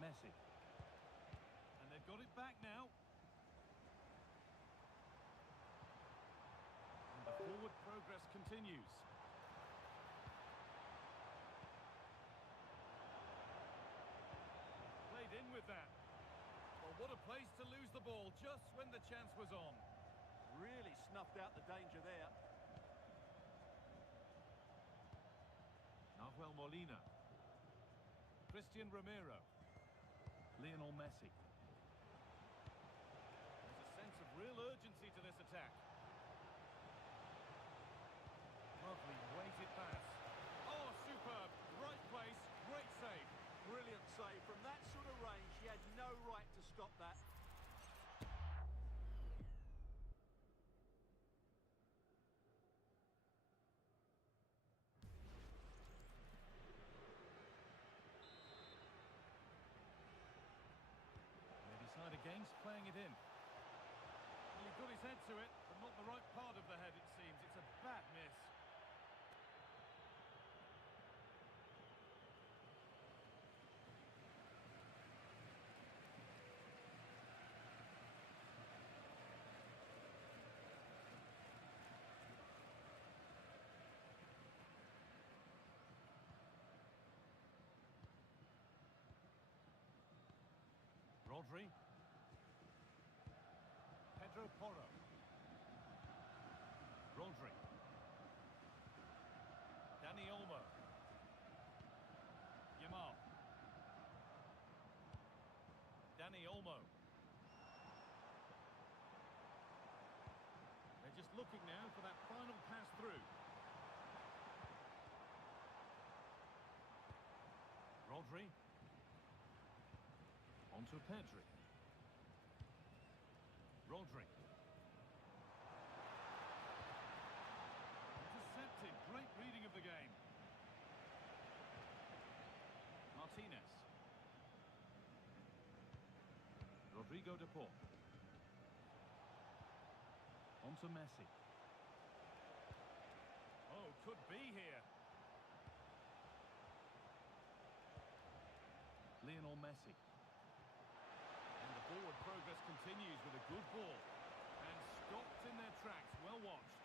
Messi. And they've got it back now. And the forward progress continues. Played in with that. Well, what a place to lose the ball just when the chance was on. Really snuffed out the danger there. Nahuel Molina. Cristiano Ronaldo. Lionel Messi. There's a sense of real urgency to this attack. defence playing it in. Well, he got his head to it, but not the right part of the head, it seems. It's a bad miss. Rodri. Pedro Porro. Rodri. Dani Olmo. Yamal. Dani Olmo. They're just looking now for that final pass through. Rodri. Onto Pedri. Rodri. Intercepted. Great reading of the game. Martinez. Rodrigo de Paul. Onto Messi. Oh, could be here. Lionel Messi. And the forward progress continues with a good ball. And stopped in their tracks. Well watched.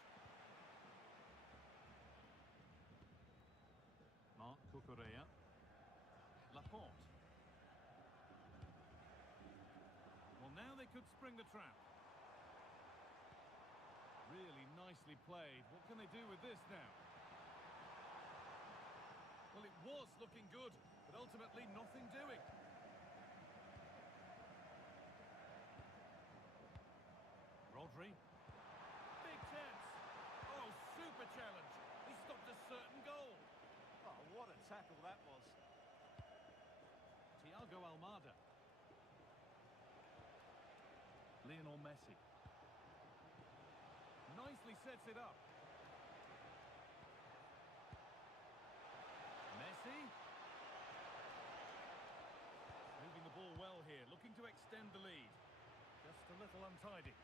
Marc Cucurella. Laporte. Well, now they could spring the trap. Really nicely played. What can they do with this now? Well, it was looking good, but ultimately nothing doing. Rodri. Big chance. Oh, super challenge. He stopped a certain goal. Oh, what a tackle that was. Thiago Almada. Lionel Messi. Nicely sets it up. Messi. Moving the ball well here, looking to extend the lead. Just a little untidy.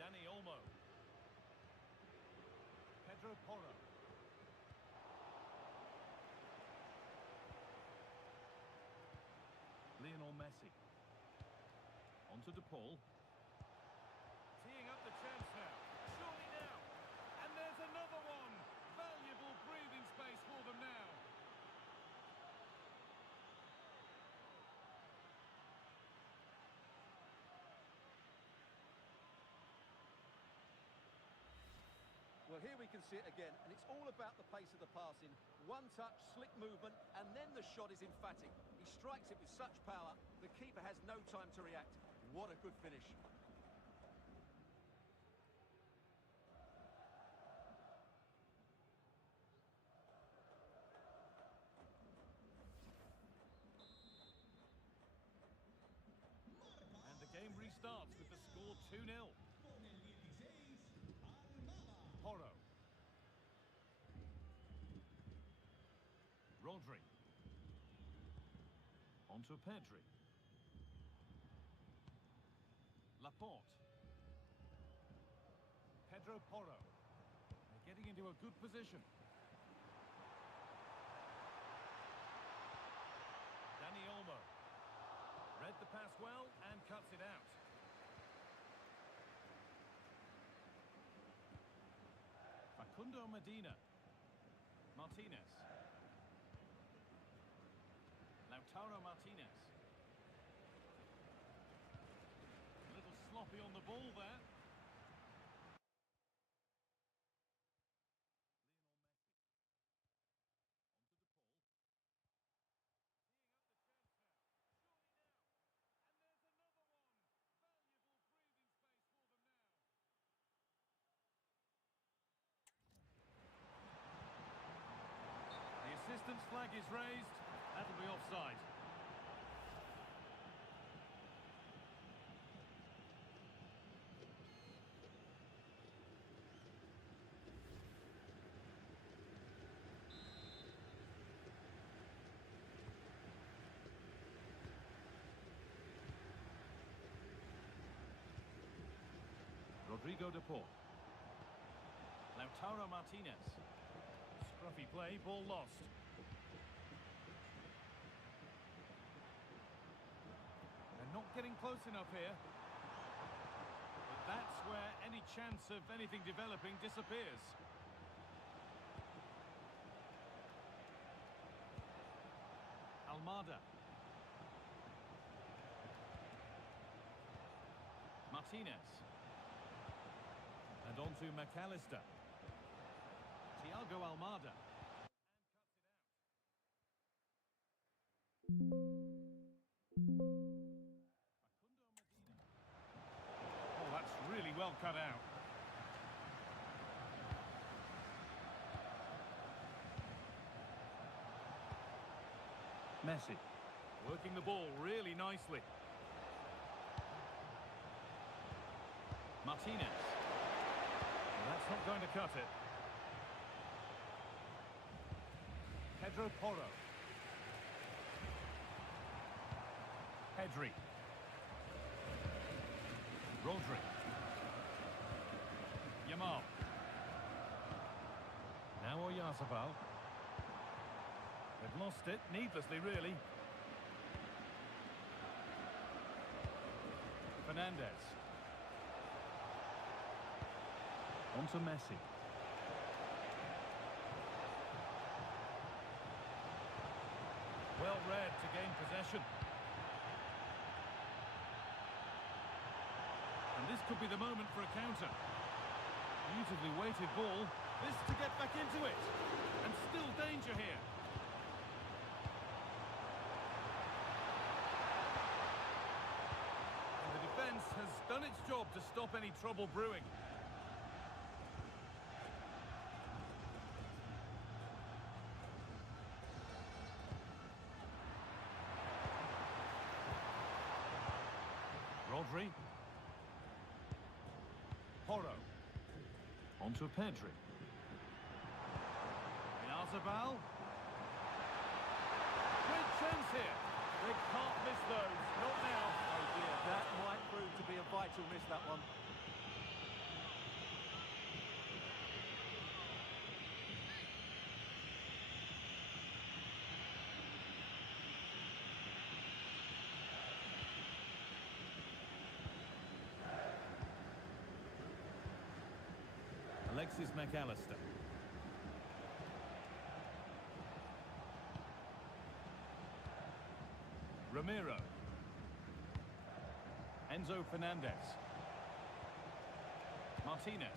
Dani Olmo. Pedro Porro. Lionel Messi. Onto De Paul. Teeing up the chance now. Surely now. And there's another one. Valuable breathing space for them now. Well, here we can see it again, and it's all about the pace of the passing. One touch, slick movement, and then the shot is emphatic. He strikes it with such power, the keeper has no time to react. What a good finish. And the game restarts with the score 2-0. Con el 16, Almada. Porro. Rodri. Onto Pedri. Laporte. Pedro Porro. They're getting into a good position. Dani Olmo. Read the pass well and cuts it out. Facundo Medina. Martinez. Lautaro Martinez. A little sloppy on the ball there. The assistant's flag is raised. That'll be offside. Rodrigo de Paul. Lautaro Martinez. Scruffy play, ball lost. They're not getting close enough here. But that's where any chance of anything developing disappears. Almada. Martinez. And on to McAllister. Thiago Almada. Oh, that's really well cut out. Messi. Working the ball really nicely. Martinez. That's not going to cut it. Pedro Porro. Pedri. Rodri. Yamal. Now Oyarzabal. They've lost it, needlessly really. Fernandez. On to Messi. Well read to gain possession. And this could be the moment for a counter. Beautifully weighted ball. This to get back into it. And still danger here. And the defence has done its job to stop any trouble brewing. Rodri. Porro. On to Pedri. Oyarzabal. Great chance here. They can't miss those. Not now. Oh dear, that might prove to be a vital miss, that one. Alexis McAllister. Ramiro. Enzo Fernandez. Martinez.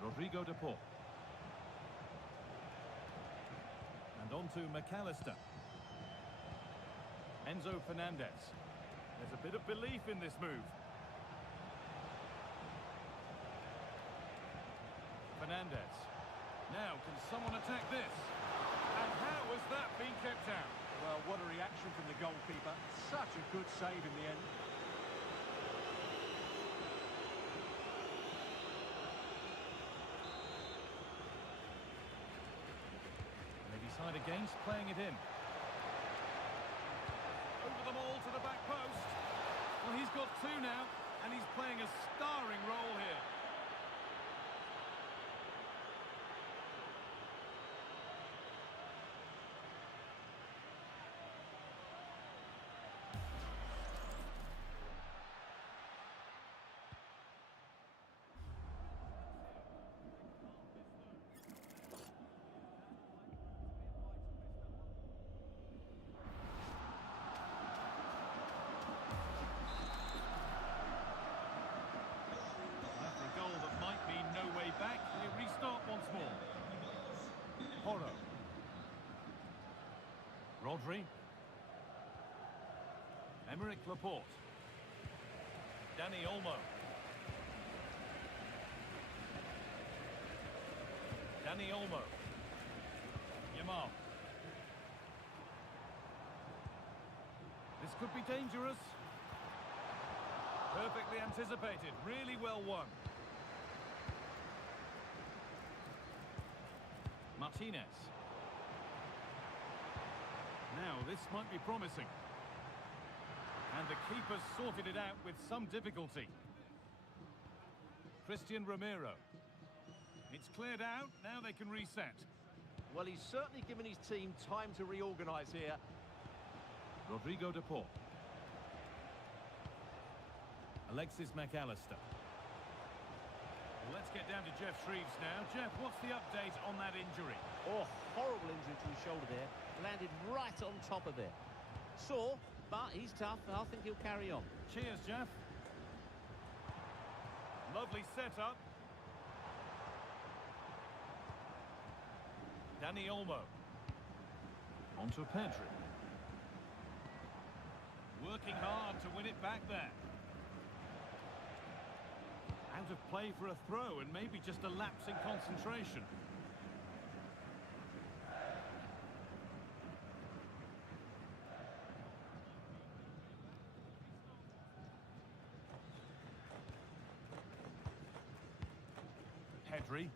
Rodrigo de Paul. And on to McAllister. Enzo Fernandez. There's a bit of belief in this move. Fernandez. Now, can someone attack this? And how has that been kept out? Well, what a reaction from the goalkeeper. Such a good save in the end. They decide against playing it in. Over them all to the back post. Well, he's got two now, and he's playing a starring role here. Back, they restart once more. Porro. Rodri. Emerick Laporte. Dani Olmo. Dani Olmo. Yamal. This could be dangerous. Perfectly anticipated, really well won. Martinez. Now, this might be promising. And the keeper's sorted it out with some difficulty. Christian Romero. It's cleared out, now they can reset. Well, he's certainly given his team time to reorganise here. Rodrigo de Paul. Alexis McAllister. Well, let's get down to Jeff Shreves now. Jeff, what's the update on that injury? Oh, horrible injury to his shoulder there. Landed right on top of it. Sore, but he's tough, and I think he'll carry on. Cheers, Jeff. Lovely setup. Dani Olmo. On to Pedri. Working hard to win it back there. Out of play for a throw and maybe just a lapse in concentration. Pedri.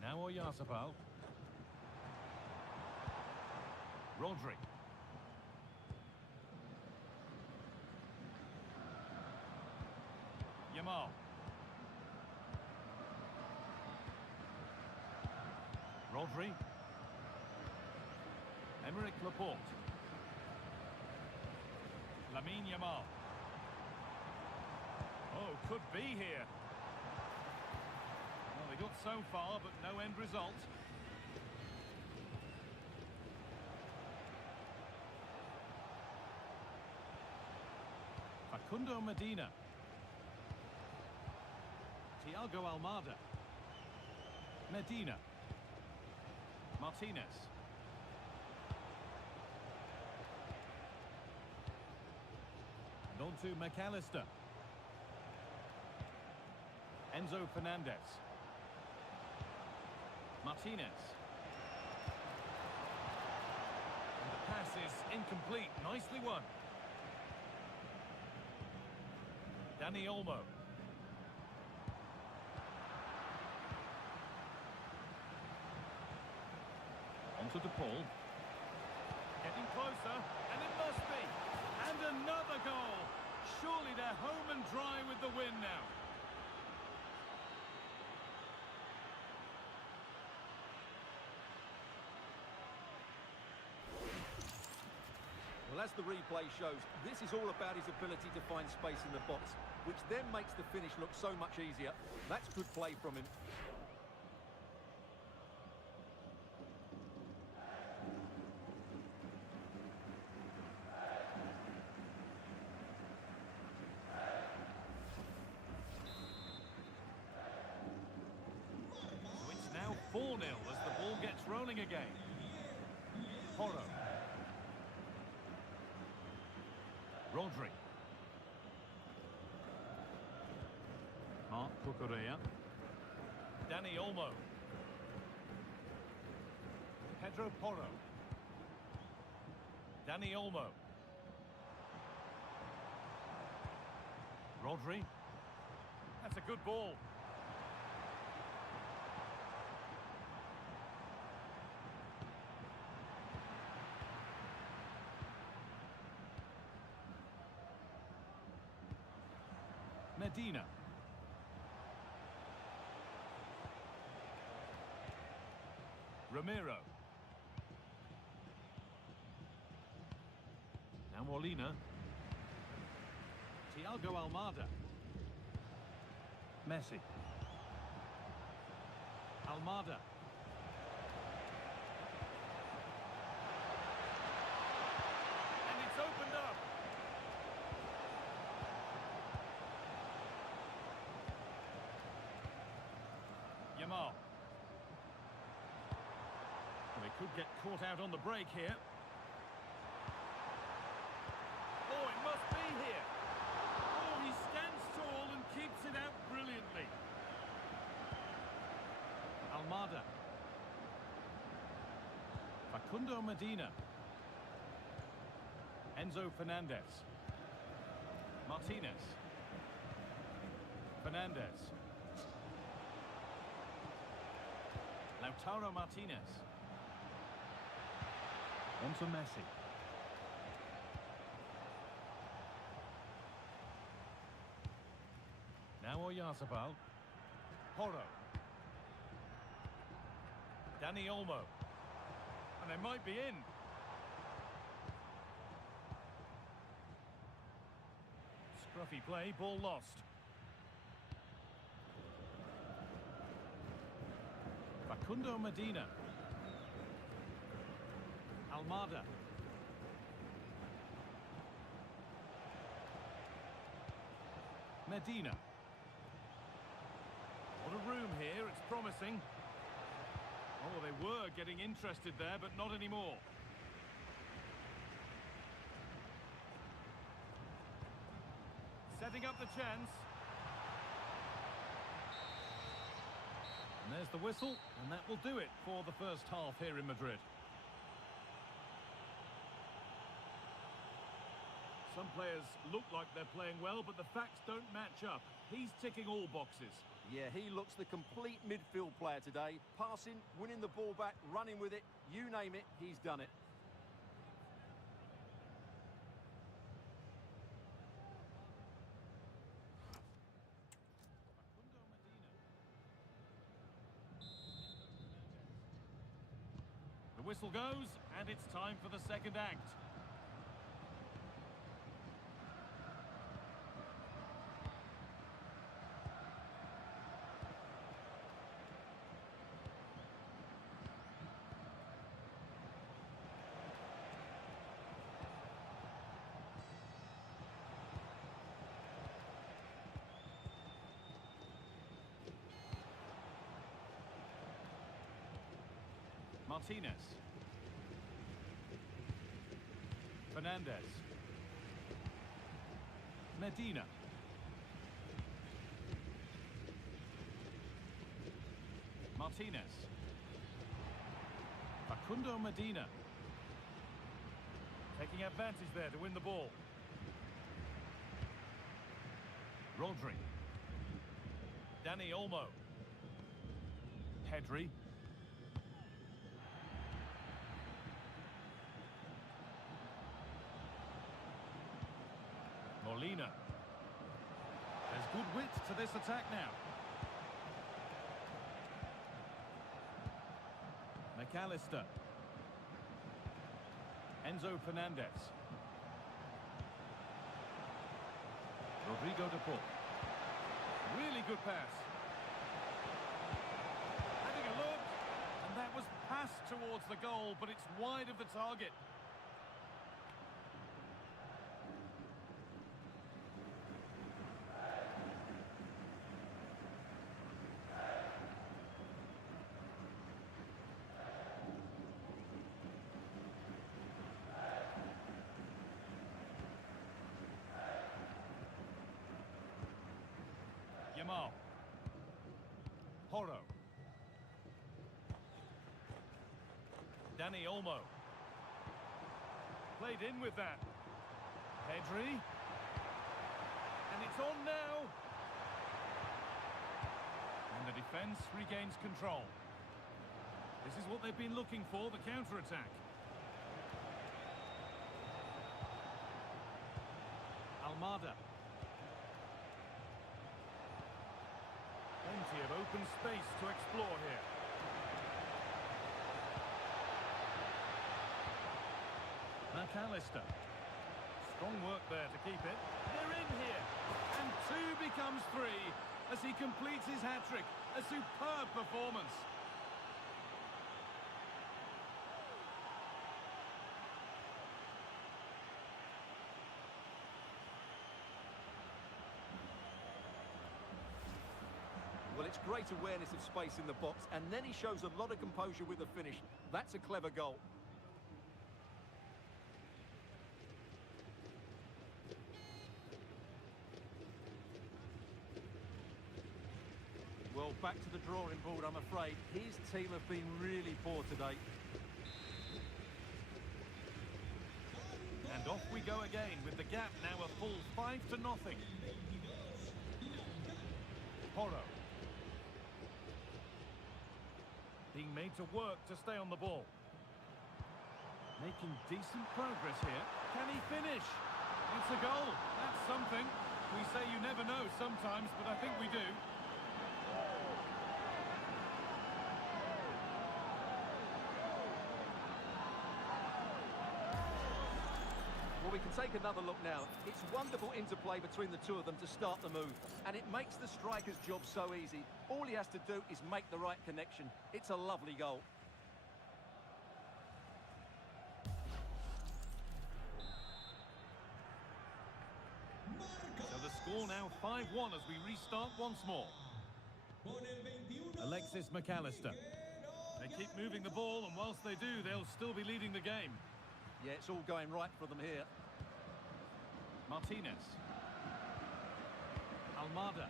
Now Oyarzabal. Rodri. Yamal. Rodri. Emerick Laporte. Lamine Yamal. Oh, could be here. Well, they got so far, but no end result. Facundo Medina. Thiago Almada. Medina. Martinez. And on to McAllister. Enzo Fernandez. Martinez. And the pass is incomplete. Nicely won. Dani Olmo. On to De Paul. Getting closer, and it must be. And another goal. Surely they're home and dry with the win now. Well, as the replay shows, this is all about his ability to find space in the box, which then makes the finish look so much easier. That's good play from him. So it's now 4-0 as the ball gets rolling again. Porro. Rodri. Marc Cucurella. Dani Olmo. Pedro Porro. Dani Olmo. Rodri. That's a good ball. Medina. Romero. Now Molina. Thiago Almada. Messi. Almada. And it's opened up. Yamal. They could get caught out on the break here. Oh, it must be here. Oh, he stands tall and keeps it out brilliantly. Almada. Facundo Medina. Enzo Fernandez. Martinez. Fernandez. Lautaro Martinez. On to Messi. Now Oyarzabal. Porro. Dani Olmo. And they might be in. Scruffy play, ball lost. Facundo Medina. Almada. Medina. What a room here, it's promising. Oh, they were getting interested there, but not anymore. Setting up the chance. And there's the whistle, and that will do it for the first half here in Madrid. Some players look like they're playing well, but the facts don't match up. He's ticking all boxes. Yeah, he looks the complete midfield player today. Passing, winning the ball back, running with it, you name it, he's done it. The whistle goes, and it's time for the second act. Martinez. Fernandez. Medina. Martinez. Facundo Medina. Taking advantage there to win the ball. Rodri. Dani Olmo. Pedri. Molina. There's good wit to this attack now. McAllister. Enzo Fernandez. Rodrigo de Paul. Really good pass. Having a look, and that was passed towards the goal, but it's wide of the target. Yamal. Porro. Dani Olmo. Played in with that. Pedri. And it's on now. And the defence regains control. This is what they've been looking for, the counter-attack. Almada. Plenty of open space to explore here. McAllister. Strong work there to keep it. They're in here. And 2 becomes 3 as he completes his hat-trick. A superb performance. Well, it's great awareness of space in the box, and then he shows a lot of composure with the finish. That's a clever goal. Well, back to the drawing board, I'm afraid. His team have been really poor today. And off we go again, with the gap now a full 5-0. Porro. Being made to work to stay on the ball. Making decent progress here. Can he finish? It's a goal. That's something. We say you never know sometimes, but I think we do. Well, we can take another look now. It's wonderful interplay between the two of them to start the move, and it makes the striker's job so easy. All he has to do is make the right connection. It's a lovely goal. So the score now 5-1 as we restart once more. Alexis McAllister. They keep moving the ball, and whilst they do, they'll still be leading the game. Yeah, it's all going right for them here. Martinez. Almada.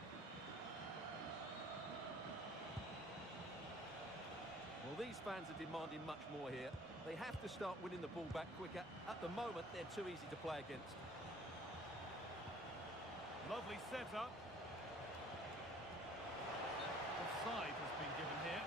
Well, these fans are demanding much more here. They have to start winning the ball back quicker. At the moment, they're too easy to play against. Lovely setup. Offside has been given here.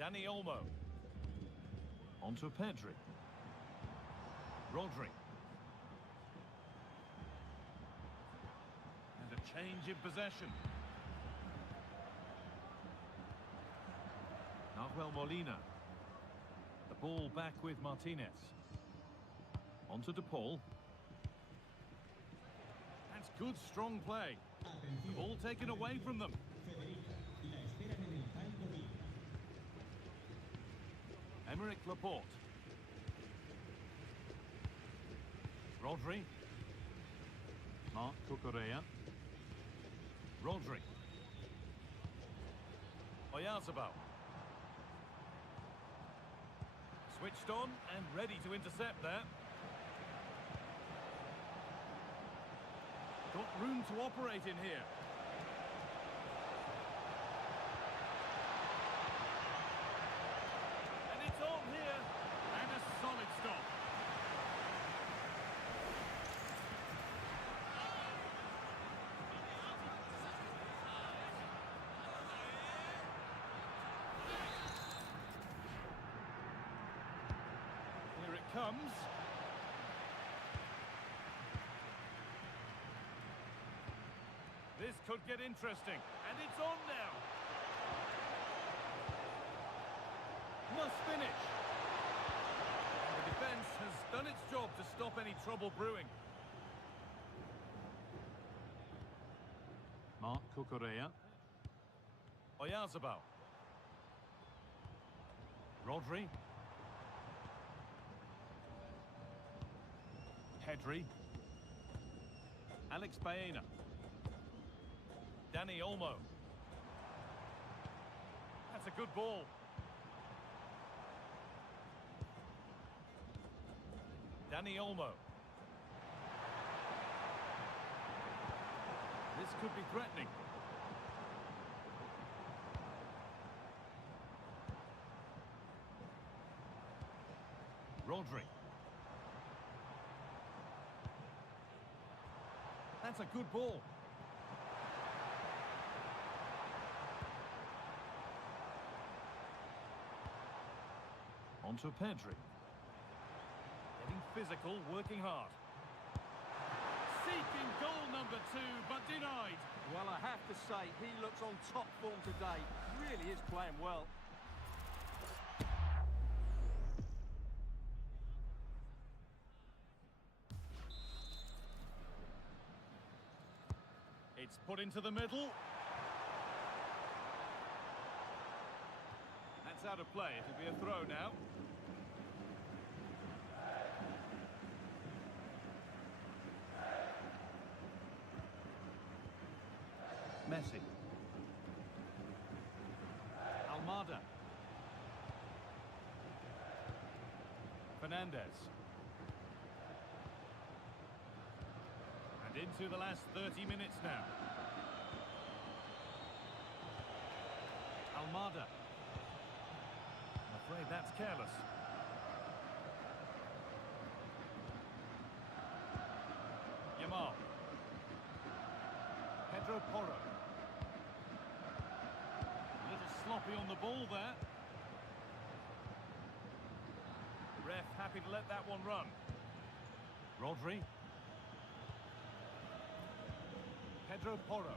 Dani Olmo. Onto Pedri. Rodri. And a change in possession. Nahuel Molina. The ball back with Martinez. Onto De Paul. That's good, strong play. The ball taken away from them. Emerick Laporte. Rodri. Marc Cucurella. Rodri. Oyarzabal. Switched on and ready to intercept there. Got room to operate in here. And it's on here. And a solid stop. Here it comes. This could get interesting, and it's on now. Must finish. And the defence has done its job to stop any trouble brewing. Marc Cucurella. Oyarzabal. Rodri. Pedri. Alex Baena. Dani Olmo. That's a good ball. Dani Olmo. This could be threatening. Rodri. That's a good ball. Onto Pedri. Getting physical, working hard. Seeking goal number 2, but denied. Well, I have to say, he looks on top form today. Really is playing well. It's put into the middle. That's out of play. It'll be a throw now. Messi. Almada. Fernandez. And into the last 30 minutes now. Almada. A afraid that's careless. Yamal. Pedro Porro. A little sloppy on the ball there. Ref happy to let that one run. Rodri. Pedro Porro.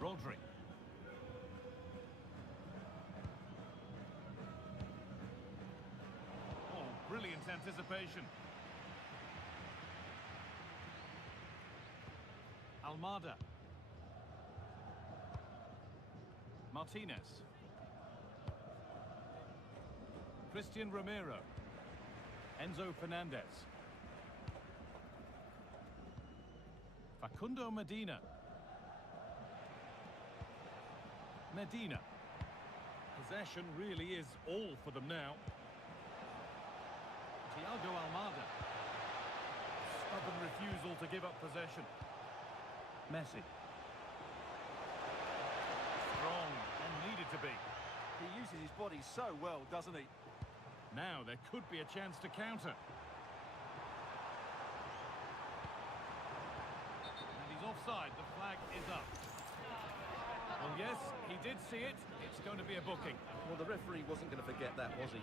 Rodri. Oh, brilliant anticipation. Almada. Martinez. Christian Romero. Enzo Fernandez. Facundo Medina. Medina. Possession really is all for them now. Thiago Almada. Stubborn refusal to give up possession. Messi. Strong and needed to be. He uses his body so well, doesn't he? Now there could be a chance to counter. And he's offside. The flag is up. Well, yes, he did see it. It's going to be a booking. Well, the referee wasn't going to forget that, was he?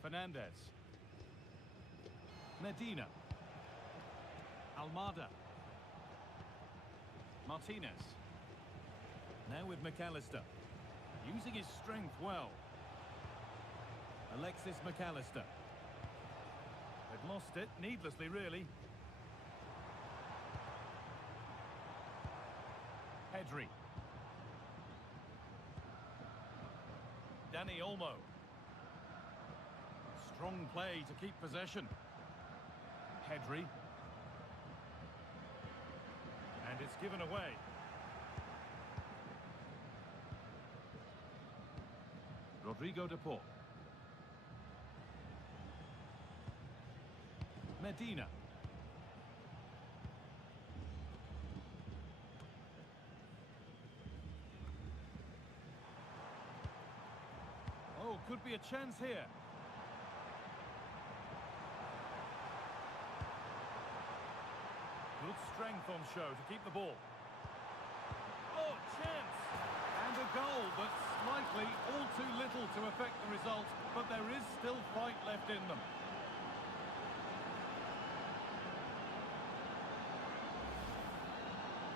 Fernandez. Medina. Almada. Martinez. Now with McAllister. Using his strength well. Alexis McAllister. They've lost it, needlessly really. Pedri. Dani Olmo. Strong play to keep possession. Pedri. And it's given away. Rodrigo de Paul. Medina. Oh, could be a chance here. Good strength on show to keep the ball. Oh, chance! And a goal, but slightly all too little to affect the result, but there is still fight left in them.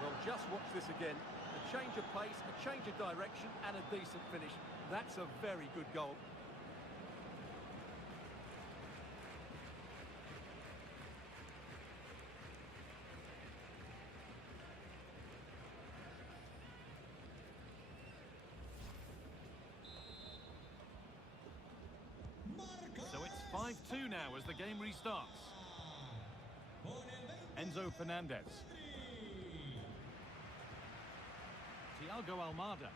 Well, just watch this again. A change of pace, a change of direction, and a decent finish. That's a very good goal. So it's 5-2 now as the game restarts. Enzo Fernandez. Thiago Almada.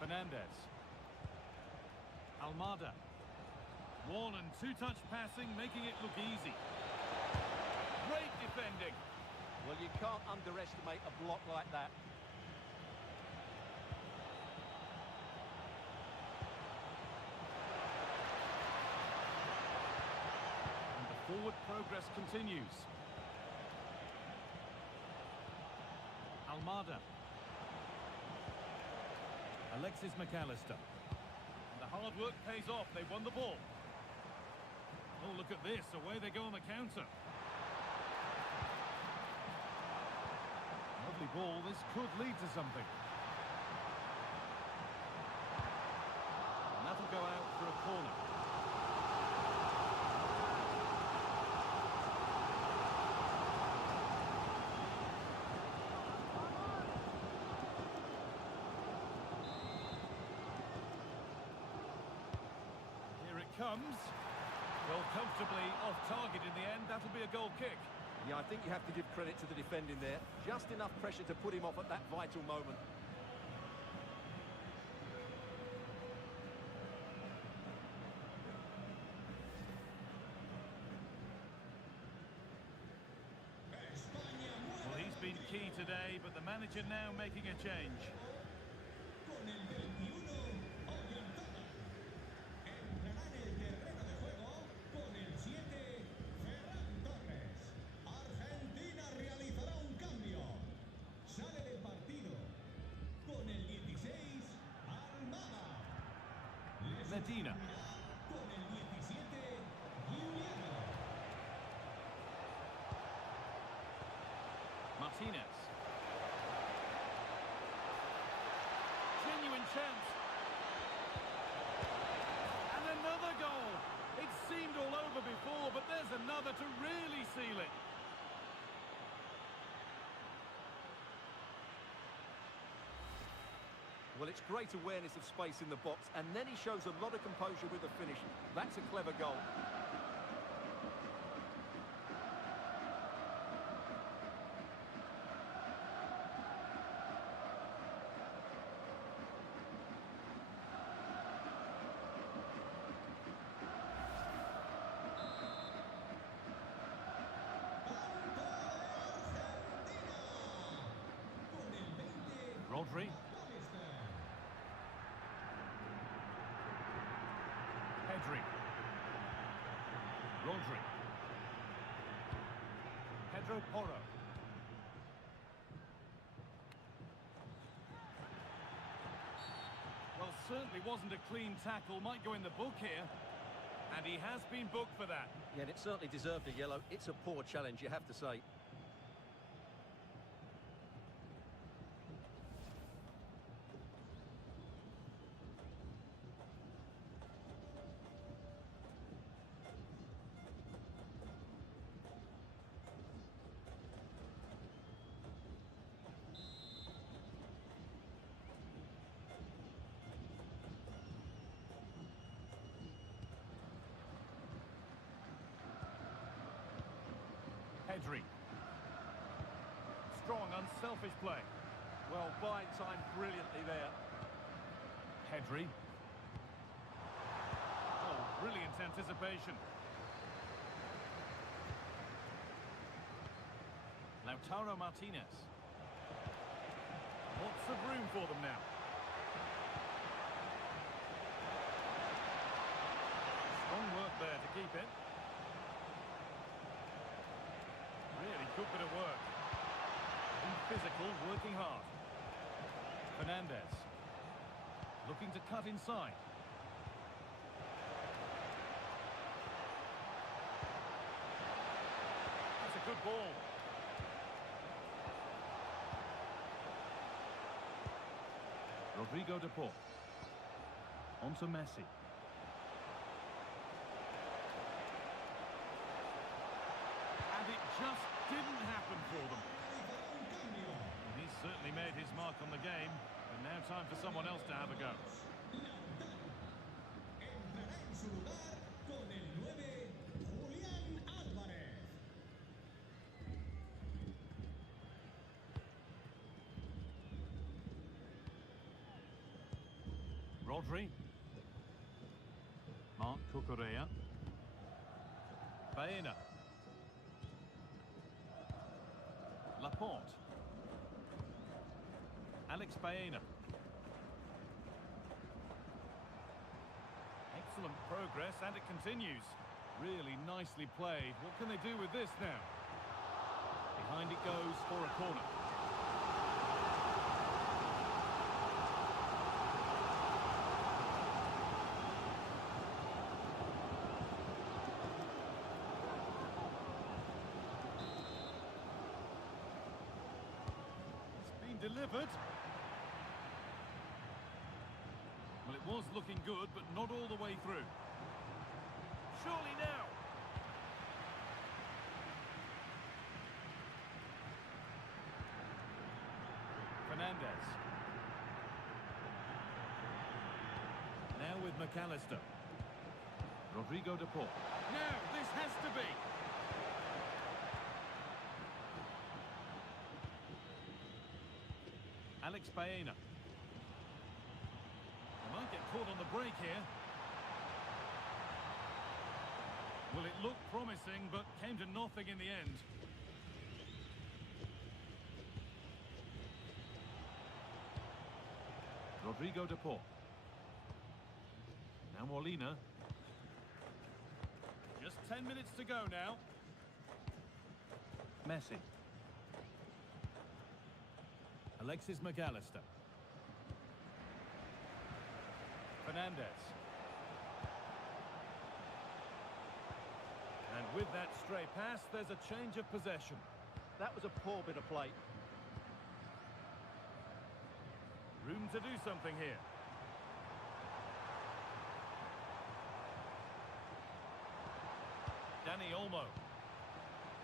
Fernandez. Almada. One and two-touch passing, making it look easy. Great defending. Well, you can't underestimate a block like that. And the forward progress continues. Almada. Alexis McAllister. And the hard work pays off. They won the ball. Oh, look at this. Away they go on the counter. Lovely ball. This could lead to something. And that'll go out for a corner. Comes. Well, comfortably off target in the end. That'll be a goal kick. Yeah, I think you have to give credit to the defending there. Just enough pressure to put him off at that vital moment. Well, he's been key today, but the manager now making a change. Con el 21, orientada. Entrará en el terreno de juego con el 7, Ferran Torres. Argentina realizará un cambio. Sale del partido con el 16, Almada. Medina. Con el 17, Giuliano. Martinez. Genuine chance. And another goal. It seemed all over before, but there's another to really seal it. Well, it's great awareness of space in the box, and then he shows a lot of composure with the finish. That's a clever goal. Rodri. Pedri. Rodri. Pedro Porro. Well, certainly wasn't a clean tackle. Might go in the book here. And he has been booked for that. Yeah, and it certainly deserved a yellow. It's a poor challenge, you have to say. Pedri. Strong, unselfish play. Well, buying time brilliantly there. Pedri. Oh, brilliant anticipation. Lautaro Martinez. Lots of room for them now. Strong work there to keep it. Really good bit of work. Being physical, working hard. Fernandez. Looking to cut inside. That's a good ball. Rodrigo de Paul. On to Messi. And it just didn't happen for them. He's certainly made his mark on the game, and now time for someone else to have a go. Entrará en su lugar con el 9, Julián Álvarez. Rodri. Marc Cucurella. Baena. Laporte. Alex Baena. Excellent progress, and it continues. Really nicely played. What can they do with this now? Behind it goes for a corner. Delivered. Well, it was looking good, but not all the way through. Surely now. Fernandez. Now with McAllister. Rodrigo de Paul. Now, this has to be. Alex Baena. He might get caught on the break here. Well, it looked promising, but came to nothing in the end. Rodrigo de Paul. Now Molina. Just 10 minutes to go now. Messi. Alexis McAllister. Fernandez. And with that stray pass, there's a change of possession. That was a poor bit of play. Room to do something here. Dani Olmo.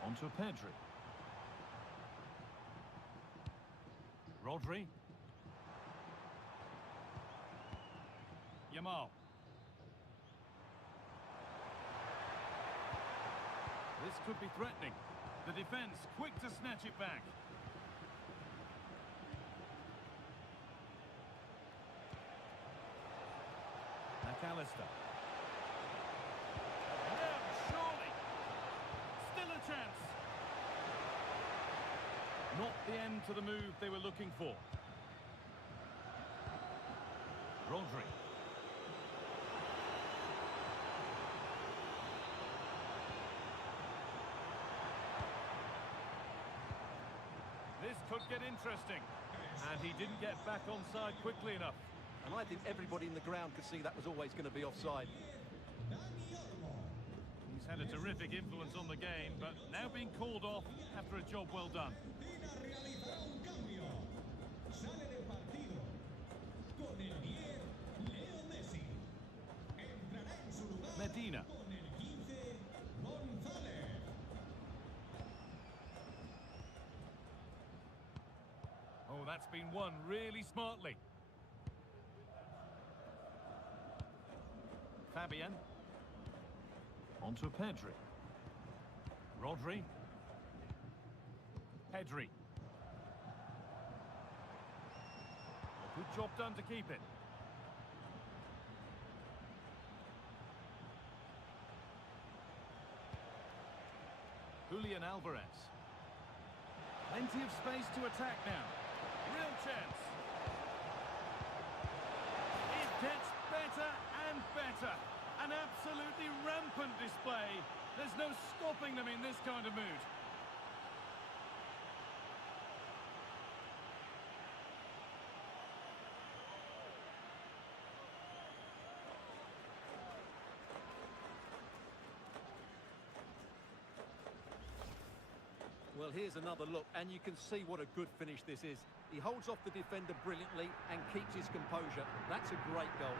Onto Pedri. Rodri. Yamal. This could be threatening. The defence quick to snatch it back. McAllister. No, surely. Still a chance. Not the end to the move they were looking for. Rodri. This could get interesting. And he didn't get back on side quickly enough. And I think everybody in the ground could see that was always going to be offside. He's had a terrific influence on the game, but now being called off after a job well done. Medina. Oh, that's been won really smartly. Fabian. Onto Pedri. Rodri. Pedri. A good job done to keep it. Julian Alvarez. Plenty of space to attack now. Real chance. It gets better and better. An absolutely rampant display. There's no stopping them in this kind of mood. Well, here's another look, and you can see what a good finish this is. He holds off the defender brilliantly and keeps his composure. That's a great goal.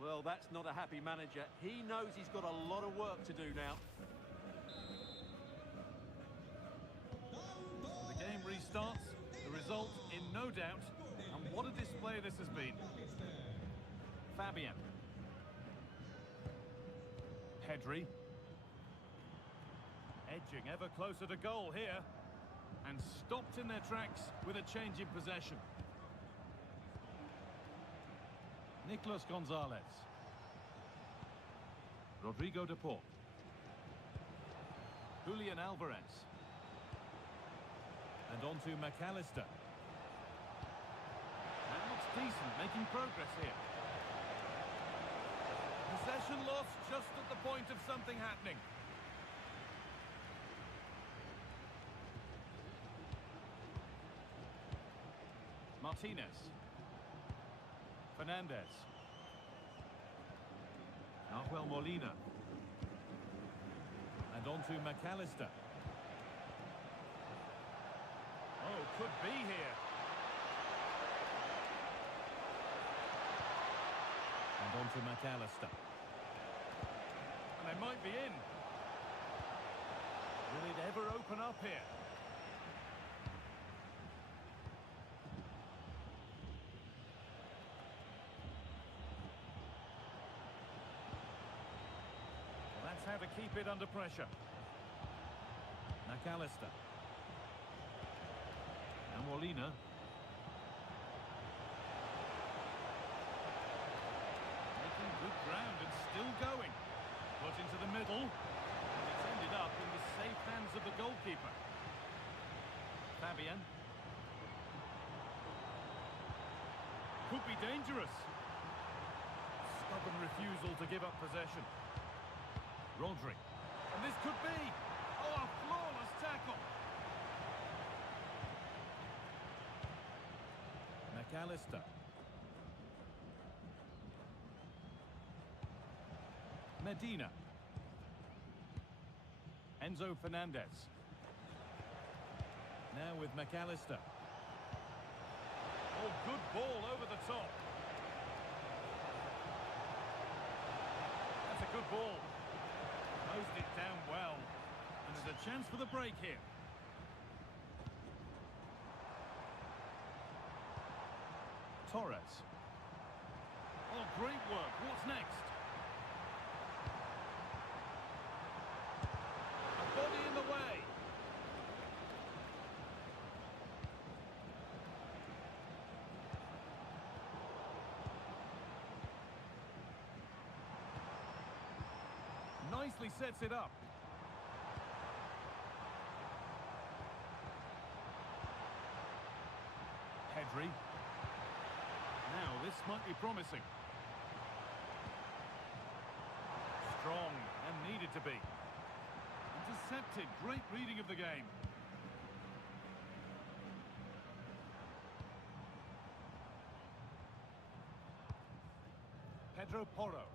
Well, that's not a happy manager. He knows he's got a lot of work to do now. The game restarts, the result in no doubt, and what a display this has been. Fabian. Pedri. Edging ever closer to goal here, and stopped in their tracks with a change in possession. Nicolas Gonzalez. Rodrigo de Paul. Julian Alvarez. And on to McAllister. That looks decent, making progress here. Possession lost just at the point of something happening. Martinez. Fernandez. Nahuel Molina. And on to McAllister. Oh, could be here. And on to McAllister. And they might be in. Will it ever open up here? how to keep it under pressure. McAllister. And Molina. Making good ground and still going. Put into the middle. And it's ended up in the safe hands of the goalkeeper. Fabian. Could be dangerous. Stubborn refusal to give up possession. Rodri. And this could be. Oh, a flawless tackle. McAllister. Medina. Enzo Fernandez. Now with McAllister. Oh, good ball over the top. That's a good ball. Closed it down well. And there's a chance for the break here. Torres. Oh, great work. What's next? A body in the way. Nicely sets it up. Pedri. Now this might be promising. Strong and needed to be. Intercepted. Great reading of the game. Pedro Porro.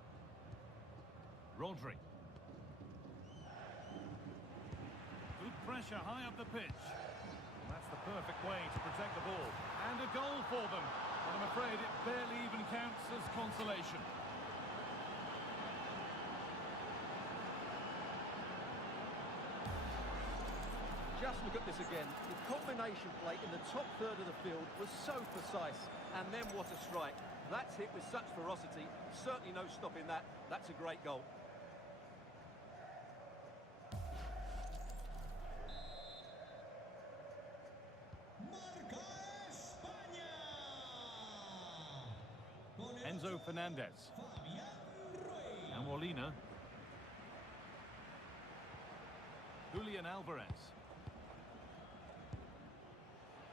Rodri. Good pressure high up the pitch. That's the perfect way to protect the ball. And a goal for them. But I'm afraid it barely even counts as consolation. Just look at this again. The combination play in the top third of the field was so precise. And then what a strike. That's hit with such ferocity. Certainly no stopping that. That's a great goal. Marca España. Con el Enzo Fernandez. Fabián Ruiz. And Molina. Julian Alvarez.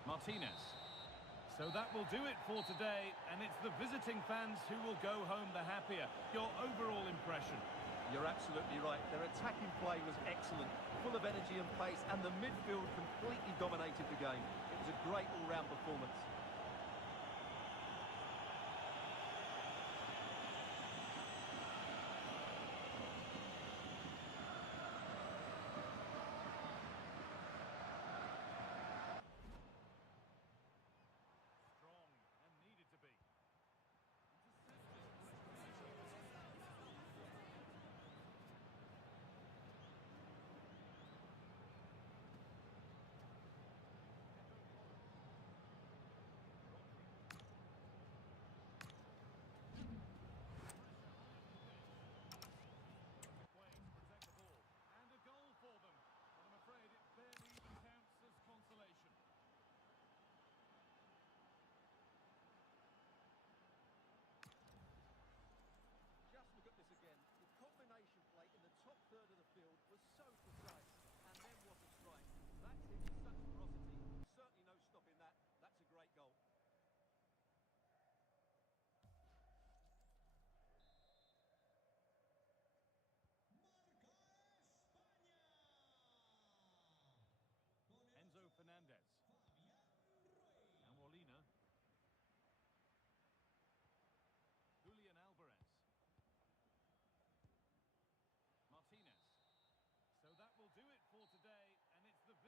Martinez. So that will do it for today, and it's the visiting fans who will go home the happier. Your overall impression? You're absolutely right. Their attacking play was excellent, full of energy and pace, and the midfield completely dominated the game. It was a great all-round performance.